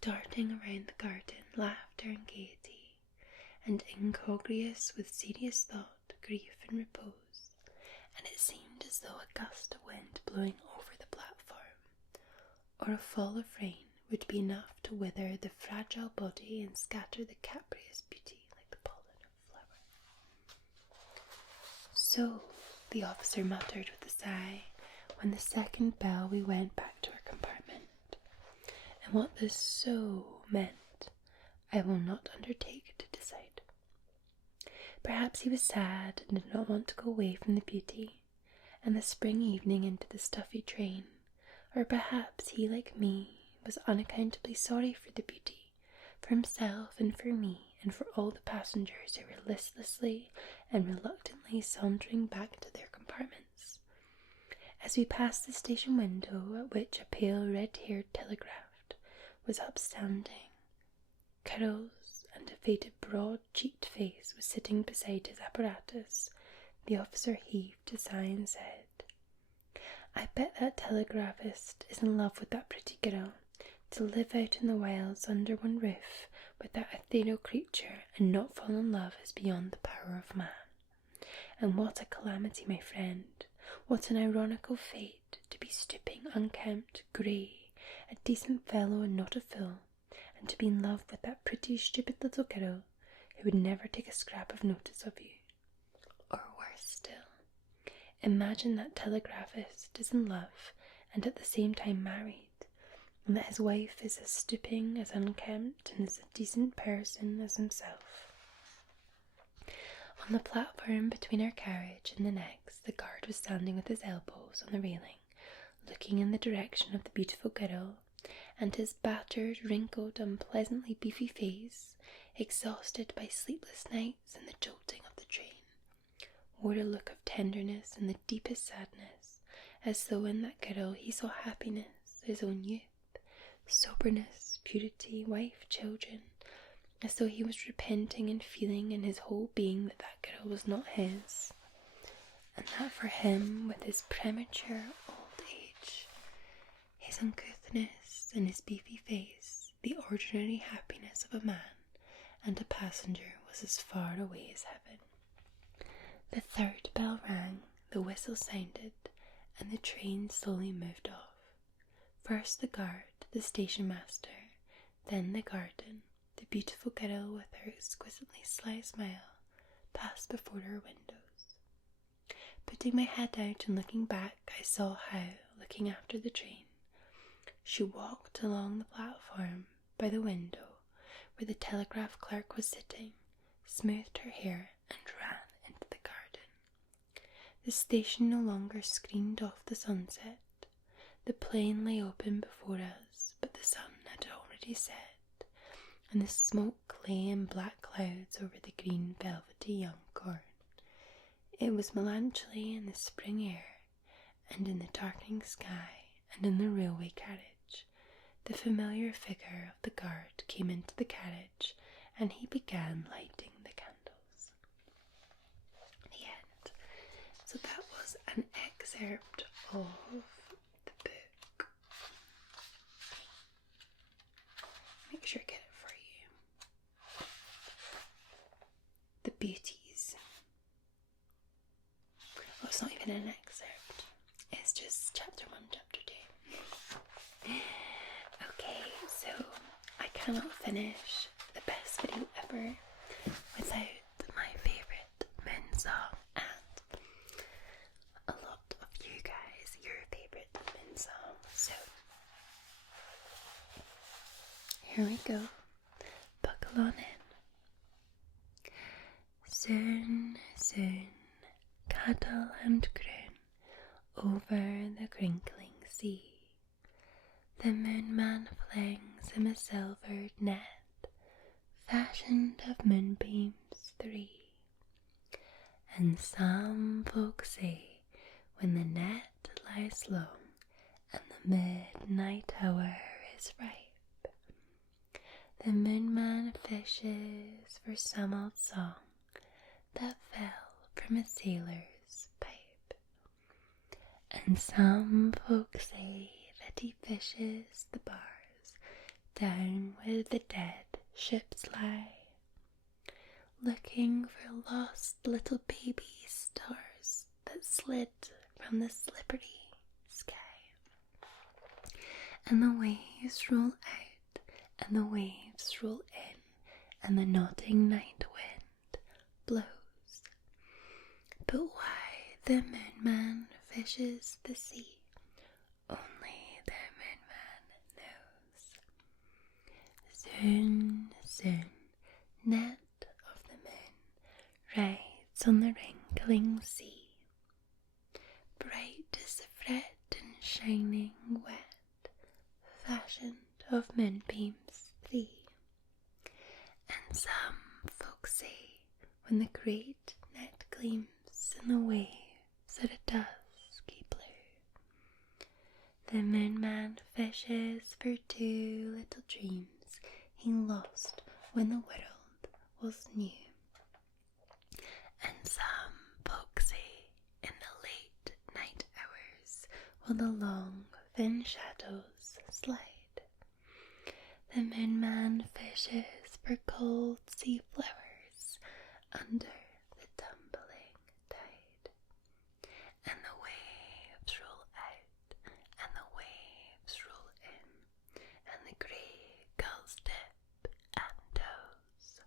darting around the garden, laughter and gaiety, and incongruous with serious thought, grief and repose, and it seemed as though a gust of wind blowing over the platform, or a fall of rain, would be enough to wither the fragile body and scatter the capricious beauty like the pollen of a flower. So, the officer muttered with a sigh, when the second bell we went back to our compartment. And what this "so" meant, I will not undertake to decide. Perhaps he was sad and did not want to go away from the beauty, and the spring evening into the stuffy train, or perhaps he, like me, was unaccountably sorry for the beauty, for himself and for me and for all the passengers who were listlessly and reluctantly sauntering back to their compartments. As we passed the station window at which a pale red-haired telegraph was upstanding, curls and a faded broad-cheeked face was sitting beside his apparatus, the officer heaved a sigh and said, "I bet that telegraphist is in love with that pretty girl. To live out in the wilds under one roof with that ethereal creature and not fall in love is beyond the power of man. And what a calamity, my friend, what an ironical fate, to be stooping, unkempt, grey, a decent fellow and not a fool, and to be in love with that pretty, stupid little girl who would never take a scrap of notice of you. Or worse still, imagine that telegraphist is in love and at the same time married, and that his wife is as stooping, as unkempt, and as a decent person as himself." On the platform between our carriage and the next, the guard was standing with his elbows on the railing, looking in the direction of the beautiful girl, and his battered, wrinkled, unpleasantly beefy face, exhausted by sleepless nights and the jolting of the train, wore a look of tenderness and the deepest sadness, as though in that girl he saw happiness, his own youth, soberness, purity, wife, children, as though he was repenting and feeling in his whole being that that girl was not his, and that for him, with his premature old age, his uncouthness and his beefy face, the ordinary happiness of a man and a passenger was as far away as heaven. The third bell rang, the whistle sounded, and the train slowly moved off. First the guard, the station master, then the garden. The beautiful girl with her exquisitely sly smile passed before her windows. Putting my head out and looking back, I saw how, looking after the train, she walked along the platform by the window where the telegraph clerk was sitting, smoothed her hair, and ran into the garden. The station no longer screened off the sunset. The plain lay open before us, but the sun had already set, and the smoke lay in black clouds over the green velvety young corn. It was melancholy in the spring air, and in the darkening sky, and in the railway carriage. The familiar figure of the guard came into the carriage, and he began lighting the candles. The end. So that was an excerpt of the book. Make sure I get it for you. The Beauties. Well, it's not even an excerpt. It's just chapter 1, chapter 2. Okay, so I cannot finish the best video ever without my favourite moon song and a lot of you guys, your favourite moon song. So here we go. Buckle on in. Soon, soon, cuddle and croon over the crinkling sea. The moon man flings him a silvered net, fashioned of moonbeams 3. And some folks say, when the net lies long, and the midnight hour is ripe, the moon man fishes for some old song that fell from a sailor's pipe. And some folks say that he fishes the bars down where the dead ships lie, looking for lost little baby stars that slid from the slippery sky. And the waves roll out, and the waves roll in, and the nodding night wind blows. But why the moon man fishes the sea, only the moon man knows. Soon, soon, net of the moon rides on the wrinkling sea, bright as the fret and shining wet, fashioned of moonbeams 3. And some folks say, when the great net gleams in the waves at a dusky blue, the moon man fishes for 2 little dreams he lost when the world was new. And some folks say, in the late night hours, while the long thin shadows slide, the moon man fishes for cold sea flowers under the tumbling tide. And the waves roll out, and the waves roll in, and the grey gulls dip and toes.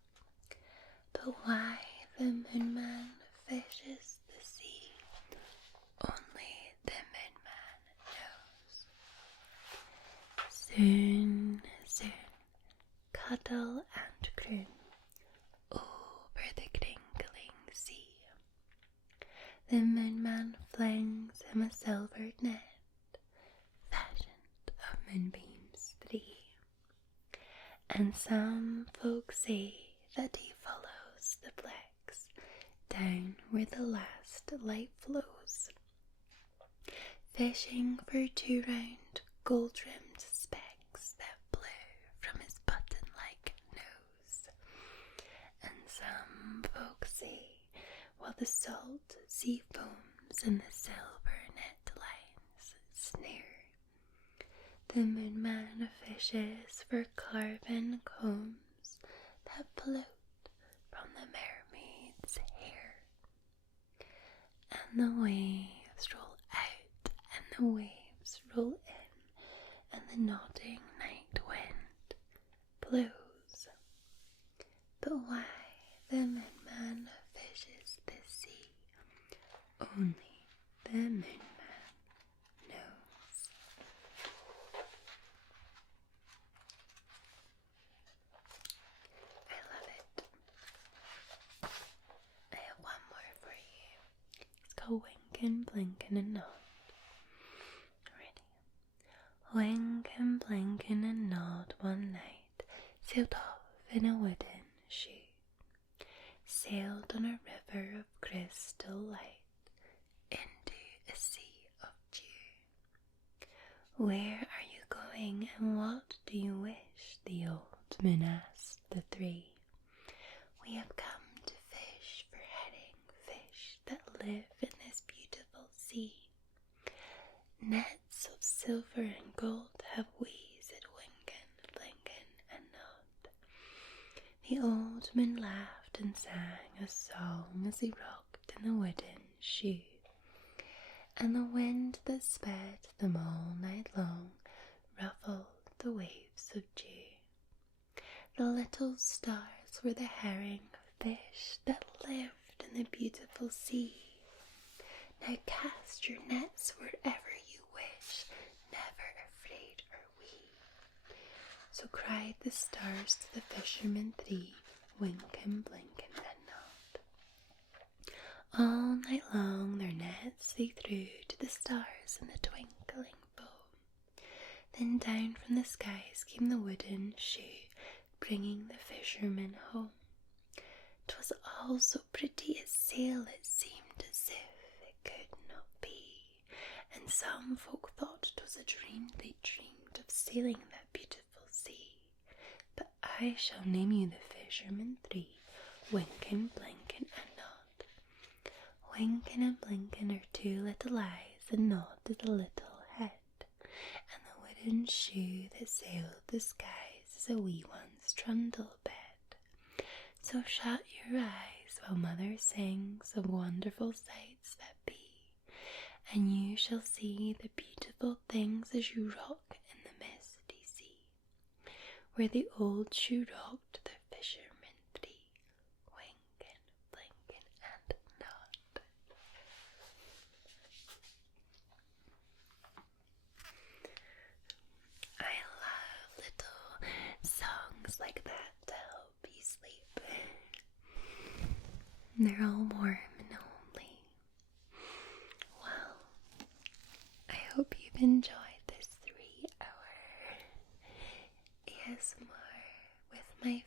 But why the moon man fishes the sea, only the moon man knows. Soon, soon, cuddle and croon over the crinkling sea. The moon man flings him a silvered net, fashioned of moonbeams 3. And some folks say that he follows the flecks down where the last light flows, fishing for 2 round gold-rimmed specks that the salt sea foams and the silver net lines snare. The moonman fishes for carven combs that float from the mermaid's hair. And the waves roll out and the waves roll in, and the nodding night wind blows. But why the moonman fishes the sea, only the moonman knows. I love it. I have one more for you. It's called Winkin', Blinkin' and Nod. Ready? Winkin', Blinkin' and Nod one night sailed off in a wooden shoe. Sailed on a river of crystal light into a sea of dew. Where are you going and what do you wish? The old moon asked the three. We have come to fish for herring fish that live in this beautiful sea. Nets of silver and gold have we, said Winkin', Blinkin' and Nod. The old moon laughed and sang a song as he rocked in the wooden shoe, and the wind that sped them all night long ruffled the waves of dew. The little stars were the herring fish that lived in the beautiful sea. Now cast your nets wherever you wish, never afraid are we. So cried the stars to the fishermen three, Winkin', Blinkin' and Nod. All night long their nets they threw to the stars in the twinkling foam. Then down from the skies came the wooden shoe, bringing the fishermen home. 'Twas all so pretty a sail it seemed as if it could not be, and some folk thought 'twas a dream they dreamed of sailing that beautiful sea. But I shall name you the fishermen three, Winkin', Blinkin' and Nod. Winkin' and Blinkin' are two little eyes, and Nod is a little head, and the wooden shoe that sailed the skies is a wee one's trundle bed. So shut your eyes while Mother sings of wonderful sights that be, and you shall see the beautiful things as you rock in the misty sea, where the old shoe rocked the fishermen three, Winkin', Blinkin' and Nod. I love little songs like that to help you sleep. They're all warm and homely. Well, I hope you've enjoyed this 3-hour ASMR with my